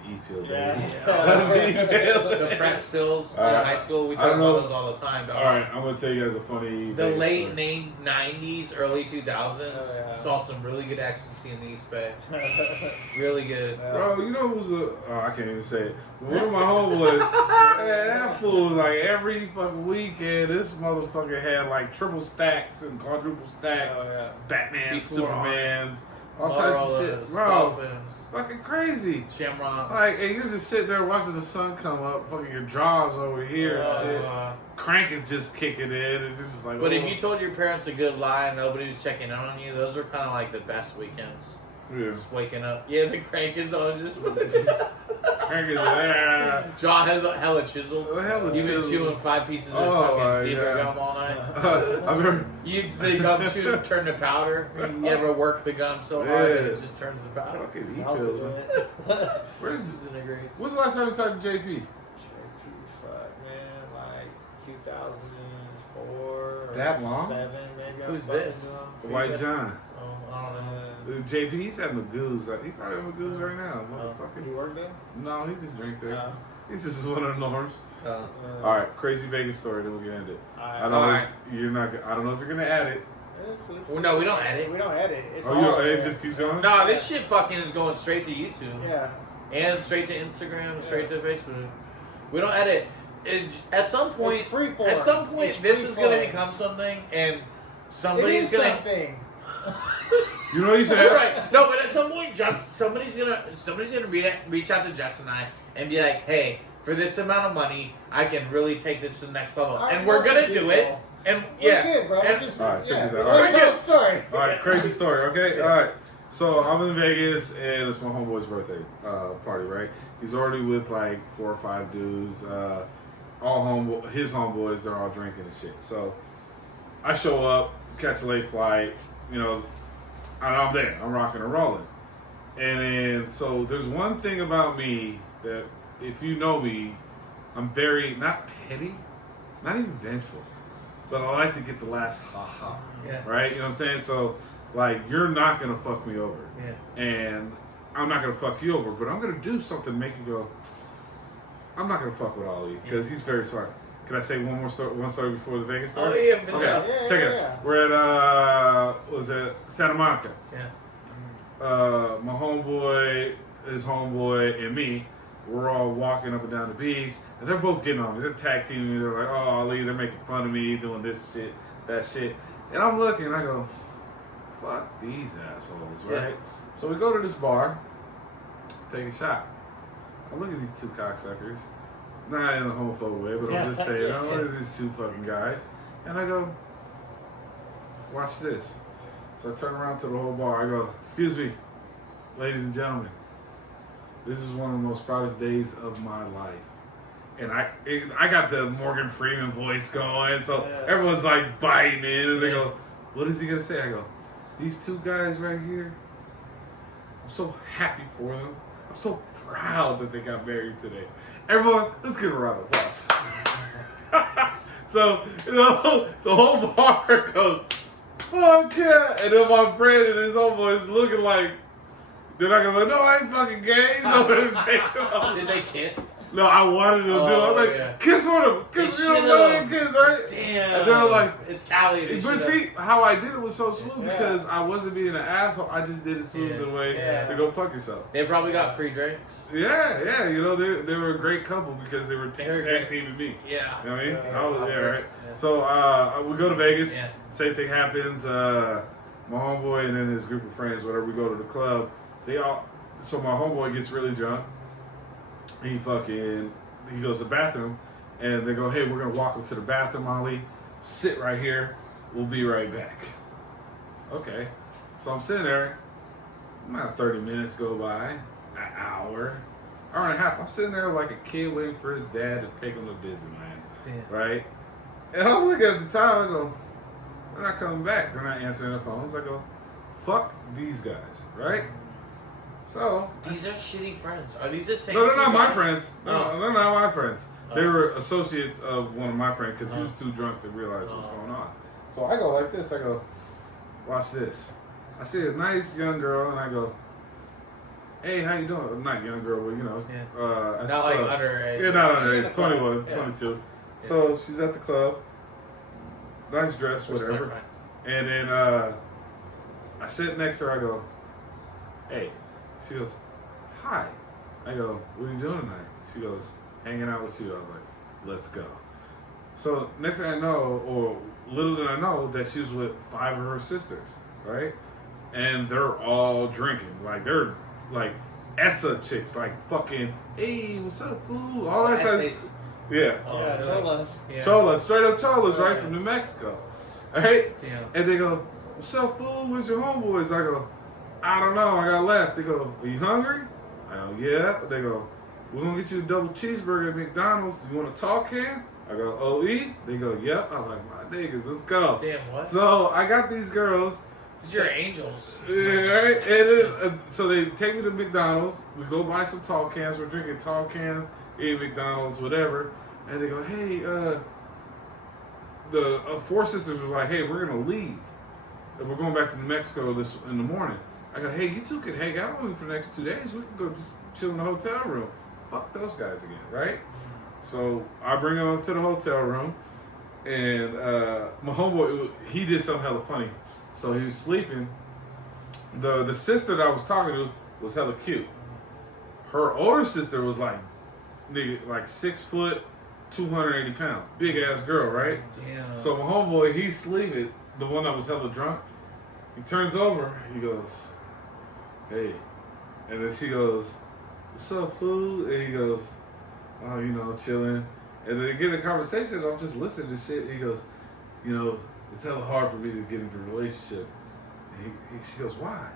e-pill. Yeah. The press pills in high school, we talk about those all the time, dog. Alright, I'm going to tell you guys a funny The late story. 90s, early 2000s, saw some really good ecstasy in the East Bay. Really good. Bro, who was I can't even say it. One of my homeboys, man, that fool was like every fucking weekend, this motherfucker had like triple stacks and quadruple stacks, Batman, Supermans, all types of shit. Bro, Dolphins, fucking crazy. Shamrock. Like, and you're just sitting there watching the sun come up, fucking your jaws over here and shit. Crank is just kicking in, and you're just like, But if you told your parents a good lie and nobody was checking in on you, those are kind of like the best weekends. Yeah. Just waking up. Yeah, the crank is on. Just Crank is there. Jaw has hella chiseled. You've been chewing 5 pieces of fucking zebra gum all night. I remember. The gum chew turn to powder. You ever work the gum so hard that it just turns to powder? Fucking I'll do e-pills. it. Where's Disintegrates. When's the last time you talked to JP? Fuck, man, like 2004 or That long? 7, maybe. Who's this? White John. Oh, I don't know. JP, he's at Magoo's. He probably at Magoo's right now. Motherfucker. You work there? No, he just drink there. He's just one of the norms. Uh, All right, crazy Vegas story. Then we can end it. I don't know. You're not. I don't know if you're gonna add it. Well, no, we don't edit. We don't edit. It's Oh, all you don't there. edit? Just keeps going. No, this shit fucking is going straight to YouTube. Yeah. And straight to Instagram, straight to Facebook. We don't edit. At some point, It's free form. at some point, It's this free is gonna form. become something, and It somebody's is gonna. something. You know what he said? Right. No, but at some point, somebody's gonna reach out to Jess and I and be like, "Hey, for this amount of money, I can really take this to the next level," and we're gonna do it. And We're good, bro. and, Just, All right, check this out. Let's All right. tell the story. All right, crazy story. Okay, all right. So I'm in Vegas, and it's my homeboy's birthday party. Right? He's already with like 4 or 5 dudes. His homeboys. They're all drinking and shit. So I show up, catch a late flight. And I'm there. I'm rocking and rolling. And then so there's one thing about me that if you know me, I'm very not petty, not even vengeful. but I like to get the last ha-ha. Yeah. Right? You know what I'm saying? So, like, you're not going to fuck me over. Yeah. And I'm not going to fuck you over, but I'm going to do something to make you go, I'm not going to fuck with Ali because he's very smart. Can I say one story before the Vegas story? Oh, yeah. For Okay, sure. check it out. We're at, was it Santa Monica? Yeah. My homeboy, his homeboy, and me, we're all walking up and down the beach, and they're both getting on me. They're tag teaming me. They're like, oh, Ali, they're making fun of me, doing this shit, that shit. And I'm looking, and I go, fuck these assholes, right? Yeah. So we go to this bar, take a shot. I look at these two cocksuckers. Not in a homophobe way, but I'm just saying, I look at these two fucking guys, and I go, watch this. So I turn around to the whole bar. I go, excuse me, ladies and gentlemen. This is one of the most proudest days of my life. And I got the Morgan Freeman voice going, so everyone's like biting in, and they go, what is he going to say? I go, these two guys right here, I'm so happy for them. I'm so proud that they got married today. Everyone, let's give a round of applause. So, the whole bar goes, fuck yeah. And then my friend and his homeboys looking like, they're not going to go, no, I ain't fucking gay. So Did they kiss? no, I wanted them to. I was like, kiss for them. Kiss, you know, kiss, right? Damn. And they're like, it's Cali. but see, how I did it was so smooth because I wasn't being an asshole. I just did it smooth in a way to go fuck yourself. They probably got free drinks. Yeah, you know, they were a great couple because they were tag teaming me. Yeah. You know what I mean? I was right? Yeah. So we go to Vegas. Yeah. Same thing happens. My homeboy and then his group of friends, whatever, we go to the club. So my homeboy gets really drunk. He goes to the bathroom, and they go, hey, we're going to walk him to the bathroom, Ali. Sit right here. We'll be right back. Okay. So I'm sitting there. About 30 minutes go by. An hour and a half. I'm sitting there like a kid waiting for his dad to take him to Disneyland. Yeah. Right? And I'm looking at the time, I go, they're not coming back. They're not answering their phones. I go, fuck these guys. Right? So these are shitty friends. Are these the same? No, they're not guys? my friends. No, they're not my friends. They were associates of one of my friends because he was too drunk to realize what was going on. So I go like this. I go, watch this. I see a nice young girl, and I go, hey, how you doing? Not young girl, but you know. Yeah. Not like underage. Yeah, not underage. 21, 22. Yeah. So she's at the club. Nice dress, whatever. And then I sit next to her. I go, hey. She goes, hi. I go, what are you doing tonight? She goes, hanging out with you. I was like, let's go. So next thing I know, or little did I know, that she was with 5 of her sisters, right? And they're all drinking. Like, they're like ESSA chicks, like fucking, hey, what's up, fool? All that kind of. Yeah. Cholas. Cholas, straight up Cholas, right? From New Mexico. All right? Yeah. And they go, what's up, fool? Where's your homeboys? I go, I don't know. I got left. They go, are you hungry? I go, yeah. They go, we're going to get you a double cheeseburger at McDonald's. You want a tall can? I go, OE? They go, yep. I was like, my niggas, let's go. Damn, what? So I got these girls. These are angels. Yeah, right? And so they take me to McDonald's. We go buy some tall cans. We're drinking tall cans, eating McDonald's, whatever. And they go, hey, the 4 sisters were like, hey, we're going to leave. And we're going back to New Mexico in the morning. I go, hey, you two can hang out with me for the next 2 days. We can go just chill in the hotel room. Fuck those guys again, right? So I bring them up to the hotel room, and my homeboy, he did something hella funny. So he was sleeping. The sister that I was talking to was hella cute. Her older sister was like 6 foot, 280 pounds. Big ass girl, right? Damn. So my homeboy, he's sleeping, the one that was hella drunk. He turns over, he goes, hey. And then she goes, what's up, fool? And he goes, oh, you know, chilling. And then they get in a conversation, I'm just listening to shit. He goes, you know, it's hella hard for me to get into a relationship. And she goes, why?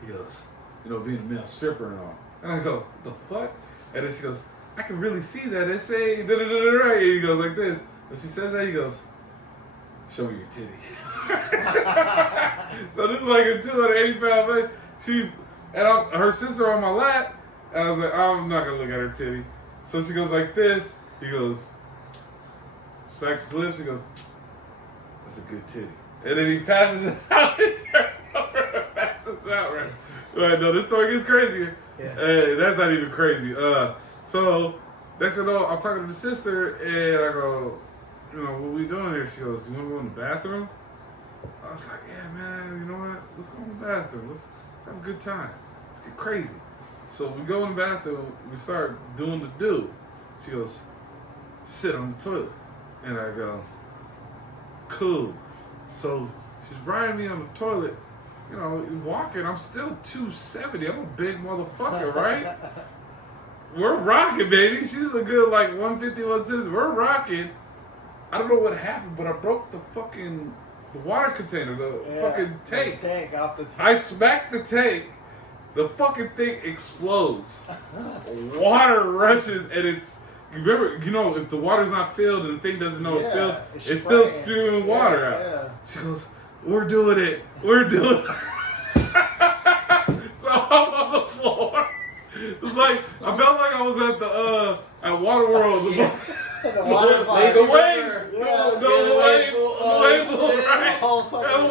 He goes, you know, being a male stripper and all. And I go, what the fuck? And then she goes, I can really see that. They say, da-da-da-da-da. And he goes like this. When she says that, he goes, show me your titty. So this is like a 280-pound man. Her sister on my lap, and I was like, I'm not gonna look at her titty. So she goes like this. He goes, smacks his lips. He goes, that's a good titty. And then he passes it out and turns over and passes out, right? Like, no, this story gets crazier. Yeah. Hey, that's not even crazy. So, next thing I know, I'm talking to the sister, and I go, you know, what we doing here? She goes, you want to go in the bathroom? I was like, yeah, man, you know what? Let's go in the bathroom. Let's have a good time. Let's get crazy. So we go in the bathroom, we start doing the do. She goes, sit on the toilet. And I go, cool. So she's riding me on the toilet, you know, walking. I'm still 270. I'm a big motherfucker, right? We're rocking, baby. She's a good, like, 150, 160. We're rocking. I don't know what happened, but I broke the water container, the fucking tank. The tank off the tank. I smacked the tank. The fucking thing explodes. Water rushes, and it's, you know, if the water's not filled and the thing doesn't know it's filled, it's still spewing water out. Yeah. She goes, we're doing it. We're doing it. So I'm on the floor. It's like, I felt like I was at the, at Waterworld. The water park. The wave. Yeah. The wave pool, right? The whole fucking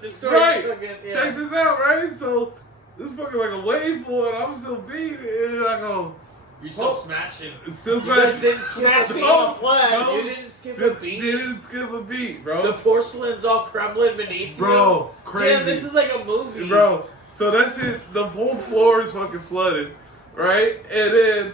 The story Right. fucking, Check this out, right? So this is fucking like a wave pool, and I'm still beating it, and I go, You're still smashing. it's still You guys smashing. didn't skip a beat. No. You didn't skip a beat. Didn't skip a beat, bro. The porcelain's all crumbling beneath Bro, you. crazy. Damn, this is like a movie. Bro, so that shit, the whole floor is fucking flooded, right? And then,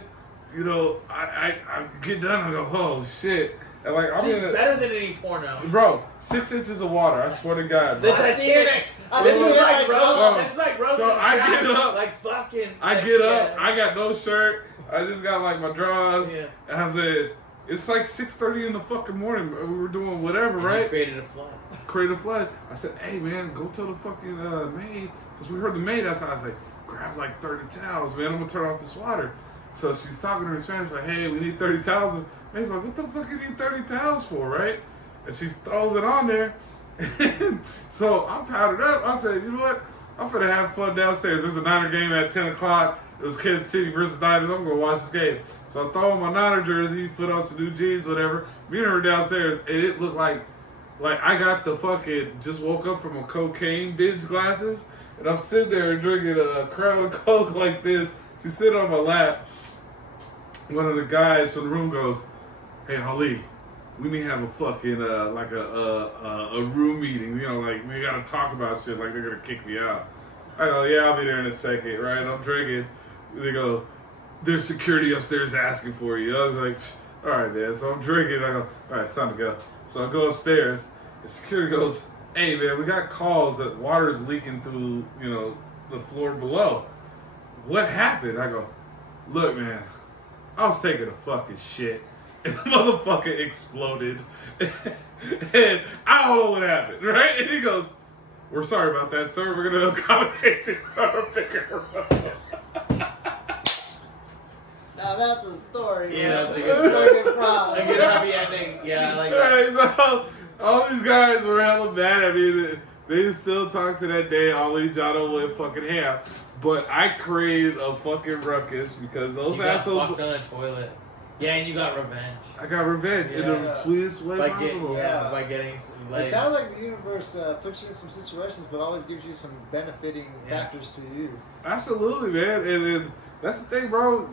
you know, I get done, I go, oh shit. And like, I'm This in is better than any porno. Bro, 6 inches of water, I swear to God. The Bro. Titanic. I This see is it. like Bro. Rose. This is like Rose So and I Jack. get up. Like fucking. I like, get up, yeah. I got no shirt, I just got like my drawers, Yeah. and I said, it's like 6:30 in the fucking morning, we were doing whatever, And you right? created a flood. Created a flood. I said, hey man, go tell the fucking maid, because we heard the maid outside. I was like, grab like 30 towels, man, I'm gonna turn off this water. So she's talking to her in Spanish, like, hey, we need 30 towels. And maid's like, what the fuck you need 30 towels for, right? And she throws it on there. So I'm powdered up. I said, you know what? I'm finna have fun downstairs. There's a Niner game at 10 o'clock. It was Kansas City versus Niners. I'm gonna watch this game. So I throw on my Niner jersey, put on some new jeans, whatever. Me and her downstairs, and it looked like I got the fucking, just woke up from a cocaine binge glasses, and I'm sitting there drinking a Crown Coke like this. She's sitting on my lap. One of the guys from the room goes, hey, Holly, we may have a fucking, like a room meeting, you know, like, we gotta talk about shit, like, they're gonna kick me out. I go, yeah, I'll be there in a second, right? I'm drinking. They go, there's security upstairs asking for you. I was like, all right, man. So I'm drinking. I go, all right, it's time to go. So I go upstairs, and security goes, hey, man, we got calls that water is leaking through, you know, the floor below. What happened? I go, look, man, I was taking a fucking shit. And the motherfucker exploded. And I don't know what happened, right? And he goes, we're sorry about that, sir. We're going to accommodate you. Pick her up. Now that's a story. Yeah, man. that's a That's good fucking problem. A good happy ending. Yeah, I like that. Hey, so all these guys were hella mad at me. They still talk to that day. Ollie, Jannah went fucking ham. But I created a fucking ruckus because those You got assholes. fucked on a toilet. Yeah, and you got revenge. I got revenge in the Yeah. sweetest way By possible. by getting It like, sounds like the universe puts you in some situations, but always gives you some benefiting factors to you. Absolutely, man. And that's the thing, bro.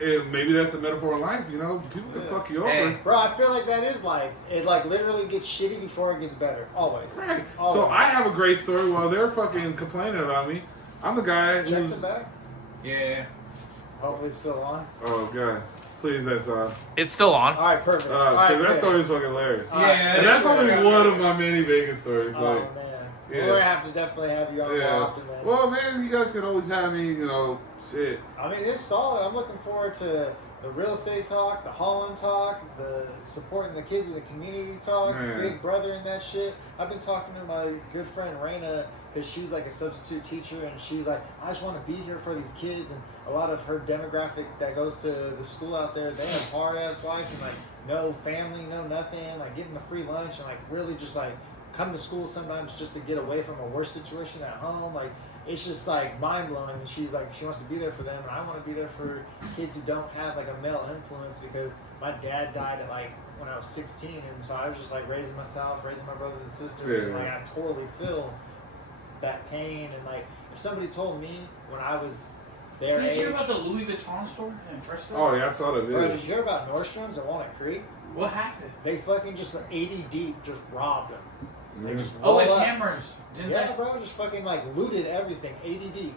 And maybe that's a metaphor in life, you know? People can fuck you over. Hey. Bro, I feel like that is life. It like literally gets shitty before it gets better. Always. Right. Always. So I have a great story while they're fucking complaining about me. I'm the guy Check who's. the back. yeah. Hopefully it's still on. Oh, God. Please, that's on. It's still on. All right, perfect. All right, Because that good. story's fucking hilarious. All right. Yeah, And that's Sure. only one of my many Vegas stories. Oh, Like, man. yeah. We're going to have to definitely have you on more yeah. often, man. Well, man, you guys can always have me, you know, shit. I mean, it's solid. I'm looking forward to the real estate talk, the Holland talk, the supporting the kids in the community talk, Man. Big Brother and that shit. I've been talking to my good friend Raina because she's like a substitute teacher, and she's like, I just want to be here for these kids. And a lot of her demographic that goes to the school out there, they have hard ass life and like no family, no nothing, like getting the free lunch and like really just like come to school sometimes just to get away from a worse situation at home. Like, it's just like mind blowing. And she's like, she wants to be there for them, and I want to be there for kids who don't have like a male influence because my dad died at like when I was 16, and so I was just like raising myself, raising my brothers and sisters, and like I totally feel that pain. And like if somebody told me when I was their Did you age, hear about the Louis Vuitton store in Frisco? Oh yeah, I saw the bro, video. did you hear about Nordstrom's at Walnut Creek? What happened? They fucking just 80 deep just robbed them. They just Oh, rolled with up. cameras, didn't Yeah, they? bro, just fucking like looted everything. 80 deep.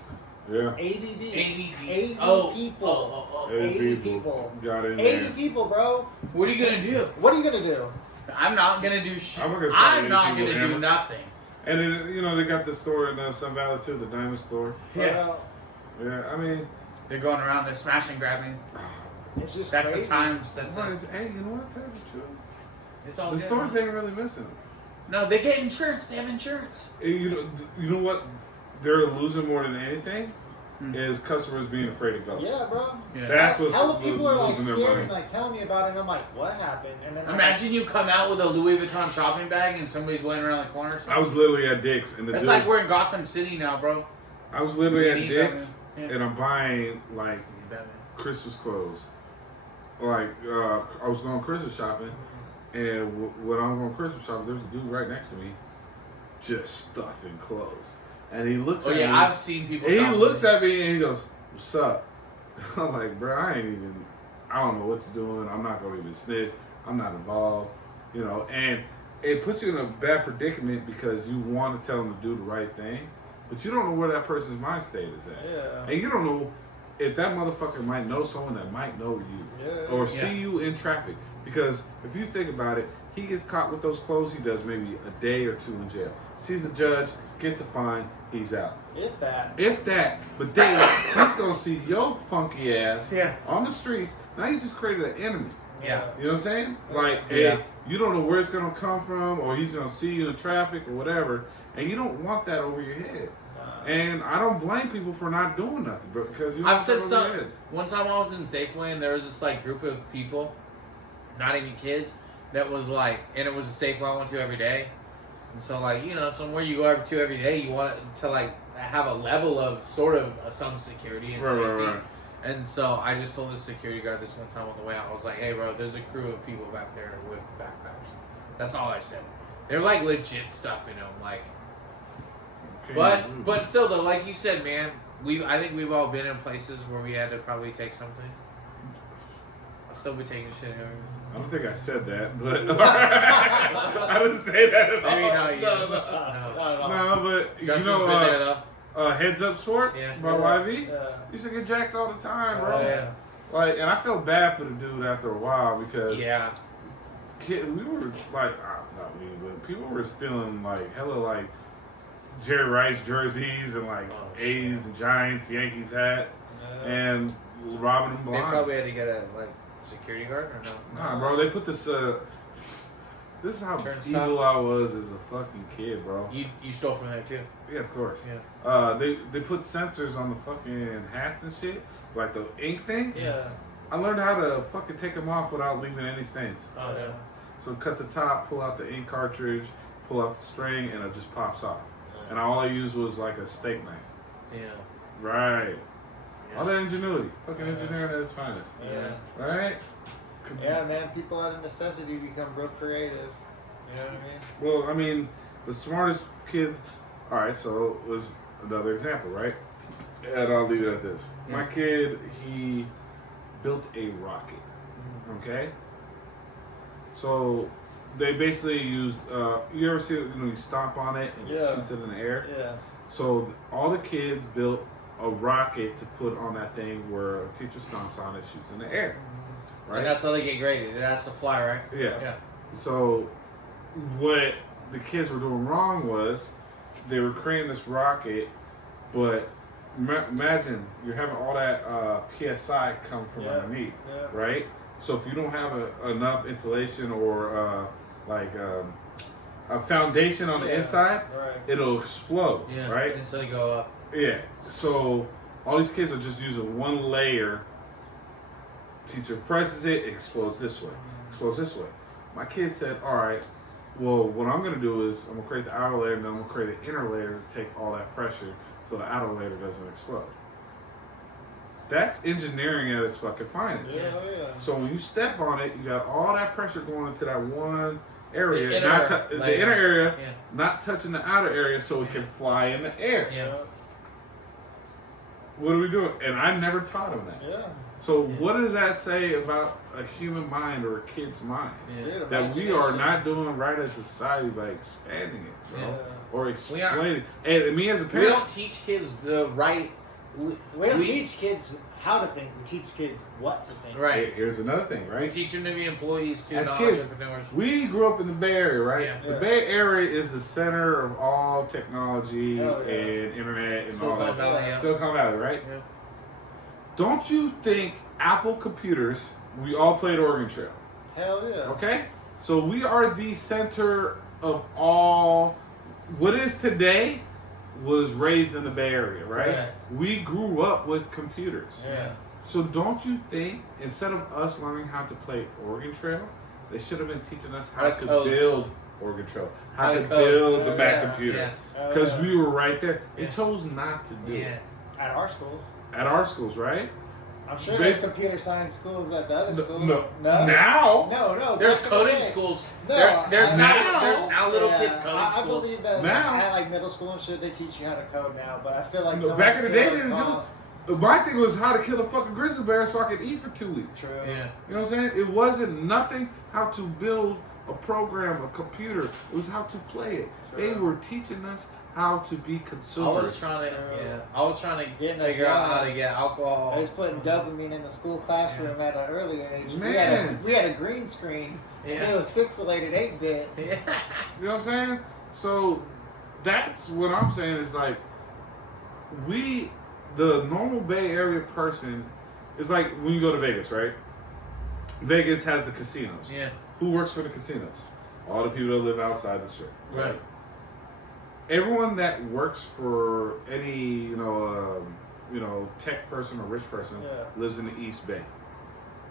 Yeah. 80 deep. 80 80 oh, people. Oh. 80 people. Got in 80 there. people, bro. What are you gonna do? What are you gonna do? I'm not gonna do shit. I'm gonna say I'm 80 not people gonna do hammers. nothing. And then, you know, they got the store in Sun Valley too, the diamond store. Yeah. Yeah, I mean, They're going around, they're smashing, grabbing. It's just That's crazy. the times. That's well, it. hey, you know what? Tell you the truth. It's all The good. stores ain't really missing. No, they get insurance. They have insurance. You know what? They're losing more than anything Hmm. is customers being afraid to go. Yeah, bro. Yeah. That's what's Hella people are like losing their scared money. and like telling me about it, and I'm like, what happened? And then Imagine you come out with a Louis Vuitton shopping bag and somebody's waiting around the corner. I was literally at Dick's and the That's dude, like we're in Gotham City now, bro. I was literally at Really, Dick's Batman? and I'm buying like Christmas clothes. Like I was going Christmas shopping, and when I'm going Christmas shopping, there's a dude right next to me, just stuffing clothes, and he looks Oh at yeah, me. I've seen people. And he shopping. looks at me and he goes, "What's up?" I'm like, "Bro, I don't know what you're doing. I'm not gonna even snitch. I'm not involved, you know." And it puts you in a bad predicament because you want to tell them to do the right thing, but you don't know where that person's mind state is at, Yeah. and you don't know if that motherfucker might know someone that might know you, Yeah. or see you in traffic. Because if you think about it, he gets caught with those clothes, he does maybe a day or two in jail. Sees a judge, gets a fine, he's out. If that. If that, but then he's gonna see your funky ass on the streets. Now you just created an enemy. Yeah. You know what I'm saying? Like, Yeah. hey, you don't know where it's gonna come from, or he's gonna see you in traffic or whatever, and you don't want that over your head. And I don't blame people for not doing nothing, bro, because you I've want said that over your so. head. One time I was in Safeway and there was this like group of people, not even kids, that was like, and it was a Safeway I went to every day. And so like, you know, somewhere you go to every day, you want to like have a level of sort of some security and safety. Right. And so I just told the security guard this one time on the way out, I was like, hey bro, there's a crew of people back there with backpacks. That's all I said. They're like legit stuff in them, like. But still though, like you said, man, I think we've all been in places where we had to probably take something. I'll still be taking shit everywhere. I don't think I said that, but I didn't say that at all. Maybe not you. No, but Justin's you know, been there though. Heads Up Sports Yeah. by YV. Yeah. Used to get jacked all the time, bro. Oh, yeah. Like, and I felt bad for the dude after a while because Yeah. we were like, not we, but people were stealing like hella like Jerry Rice jerseys and like A's and Giants, Yankees hats, and robbing them They blind. probably had to get a like security guard or no? Nah, bro, they put this. This is how Turnstile? evil I was as a fucking kid, bro. You stole from there too. Yeah, of course. Yeah. They put sensors on the fucking hats and shit, like the ink things. Yeah. I learned how to fucking take them off without leaving any stains. Oh yeah. So cut the top, pull out the ink cartridge, pull out the string, and it just pops off. And all I used was like a steak knife. Yeah. Right. All that ingenuity. Fucking engineering at its finest. Yeah. Right? Yeah, man. People out of necessity become real creative. You know what I mean? Well, I mean, the smartest kids. All right, so it was another example, right? And I'll leave it at this. Yeah. My kid, he built a rocket. Okay? So they basically used, you ever see it, you stomp on it and it shoots it in the air? Yeah. So all the kids built a rocket to put on that thing where a teacher stomps on it, shoots in the air. Right? And that's how they get graded. It has to fly, right? Yeah. Yeah. So what the kids were doing wrong was they were creating this rocket, but imagine you're having all that PSI come from underneath, right? So if you don't have enough insulation or a foundation on the inside, it'll explode, right? Until they go up. Yeah. So all these kids are just using one layer. Teacher presses it explodes this way, explodes this way. My kid said, all right, well, what I'm going to do is I'm going to create the outer layer, and then I'm going to create an inner layer to take all that pressure so the outer layer doesn't explode. That's engineering at its fucking finest. Yeah, yeah. So when you step on it, you got all that pressure going into that one area, The inner the inner area, Yeah. not touching the outer area, so it can fly in the air. Yeah. What are we doing? And I never taught him that. Yeah. So what does that say about a human mind or a kid's mind? Yeah. Dude, That we are imagination. not doing right as a society by expanding it, bro. Yeah. Or We explaining it. And me as a We parent, don't teach kids the right. We don't teach kids how to think. We teach kids what to think. Right. here's another thing, We right? teach them to be employees too, As not kids, entrepreneurs. We grew up in the Bay Area, right? Yeah. The Yeah. Bay Area is the center of all technology Hell yeah. and internet and all Silicon that. Valley, yeah. Silicon Valley, right? Yeah. Don't you think Apple computers, we all played Oregon Trail, Hell yeah. okay? So we are the center of all. What is today was raised in the Bay Area, right? Correct. We grew up with computers. Yeah. So don't you think instead of us learning how to play Oregon Trail, they should have been teaching us how to code. build Oregon Trail, how How to to code. build the Yeah, Mac yeah, computer, yeah. Hell because yeah. we were right there. They Yeah. chose not to do Yeah. it At our schools. at our schools, right? I'm sure there's Basi- computer science schools at the other schools. No, No. now, No. There's back in the coding day. schools. No, There's I- now there's now little Yeah, kids coding I schools. believe that Now. at like middle school and shit, they teach you how to code now. But I feel like No, some back in the day, they still didn't call- my thing was how to kill a fucking grizzly bear so I could eat for 2 weeks. True. Yeah. You know what I'm saying? It wasn't nothing how to build a program, a computer. It was how to play it. Sure. They were teaching us how to be I consumers. was trying to True. I was trying to Getting us figure out how young. to get alcohol. I was putting dopamine in the school classroom at an early age. Man. We had a green screen. Yeah. And it was pixelated 8-bit. Yeah. You know what I'm saying? So that's what I'm saying is like the normal Bay Area person is like when you go to Vegas, right? Vegas has the casinos. Yeah. Who works for the casinos? All the people that live outside the strip. Right. Everyone that works for any tech person or rich person Yeah. lives in the East Bay.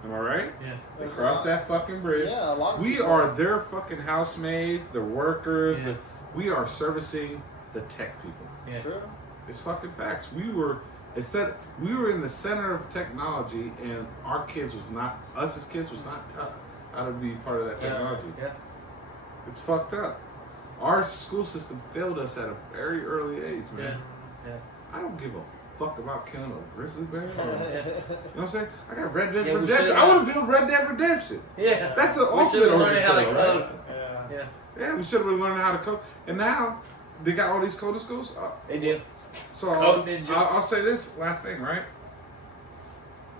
Am I right? Yeah. They There's a cross lot. that fucking bridge. Yeah, a lot of We people. are their fucking housemaids, the workers. Yeah. We are servicing the tech people. Yeah. True. It's fucking facts. We were in the center of technology, and our kids was not us as kids was not taught how to be part of that technology. Yeah. It's fucked up. Our school system failed us at a very early age, Yeah. man. Yeah. I don't give a fuck about killing a grizzly bear. You know Yeah. what I'm saying? I got Red Dead Yeah, we Redemption. should've- I want to build Red Dead Redemption. Yeah. That's an We ultimate should have Oregon learned how to Trail, right? code. Yeah. Yeah. Yeah, we should have been learning how to code. And now they got all these coding schools. They do. So Code Ninja. I'll say this last thing, right?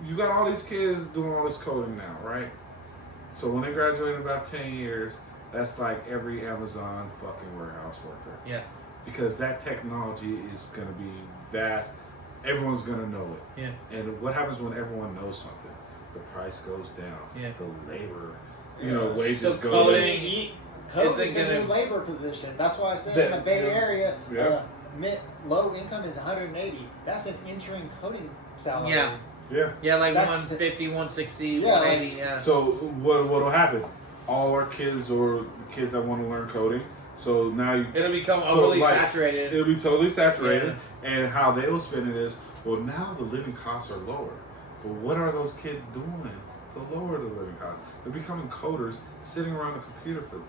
You got all these kids doing all this coding now, right? So when they graduate in about 10 years, that's like every Amazon fucking warehouse worker. Yeah. Because that technology is going to be vast. Everyone's going to know it. Yeah. And what happens when everyone knows something? The price goes down. Yeah. The labor, Yeah. wages So go coding- down. Code is Isn't the gonna- new labor position. That's why I said in the Bay Yeah. Area, Yeah. low income is 180. That's an entering coding salary. Yeah. Yeah. Yeah, like That's- 150, 160, Yeah, 180. Yeah. So what'll happen? All our kids or the kids that want to learn coding. So now It'll become So, overly like, saturated. it'll be totally saturated. And how they will spend it is, well, now the living costs are lower. But what are those kids doing to lower the living costs? They're becoming coders, sitting around a computer for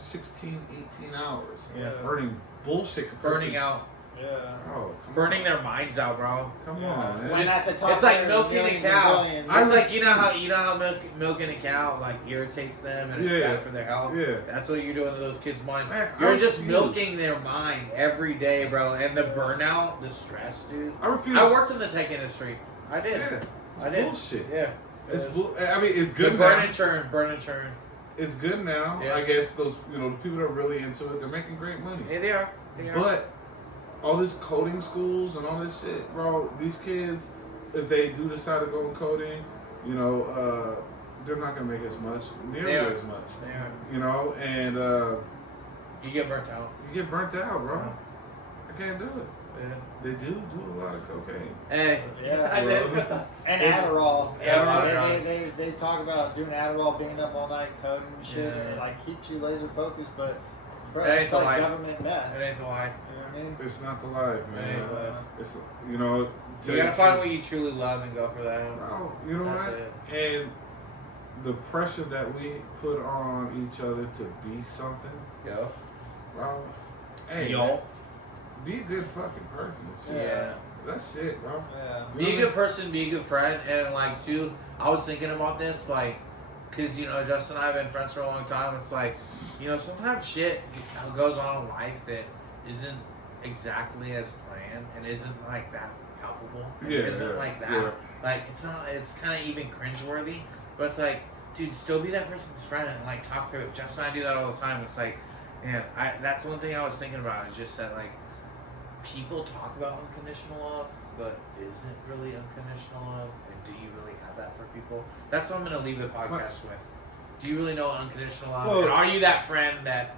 16, 18 hours, Yeah. earning bullshit. compared Burning to- out. Yeah. Oh, come Burning on. their minds out, bro. Come Yeah. on, man. When Just- at the top it's like there, milking a millions and cow. billions. I It's re- like you know how milking a cow like irritates them and it's Yeah. bad for their health. Yeah. That's what you're doing to those kids' minds. Man, I You're just refuse. milking their mind every day, bro. And the burnout, the stress, dude. I refuse. I worked in the tech industry. I did. Yeah, it's I did. bullshit. Yeah. It's It was- I mean, it's good burn now. and churn, burn and churn. It's good now. Yeah. I guess those, the people that are really into it, they're making great money. Yeah, they are. They are. But all this coding schools and all this shit, bro, these kids, if they do decide to go in coding, they're not gonna make as much, nearly They are. as much. They are. And You get burnt out. you get burnt out, bro. Yeah. I can't do it. Yeah. They do a lot of cocaine. Hey. Yeah. I did. And Adderall. Yeah, They talk about doing Adderall, being up all night coding and shit, and it Yeah. like keeps you laser focused, but bro, That ain't it's the like life. government meth. It ain't the lie. You know what I mean? It's not the life, man. Anyway. It's, you know. You gotta find what you truly love and go for that. Bro, you know That's what? And the pressure that we put on each other to be something, Yo. bro. Hey, Yo. man, be a good fucking person. It's just- Yeah. That's it, bro. Yeah. Be a good person, be a good friend, and like too, I was thinking about this, like, cause you know, Justin and I have been friends for a long time. It's like, you know, sometimes shit goes on in life that isn't exactly as planned and isn't like that palpable. And Yeah, isn't yeah, like that. yeah. Like it's not. It's kind of even cringeworthy. But it's like, dude, still be that person's friend and like talk through it. Justin and I do that all the time. It's like, man, that's one thing I was thinking about. Is just that like. People talk about unconditional love, but is it really unconditional love? And do you really have that for people? That's what I'm going to leave the podcast with. Do you really know unconditional love? Well, and are you that friend that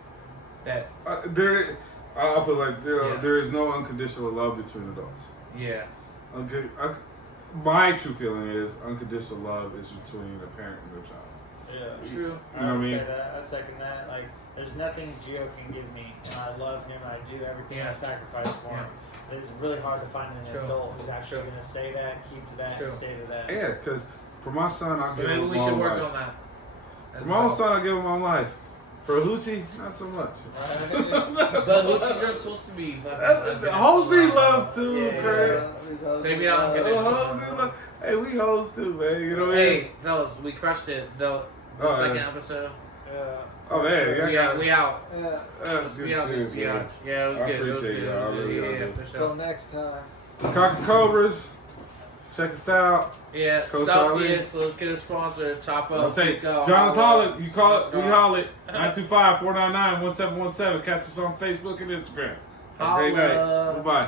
I'll put it like Yeah. there is no unconditional love between adults. yeah. My true feeling is unconditional love is between a parent and their child. Yeah. True. You know what I I would mean? say that. I second that. Like, there's nothing Gio can give me, and I love him. I do everything. Yeah. I sacrifice for him. It's really hard to find an True. adult who's actually True. going to say that, keep to that, True. and stay to that. Yeah, because for my son, I'll So give maybe him we my should own work life. on that. as For my own well. son, I'll give him my life. For Hoochie, not so much. But hoochies aren't supposed to be fucking. Hoes need love too, Yeah, Craig. Maybe not Hoes unconditional. need love. Hey, we hoes too, man. You know what I mean? Hey, fellas, we crushed it. The Oh, second yeah. episode. Yeah. Oh man, We out. We out. Yeah. Let's be out. Let's be out. Yeah, it was I good. It was appreciate good. y'all. I really yeah, do. for sure. Till next time. Cock and Cobras, check us out. Yeah, Coach Celsius, let's get a sponsor. Top up. I'm saying, pick up, John's holla. Holler. You call it, we holler it. 925-499-1717. Catch us on Facebook and Instagram. Have a great night. Holla. Bye-bye.